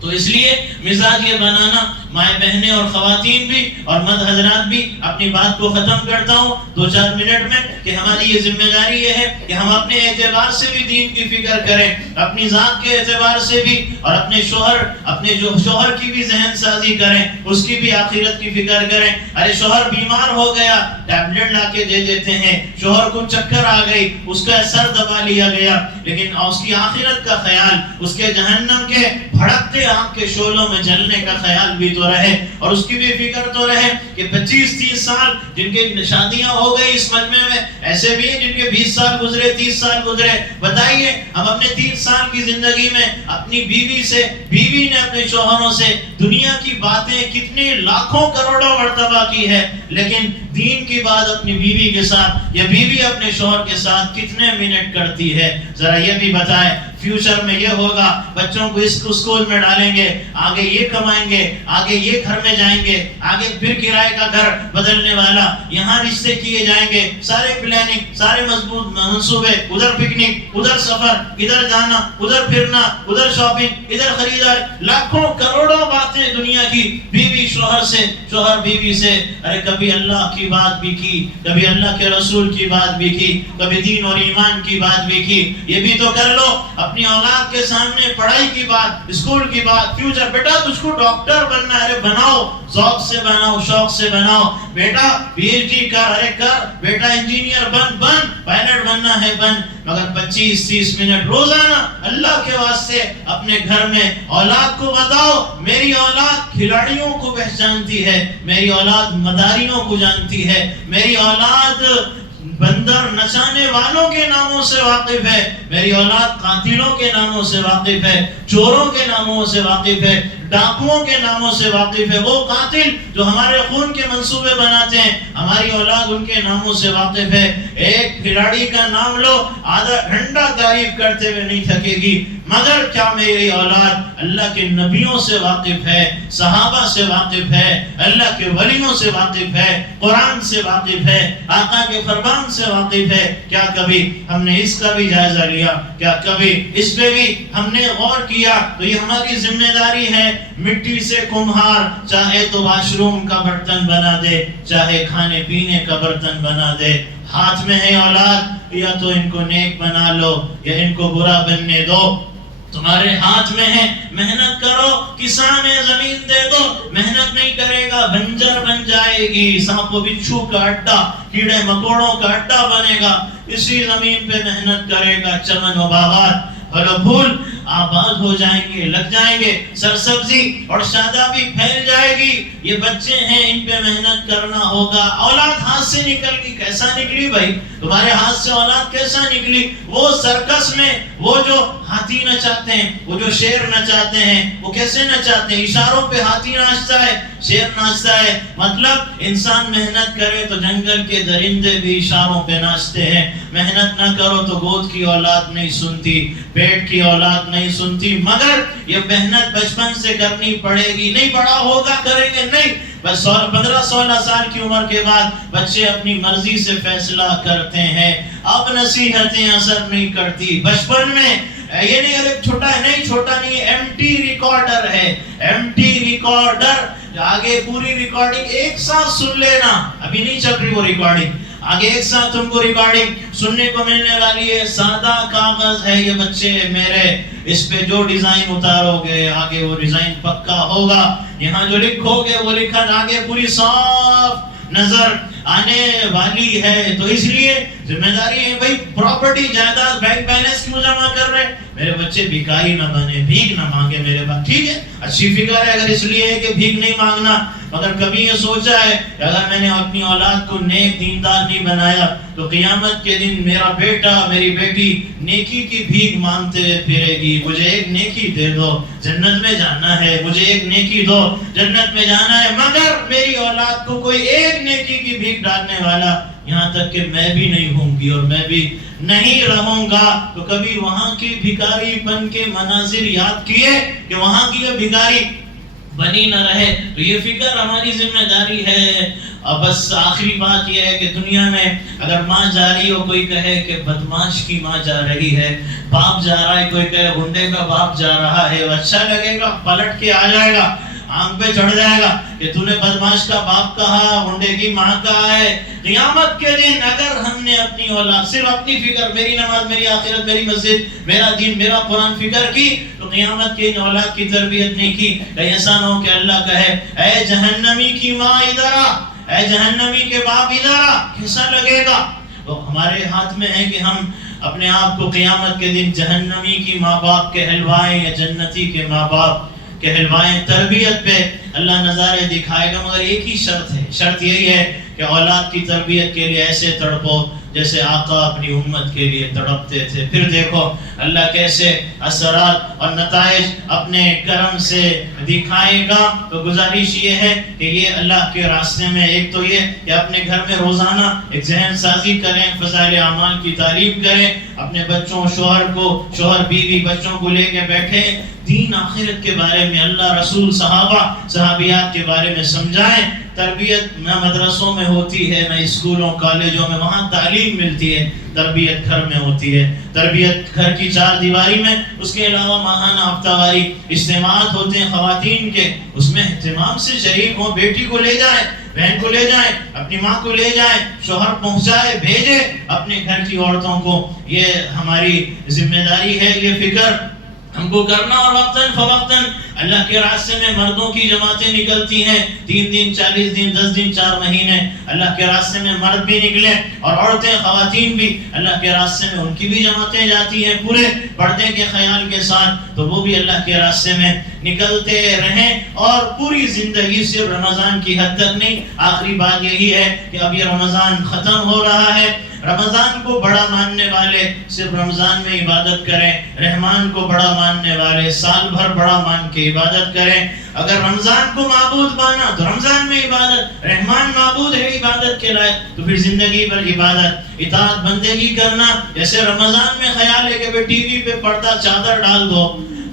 تو اس لیے مزاج یہ بنانا مائیں بہنیں اور خواتین بھی اور مرد حضرات بھی اپنی بات کو ختم کرتا ہوں 2-4 منٹ میں کہ ہماری یہ ذمہ داری یہ ہے کہ ہم اپنے اعتبار سے بھی دین کی فکر کریں، اپنی ذات کے اعتبار سے بھی، اور اپنے شوہر کی بھی ذہن سازی کریں، اس کی بھی آخرت کی فکر کریں۔ ارے شوہر بیمار ہو گیا، ٹیبلٹ لا کے دے دیتے ہیں، شوہر کو چکر آ گئی، اس کا سر دبا لیا گیا، لیکن اس کی آخرت کا خیال، اس کے جہنم کے بھڑکتے آگ کے شعلوں میں جلنے کا خیال بھی تو رہے، اور اس کی بھی فکر تو رہے کہ 25-30 سال جن کے شادیاں ہو گئی اس مجمع میں، ایسے بھی ہیں جن کے 20 سال گزرے، 30 سال گزرے۔ بتائیے ہم اپنے 30 سال کی زندگی میں اپنی بیوی نے اپنے شوہروں سے دنیا کی باتیں کتنے لاکھوں کروڑوں مرتبہ کی ہے، لیکن دین کی بات اپنی بیوی کے ساتھ یا بیوی اپنے شوہر کے ساتھ کتنے منٹ کرتی ہے؟ ذرا یہ بھی بتائیں۔ فیوچر میں یہ ہوگا، بچوں کو اس اسکول میں ڈالیں گے، آگے یہ کمائیں گے، آگے یہ گھر میں جائیں گے، آگے پھر کرائے کا گھر بدلنے والا، یہاں رشتے کیے جائیں گے، سارے پلاننگ، سارے مضبوط منصوبے، ادھر پکنک، ادھر سفر، ادھر جانا، ادھر پھرنا، ادھر شاپنگ، ادھر خریدار، لاکھوں کروڑوں باتیں دنیا کی، بیوی شوہر سے، شوہر بیوی سے۔ ارے کبھی اللہ کی بات بھی کی، کبھی اللہ کے رسول کی بات بھی کی، کبھی دین اور ایمان کی بات بھی کی۔ یہ بھی تو کر لو اپنی اولاد کے سامنے، پڑھائی کی بات، اسکول کی بات، فیوچر، بیٹا تجھ کو ڈاکٹر بننا ہے، ارے بناؤ، ذوق سے بناؤ، شوق سے بناؤ، بیٹا پی ایچ ڈی کر، ارے کر، بیٹا انجینئر بن، پائلٹ بننا ہے بن، مگر 25-30 منٹ روزانہ اللہ کے واسطے اپنے گھر میں اولاد کو بتاؤ۔ میری اولاد کھلاڑیوں کو پہچانتی ہے، میری اولاد مداریوں کو جانتی ہے، میری اولاد بندر نچانے والوں کے ناموں سے واقف ہے، میری اولاد قاتلوں کے ناموں سے واقف ہے، چوروں کے ناموں سے واقف ہے، ڈاکوؤں کے ناموں سے واقف ہے۔ وہ قاتل جو ہمارے خون کے منصوبے بناتے ہیں، ہماری اولاد ان کے ناموں سے واقف ہے۔ ایک کھلاڑی کا نام لو، آدھا گھنٹہ تعریف کرتے ہوئے نہیں تھکے گی، مگر کیا میری اولاد اللہ کے نبیوں سے واقف ہے، صحابہ سے واقف ہے، اللہ کے ولیوں سے واقف ہے، قرآن سے واقف ہے، آقا کے فرمان سے واقف ہے؟ کیا کبھی ہم نے اس کا بھی جائزہ لیا؟ کیا کبھی اس پہ بھی ہم نے غور کیا؟ تو یہ ہماری ذمہ داری ہے۔ مٹی سے کمہار چاہے تو واش روم کا برتن بنا دے، چاہے کھانے پینے کا برتن بنا دے، ہاتھ میں ہے اولاد، یا تو ان کو نیک بنا لو یا ان کو برا بننے دو، تمہارے ہاتھ میں ہے۔ محنت کرو، کسان ہے زمین دے دو، محنت نہیں کرے گا بنجر بن جائے گی، سانپ و بچھو کا اڈا، کیڑے مکوڑوں کا اڈا بنے گا۔ اسی زمین پہ محنت کرے گا، چمن و باغات، پھل و پھول آباد ہو جائیں گے، لگ جائیں گے، سرسبزی اور شادابی پھیل جائے گی۔ یہ بچے ہیں، ان پہ محنت کرنا ہوگا۔ اولاد ہاتھ سے نکل گئی، کیسا نکلی بھائی؟ تمہارے ہاتھ سے اولاد کیسا نکلی؟ وہ سرکس میں وہ جو ہاتھی نچاتے ہیں، وہ جو شیر نچاتے ہیں، وہ کیسے نچاتے ہیں؟ اشاروں پہ ہاتھی ناچتا ہے، شیر ناچتا ہے۔ مطلب انسان محنت کرے تو جنگل کے درندے بھی اشاروں پہ ناچتے ہیں۔ محنت نہ کرو تو گود کی اولاد نہیں سنتی، پیٹ کی اولاد نہیں سنتی، مگر یہ محنت بچپن سے کرنی پڑے گی۔ نہیں بڑا ہوگا کریں گے نہیں، بس 15-16 سال کی عمر کے بعد بچے اپنی مرضی سے فیصلہ کرتے ہیں۔ اب نصیحتیں اثر نہیں کرتی۔ بچپن میں یہ نہیں، ارے چھوٹا ہے، نہیں چھوٹا نہیں، ایم ٹی ریکارڈر ہے، ایم ٹی ریکارڈر، آگے پوری ریکارڈنگ ایک ساتھ سن لینا، ابھی نہیں چل رہی وہ ریکارڈنگ، آگے ایک ساتھ تم کو ریکارڈنگ سننے کو ملنے والی ہے۔ سادہ کاغذ ہے یہ بچے میرے، اس پہ جو ڈیزائن اتارو گے آگے وہ ڈیزائن پکا ہوگا، یہاں جو لکھو گے وہ لکھن آگے پوری صاف نظر آنے والی ہے۔ تو اس لیے ذمہ داری ہے بھائی، پراپرٹی جائیداد بینک بیلنس کیوں جمع کر رہے ہیں؟ میرے بچے بھکاری نہ بنے، بھیک نہ مانگے میرے پاس۔ ٹھیک ہے، اچھی فکر ہے اگر اس لیے ہے کہ بھیک نہیں مانگنا، مگر کبھی یہ سوچا ہے کہ اگر میں نے اپنی اولاد کو نیک دیندار نہیں بنایا تو قیامت کے دن میرا بیٹا میری بیٹی نیکی کی بھیک مانگتے پھرے گی؟ مجھے ایک نیکی دے دو، جنت میں جانا ہے، مجھے ایک نیکی دو، جنت میں جانا ہے، مگر میری اولاد کو کوئی ایک نیکی کی بھیک ڈالنے والا یہاں تک کہ میں بھی نہیں ہوں گی اور میں بھی نہیں رہوں گا۔ تو کبھی وہاں کی بھکاری پن کے مناظر یاد کیے کہ وہاں کی یہ بھکاری بنی نہ رہے؟ تو یہ فکر ہماری ذمہ داری ہے۔ اب بس آخری بات یہ ہے کہ دنیا میں اگر ماں جا رہی ہو، کوئی کہے کہ بدماش کی ماں جا رہی ہے، باپ جا رہا ہے، کوئی کہے گنڈے کا باپ جا رہا ہے، اچھا لگے گا، پلٹ کے آ جائے گا۔ آنکھ پہ چڑھ جائے گا کہ تو نے بدماش کا باپ کہا، ہنڈے کی ماں کہا ہے۔ قیامت کے دن اگر ہم نے اپنی اولاد صرف اپنی فکر، میری نماز، میری آخرت، میری مسجد، میرا دین، میرا قرآن فکر کی، تو قیامت کے اولاد کی تربیت نہیں کی، ایسا نہ ہو کہ اللہ کہے اے جہنمی کی ماں ادھر آ، اے جہنمی کے باپ ادھر آ، کیسا لگے گا؟ تو ہمارے ہاتھ میں ہے کہ ہم اپنے آپ کو قیامت کے دن جہنمی کی ماں باپ کہلوائیں یا جنتی کے ماں باپ کہلوائیں۔ تربیت پہ اللہ نظارے دکھائے گا، مگر ایک ہی شرط ہے، شرط یہی ہے کہ اولاد کی تربیت کے لیے ایسے تڑپو جیسے آقا اپنی امت کے لیے تڑپتے تھے۔ پھر دیکھو اللہ کیسے اثرات اور نتائج اپنے کرم سے دکھائے گا۔ تو گزارش یہ ہے کہ یہ اللہ کے راستے میں، ایک تو یہ کہ اپنے گھر میں روزانہ ایک ذہن سازی کریں، فضائل اعمال کی تعلیم کریں، اپنے بچوں، شوہر بیوی بچوں کو لے کے بیٹھے، دین آخرت کے بارے میں، اللہ رسول صحابہ صحابیات کے بارے میں سمجھائیں۔ تربیت نہ مدرسوں میں ہوتی ہے، نہ اسکولوں کالجوں میں، وہاں تعلیم ملتی ہے، تربیت گھر میں ہوتی ہے۔ تربیت گھر کی چار دیواری میں، اس کے علاوہ ماہانہ ہفتہ واری اجتماعات ہوتے ہیں خواتین کے، اس میں اہتمام سے شریک ہوں، بیٹی کو لے جائیں، بہن کو لے جائیں، اپنی ماں کو لے جائیں، شوہر پہنچائے بھیجے اپنے گھر کی عورتوں کو۔ یہ ہماری ذمہ داری ہے، یہ فکر ہم کو کرنا۔ اور وقتاً فوقتاً اللہ کے راستے میں مردوں کی جماعتیں نکلتی ہیں، 3 دن 40 دن 10 دن 4 مہینے اللہ کے راستے میں مرد بھی نکلے، اور عورتیں خواتین بھی اللہ کے راستے میں ان کی بھی جماعتیں جاتی ہیں پورے پردے کے خیال کے ساتھ، تو وہ بھی اللہ کے راستے میں نکلتے رہیں، اور پوری زندگی صرف رمضان کی حد تک نہیں۔ آخری بات یہی ہے کہ اب یہ رمضان ختم ہو رہا ہے، رمضان کو بڑا ماننے والے صرف رمضان میں عبادت کریں، رحمان کو بڑا ماننے والے سال بھر بڑا مان کے عبادت کریں۔ اگر رمضان کو معبود مانا تو رمضان میں عبادت، رحمان معبود ہے عبادت کے لائق، تو پھر زندگی بھر عبادت اطاعت بندگی کرنا۔ جیسے رمضان میں خیال ہے کہ ٹی وی پہ پردہ چادر ڈال دو،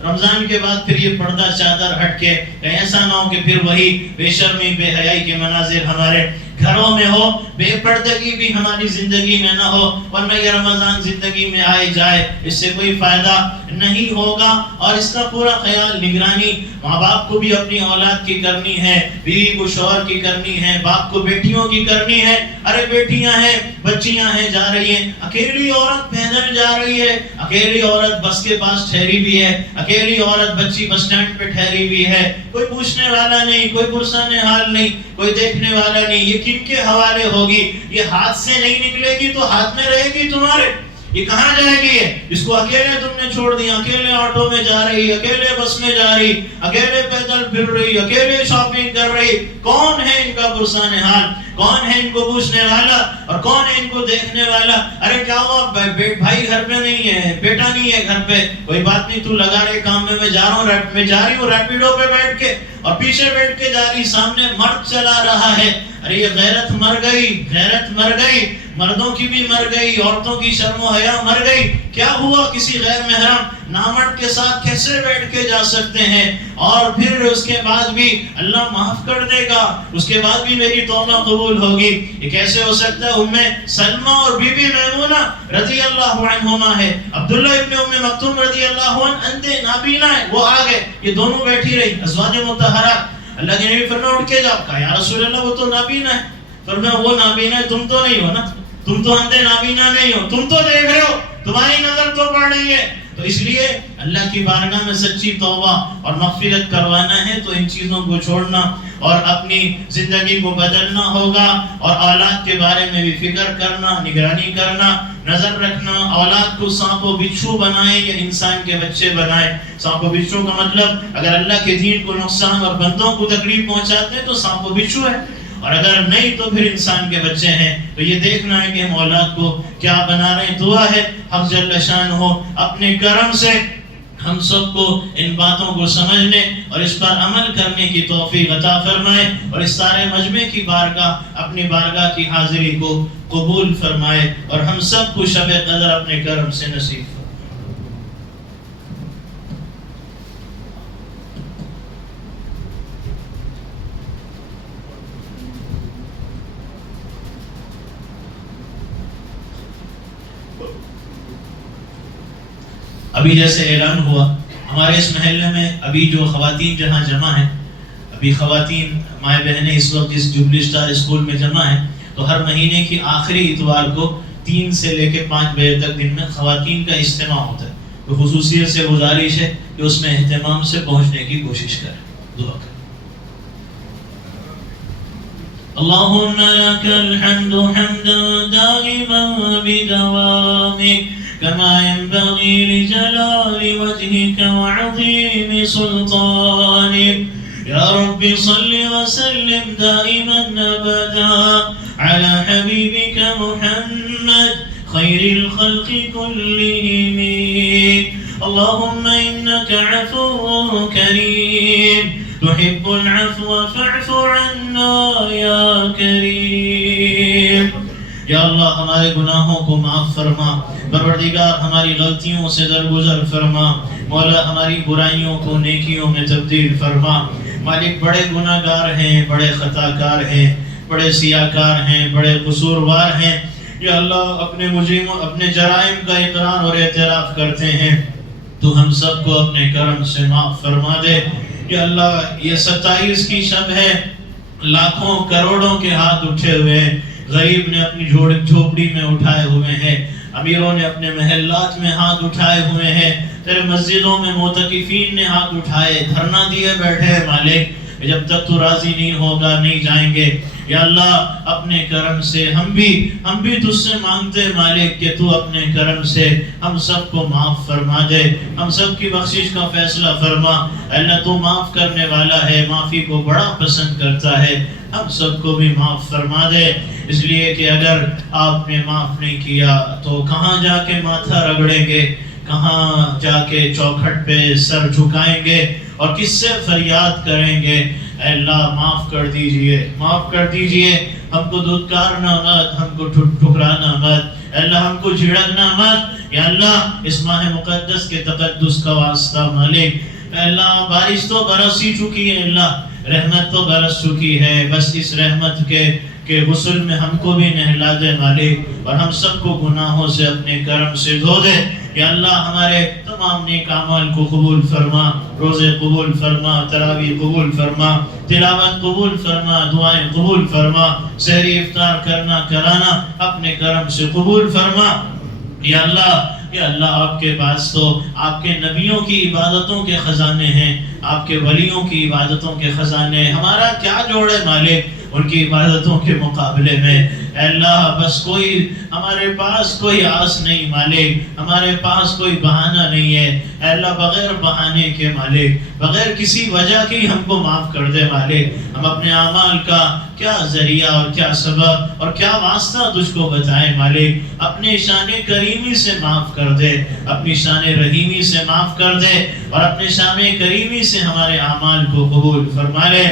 رمضان کے بعد پھر یہ پردہ چادر ہٹ کے، ایسا نہ ہو کہ پھر وہی بے شرمی بے حیائی کے مناظر ہمارے گھروں میں ہو، بے پردگی بھی ہماری زندگی میں نہ ہو، ورنہ یہ رمضان زندگی میں آئے جائے اس سے کوئی فائدہ نہیں ہوگا۔ اور اس کا پورا خیال، نگرانی ماں باپ کو بھی اپنی اولاد کی کرنی ہے، بیوی کو شوہر کی کرنی ہے، باپ کو بیٹیوں کی کرنی ہے۔ ارے بیٹیاں ہیں، بچیاں ہیں، جا رہی ہیں، اکیلی عورت پیدل جا رہی ہے، اکیلی عورت بس کے پاس ٹھہری بھی ہے، اکیلی عورت بچی بس اسٹینڈ پہ ٹھہری بھی ہے، کوئی پوچھنے والا نہیں، کوئی پرسان حال نہیں، کوئی دیکھنے والا نہیں۔ یہ کن کے حوالے ہوگی؟ یہ ہاتھ سے نہیں نکلے گی تو ہاتھ میں رہے گی تمہارے، یہ کہاں جائے گی؟ اس کو اکیلے تم نے چھوڑ دیا، اکیلے آٹو میں جا رہی، اکیلے بس میں جا رہی، اکیلے پیدل پھر رہی، اکیلے شاپنگ کر رہی۔ کون ہے ان کا پرسان حال؟ کون ہے ان کو پوچھنے والا؟ اور کون ہے ان کو دیکھنے والا؟ ارے کیا ہوا بھائی گھر پہ نہیں ہے، بیٹا نہیں ہے گھر پہ، کوئی بات نہیں، تو لگا رہے کام میں جا رہی ہوں ریپیڈو پہ بیٹھ کے، اور پیچھے بیٹھ کے جا رہی، سامنے مرد چلا رہا ہے۔ ارے یہ غیرت مر گئی، غیرت مر گئی، مردوں کی بھی مر گئی، عورتوں کی شرم و حیا مر گئی۔ کیا ہوا؟ کسی غیر محرم نامرد کے ساتھ کیسے بیٹھ کے جا سکتے ہیں؟ اور پھر اس کے بعد بھی اللہ معاف کر دے گا، اس کے بعد بھی میری توبہ قبول ہوگی، یہ کیسے ہو سکتا ہے؟ ام سلمہ اور بی بی میمونہ رضی اللہ عنہما ہے، عبداللہ ابن ام مکتوم رضی اللہ عنہ اندھے نابینا ہے، وہ آ گئے، یہ دونوں بیٹھی رہی، ازواج مطہرات۔ اللہ کے نبی فرمایا اٹھ کے جاؤ، کہا یا رسول اللہ وہ تو نابینا ہے۔ فرمایا وہ نابینا ہے، تم تو نہیں ہو نا، تم تو اندھے نابینا نہیں ہو، تم تو دیکھ رہے ہو، تمہاری نظر تو پڑ رہی ہے۔ تو اس لیے اللہ کی بارگاہ میں سچی توبہ اور مغفرت کروانا ہے تو ان چیزوں کو چھوڑنا اور اپنی زندگی کو بدلنا ہوگا، اور اولاد کے بارے میں بھی فکر کرنا، نگرانی کرنا، نظر رکھنا۔ اولاد کو سانپ و بچھو بنائیں یا انسان کے بچے بنائیں؟ سانپ و بچھو کا مطلب اگر اللہ کے دین کو نقصان اور بندوں کو تکلیف پہنچاتے ہیں تو سانپ و بچھو ہے، اور اگر نہیں تو پھر انسان کے بچے ہیں۔ تو یہ دیکھنا ہے کہ ہم اولاد کو کیا بنا رہے ہیں۔ دعا ہے حق جل شان ہو اپنے کرم سے ہم سب کو ان باتوں کو سمجھنے اور اس پر عمل کرنے کی توفیق عطا فرمائے، اور اس سارے مجمع کی بارگاہ، اپنی بارگاہ کی حاضری کو قبول فرمائے، اور ہم سب کو شب قدر اپنے کرم سے نصیب فرمائے۔ ابھی جیسے اعلان ہوا، ہمارے اس محلے میں ابھی جو خواتین جہاں جمع ہیں ابھی خواتین مائیں بہنیں اس وقت اس جوبلی اسٹار اسکول میں جمع ہیں، تو ہر مہینے کی آخری اتوار کو 3 سے لے کے 5 بجے تک دن میں خواتین کا اجتماع ہوتا ہے، تو خصوصیت سے گزارش ہے کہ اس میں اہتمام سے پہنچنے کی کوشش کریں. دعا کریں. اللهم لك الحمد حمدا دائما بدوامك كما ينبغي لجلال وجهك وعظيم سلطانك. يا رب صل وسلم دائما أبدا على حبيبك محمد خير الخلق كلهم. اللهم إنك عفو كريم تحب العفو فاعف عنا یا کریم. یا اللہ ہمارے گناہوں کو معاف فرما، پروردگار ہماری غلطیوں سے درگزر فرما، مولا ہماری برائیوں کو نیکیوں میں تبدیل فرما. مالک بڑے گناہ گار ہیں، بڑے خطا کار ہیں، بڑے سیاہکار ہیں، بڑے قصوروار ہیں. یا اللہ اپنے مجرموں اپنے جرائم کا اقرار اور اعتراف کرتے ہیں، تو ہم سب کو اپنے کرم سے معاف فرما دے. یا اللہ یہ 27 کی شب ہے، لاکھوں کروڑوں کے ہاتھ اٹھے ہوئے ہیں، غریب نے اپنی جھوپڑی میں اٹھائے ہوئے ہیں، امیروں نے اپنے محلات میں ہاتھ اٹھائے ہوئے ہیں، تیرے مسجدوں میں معتکفین نے ہاتھ اٹھائے دھرنا دیے بیٹھے ہیں. مالک جب تک تو راضی نہیں ہوگا نہیں جائیں گے. یا اللہ اپنے کرم سے ہم بھی تجھ سے مانگتے مالک کہ تو اپنے کرم سے ہم سب کو معاف فرما دے، ہم سب کی بخشش کا فیصلہ فرما. اللہ تو معاف کرنے والا ہے، معافی کو بڑا پسند کرتا ہے، ہم سب کو بھی معاف فرما دے. اس لیے کہ اگر آپ نے معاف نہیں کیا تو کہاں جا کے ماتھا رگڑیں گے، کہاں جا کے چوکھٹ پہ سر جھکائیں گے اور کس سے فریاد کریں گے. اے اللہ معاف کر دیجئے، معاف کر دیجئے. ہم کو دھتکارنا مت، ہم کو ٹھکرانا مت. اے اللہ ہم کو جھڑکنا مت. یا اللہ اس ماہ مقدس کے تقدس کا واسطہ مالک، اے اللہ بارش تو برس ہی چکی ہے، اللہ رحمت تو برس چکی ہے، بس اس رحمت کے غسل میں ہم کو بھی نہلا دے مالک، اور ہم سب کو گناہوں سے اپنے کرم سے دھو دے. یا اللہ ہمارے تمام نیک اعمال کو قبول فرما، روزے قبول فرما، تراویح قبول فرما، تلاوت قبول فرما، دعائیں قبول فرما، سحری افطار کرنا کرانا اپنے کرم سے قبول فرما. یا اللہ آپ کے پاس تو آپ کے نبیوں کی عبادتوں کے خزانے ہیں، آپ کے ولیوں کی عبادتوں کے خزانے. ہمارا کیا جوڑ ہے مالک ان کی عبادتوں کے مقابلے میں. اے اللہ بس ہمارے پاس کوئی آس نہیں مالک، ہمارے پاس کوئی بہانہ نہیں ہے. اے اللہ بغیر بہانے کے مالک، بغیر کسی وجہ کی ہم کو معاف کر دے مالک. ہم اپنے اعمال کا کیا ذریعہ اور کیا سبب اور کیا واسطہ تجھ کو بتائیں مالک. اپنے شان کریمی سے معاف کر دے، اپنی شان رحیمی سے معاف کر دے، اور اپنے شان کریمی سے ہمارے اعمال کو قبول فرما لے.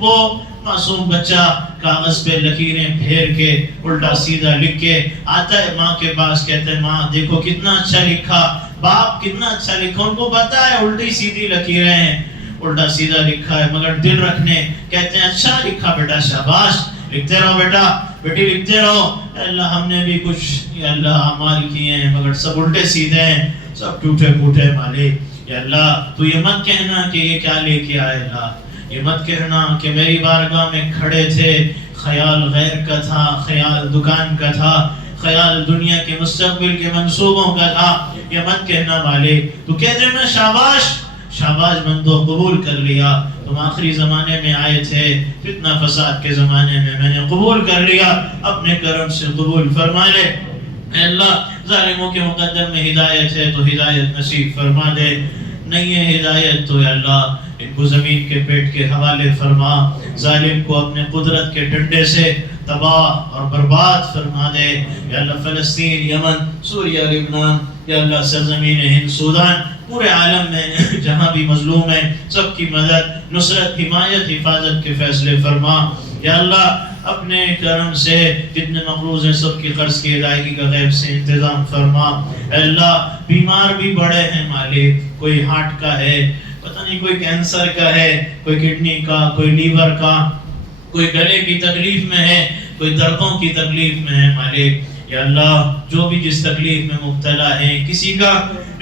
وہ معصوم بچہ کاغذ پہ لکیریں پھیر کے الٹا سیدھا لکھ کے آتا ہے ماں کے پاس، کہتے ہیں ماں دیکھو کتنا اچھا لکھا، باپ کتنا اچھا لکھا. ان کو پتا ہے الٹی سیدھی لکیریں ہیں، الٹا سیدھا لکھا ہے، مگر دل رکھنے کہتے ہیں اچھا لکھا بیٹا، شاباش، لکھتے رہو بیٹا، بیٹی لکھتے رہو. اللہ ہم نے بھی کچھ یا اللہ اعمال کیے ہیں مگر سب الٹے سیدھے ہیں، سب ٹوٹے پھوٹے مالک. یا اللہ تو یہ مت کہنا کہ یہ کیا لے کے آئے. اللہ یہ مت کہنا کہ میری بارگاہ میں کھڑے تھے، خیال غیر کا تھا، خیال دکان کا تھا، خیال دنیا کے مستقبل کے منصوبوں کا تھا. یہ مت کہنا مالک. تو کہہ دے میں شاباش شاباش بندو قبول کر لیا، تم آخری زمانے میں آئے تھے، فتنہ فساد کے زمانے میں نے قبول کر لیا، اپنے کرم سے قبول فرما لے. اے اللہ ظالموں کے مقدر میں ہدایت ہے تو ہدایت نصیب فرما دے، نہیں ہے ہدایت تو یا اللہ ان کو زمین کے پیٹ کے حوالے فرما. ظالم کو اپنے قدرت کے ڈنڈے سے تباہ اور برباد فرما دے. یا اللہ فلسطین، یمن، سوریہ، لبنان، یا اللہ سرزمین ہند، سودان، پورے عالم میں جہاں بھی مظلوم ہیں سب کی مدد، نصرت، حمایت، حفاظت کے فیصلے فرما. یا اللہ اپنے کرم سے جتنے مقروض ہیں سب کی قرض کی ادائیگی کا غیب سے انتظام فرما. اے اللہ بیمار بھی بڑے ہیں مالک، کوئی ہارٹ کا ہے، پتہ نہیں کوئی کینسر کا ہے، کوئی کڈنی کا، کوئی لیور کا، کوئی گلے کی تکلیف میں ہے، کوئی دردوں کی تکلیف میں ہے مالک. یا اللہ جو بھی جس تکلیف میں مبتلا ہے، کسی کا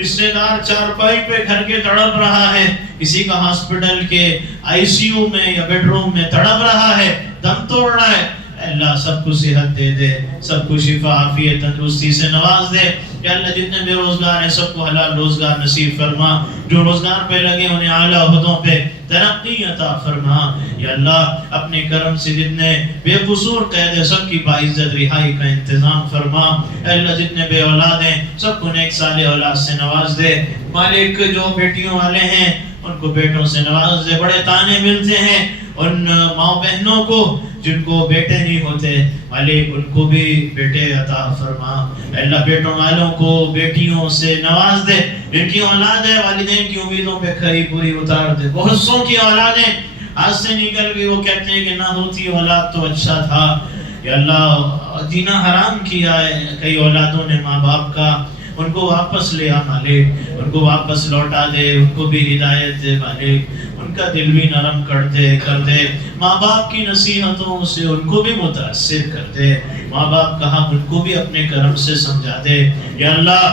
رشتہ دار چارپائی پہ گھر کے تڑپ رہا ہے، کسی کا ہاسپٹل کے آئی سی یو میں یا بیڈ روم میں تڑپ رہا ہے، دم توڑ رہا ہے، اللہ سب کو صحت دے دے، سب کو شفا عافیت تندرستی سے نواز دے۔ یا اللہ جتنے بے روزگار ہیں سب کو حلال روزگار نصیب فرما، جو روزگار پہ لگے انہیں اعلیٰ عہدوں پہ ترقی عطا فرما۔ یا اللہ اپنے کرم سے جتنے بے قصور قید ہیں سب کی باعزت رہائی کا انتظام فرما۔ اللہ جتنے بے اولاد ہیں سب کو نیک صالح اولاد سے نواز دے۔ مالک جو بیٹیوں والے ہیں ان کو بیٹوں سے نواز دے۔ بڑے تانے ملتے ہیں ان ماں بہنوں کو جن کو بیٹے نہیں ہوتے، مالک ان کو بھی بیٹے عطا فرما۔ اللہ بیٹوں والوں کو بیٹیوں سے نواز دے، جن کی اولاد ہے والدین کی امیدوں پہ کھری پوری اتار دے۔ بہت سو کی اولادیں آج سے نکل گئی، وہ کہتے ہیں کہ نہ ہوتی اولاد تو اچھا تھا۔ یا اللہ جینا حرام کیا ہے کئی اولادوں نے ماں باپ کا، ان کو واپس لے آ مالک، ان کو واپس لوٹا دے، ان کو بھی ہدایت دے مالک، ان کا دل بھی نرم کر دے، ماں باپ کی نصیحتوں سے ان کو بھی متاثر کر دے، ماں باپ کا حق ان کو بھی اپنے کرم سے سمجھا دے۔ یا اللہ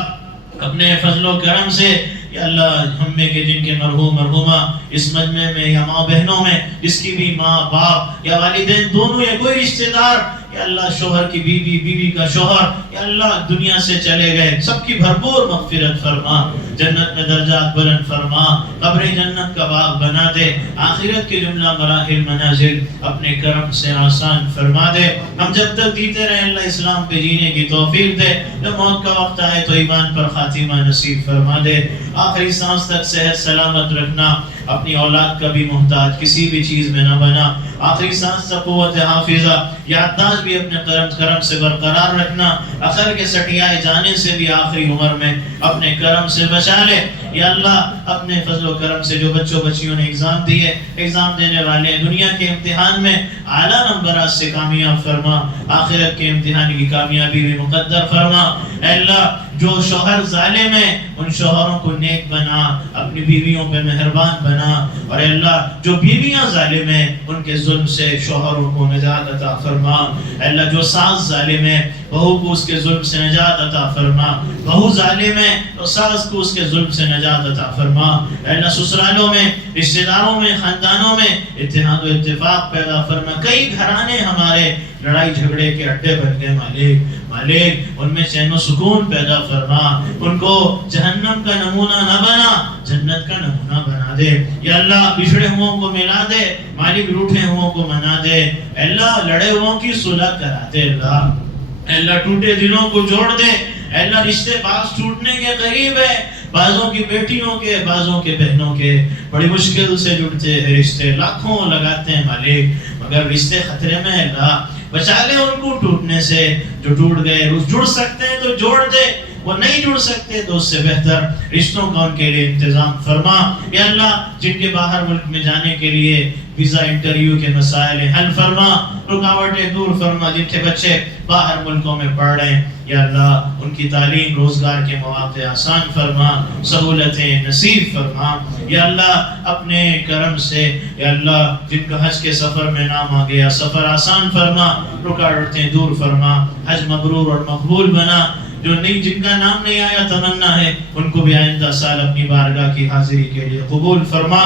اپنے فضل و کرم سے یا اللہ ہم میں کے جن کے مرحوم مرحومہ اس مجمع میں یا ماں بہنوں میں جس کی بھی ماں باپ یا والدین دونوں یا کوئی رشتہ دار یا اللہ شوہر کی بیوی، بیوی کا شوہر یا اللہ دنیا سے چلے گئے، سب کی بھرپور مغفرت فرما، جنت میں درجات بلند فرما، قبر جنت کا باغ بنا دے، آخرت کے جملہ مراحل منازل اپنے کرم سے آسان فرما دے۔ ہم جب تک جیتے رہے اللہ اسلام پہ جینے کی توفیق دے، جب موت کا وقت آئے تو ایمان پر خاتمہ نصیب فرما دے، آخری سانس تک صحت سلامت رکھنا، اپنی اولاد کا بھی محتاج کسی بھی چیز میں نہ بنا، آخری سانس تک قوت حافظہ یادداشت بھی اپنے کرم سے برقرار رکھنا، عقل کے سٹیائے جانے سے بھی آخری عمر میں اپنے کرم سے بچا لے۔ یا اللہ اپنے فضل و کرم سے جو بچوں بچیوں نے ایگزام دیے، ایگزام دینے والے دنیا کے امتحان میں اعلیٰ نمبرات سے کامیاب فرما، آخرت کے امتحان کی کامیابی بھی مقدر فرما۔ اے اللہ جو شوہر ظالم ہیں ان شوہروں کو نیک بنا، اپنی بیویوں پہ مہربان بنا، اور اے اللہ جو بیویاں ظالم ہیں ان کے ظلم سے شوہروں کو نجات عطا فرما۔ اے اللہ جو ساس ظالم ہے بہو کو اس کے ظلم سے نجات عطا فرما، بہو ظالم ہے تو ساس کو اس کے ظلم سے نجات عطا فرما۔ اے اللہ سسرالوں میں، رشتہ داروں میں، خاندانوں میں اتحاد و اتفاق پیدا فرما۔ کئی گھرانے ہمارے لڑائی جھگڑے کے اڈے بن گئے مالک ان میں چین و سکون پیدا فرما، ان کو جہنم کا نمونہ نہ بنا، جنت کا نمونہ بنا دے۔ یا اللہ بچھڑے ہوں کو ملا دے، مالک روٹھے ہوں کو منا دے، اے اللہ لڑے ہوں کی صلح کرا دے، اے اللہ ٹوٹے دلوں کو جوڑ دے، اے اللہ رشتے باز ٹوٹنے کے قریب ہے، بعضوں کی بیٹیوں کے، بعضوں کے بہنوں کے بڑی مشکل سے جڑتے ہیں رشتے، لاکھوں لگاتے ہیں مالک، مگر رشتے خطرے میں ہے۔ اللہ بچا لے ان کو ٹوٹنے سے، جو ٹوٹ گئے جڑ سکتے ہیں تو جوڑ دے، وہ نہیں جڑ سکتے تو اس سے بہتر رشتوں کا ان کے لیے انتظام فرما۔ یا اللہ جن کے باہر ملک میں جانے کے لیے ویزا انٹرویو کے مسائل حل فرما، رکاوٹیں دور فرما، جن کے بچے باہر ملکوں میں پڑھ رہے ہیں یا اللہ ان کی تعلیم روزگار کے مواقع آسان فرما، سہولتیں نصیب فرما۔ یا اللہ اپنے کرم سے یا اللہ جن کا حج کے سفر میں نام آ گیا سفر آسان فرما، رکاوٹیں دور فرما، حج مبرور اور مقبول بنا۔ جو نہیں جن کا نام نہیں آیا تمنا ہے ان کو بھی آئندہ سال اپنی بارگاہ کی حاضری کے لیے قبول فرما۔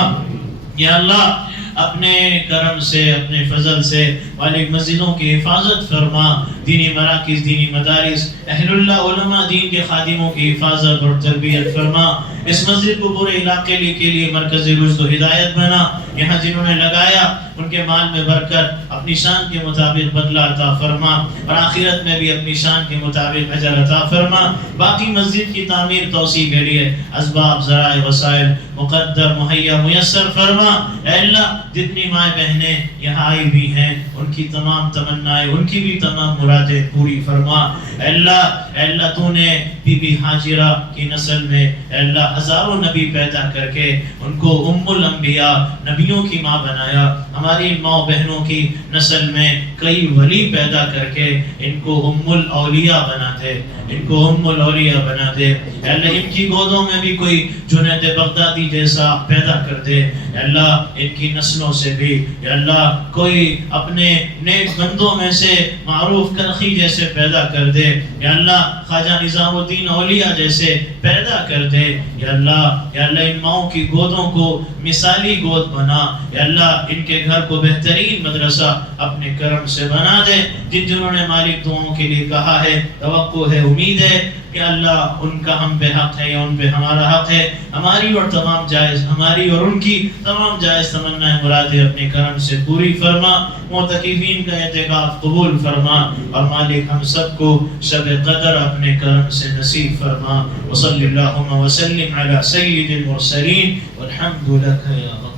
یا اللہ اپنے کرم سے، اپنے فضل سے مالک مسجدوں کی حفاظت فرما، دینی مراکز، دینی مدارس، اہل اللہ علماء دین کے خادموں کی حفاظت اور تربیت فرما۔ اس مسجد کو پورے علاقے کے لیے مرکز رشد و ہدایت بنا، یہاں جنہوں نے لگایا ان کے مال میں برکت، اپنی شان کے مطابق بدلہ عطا فرما، اور آخرت میں بھی اپنی شان کے مطابق اجر عطا فرما۔ باقی مسجد کی تعمیر توسیع کے لیے اسباب، ذرائع، وسائل مقدر مہیا میسر فرما۔ اے اللہ جتنی مائیں بہنیں یہاں آئی بھی ہیں ان کی تمام تمنائیں، ان کی بھی تمام مرادیں پوری فرما۔ اے اللہ تو نے بی بی ہاجرہ کی نسل میں اے اللہ ہزاروں نبی پیدا کر کے ان کو ام الانبیاء نبیوں کی ماں بنایا، ہماری ماں بہنوں کی نسل میں کئی ولی پیدا کر کے ان کو ام الاولیاء بنا دے، ان کو ام الاولیاء بنا دے۔ اے اللہ ان کی گودوں میں بھی کوئی جنید بغدادی جیسا پیدا کر دے۔ اے اللہ ان کی نسلوں سے بھی اے اللہ کوئی اپنے انہیں نیک بندوں میں سے معروف کرخی جیسے پیدا کر دے یا اللہ، خواجہ نظام الدین اولیاء جیسے پیدا کر دے یا اللہ ان ماؤں کی گودوں کو مثالی گود بنا یا اللہ، ان کے گھر کو بہترین مدرسہ اپنے کرم سے بنا دے. جنہوں نے مالک دعاؤں کے لیے کہا ہے، توقع ہے، امید ہے کہ اللہ ان کا ہم پہ حق ہے یا ان پہ ہمارا حق ہے. ہماری اور ان کی تمام جائز تمنائیں مرادیں اپنے کرم سے پوری فرما. معتکفین کا اعتکاف قبول فرما اور مالک ہم سب کو شب قدر اپنے کرم سے نصیب فرما. وصلی اللہم وسلم علی سید المرسلین والحمد لک یا رب.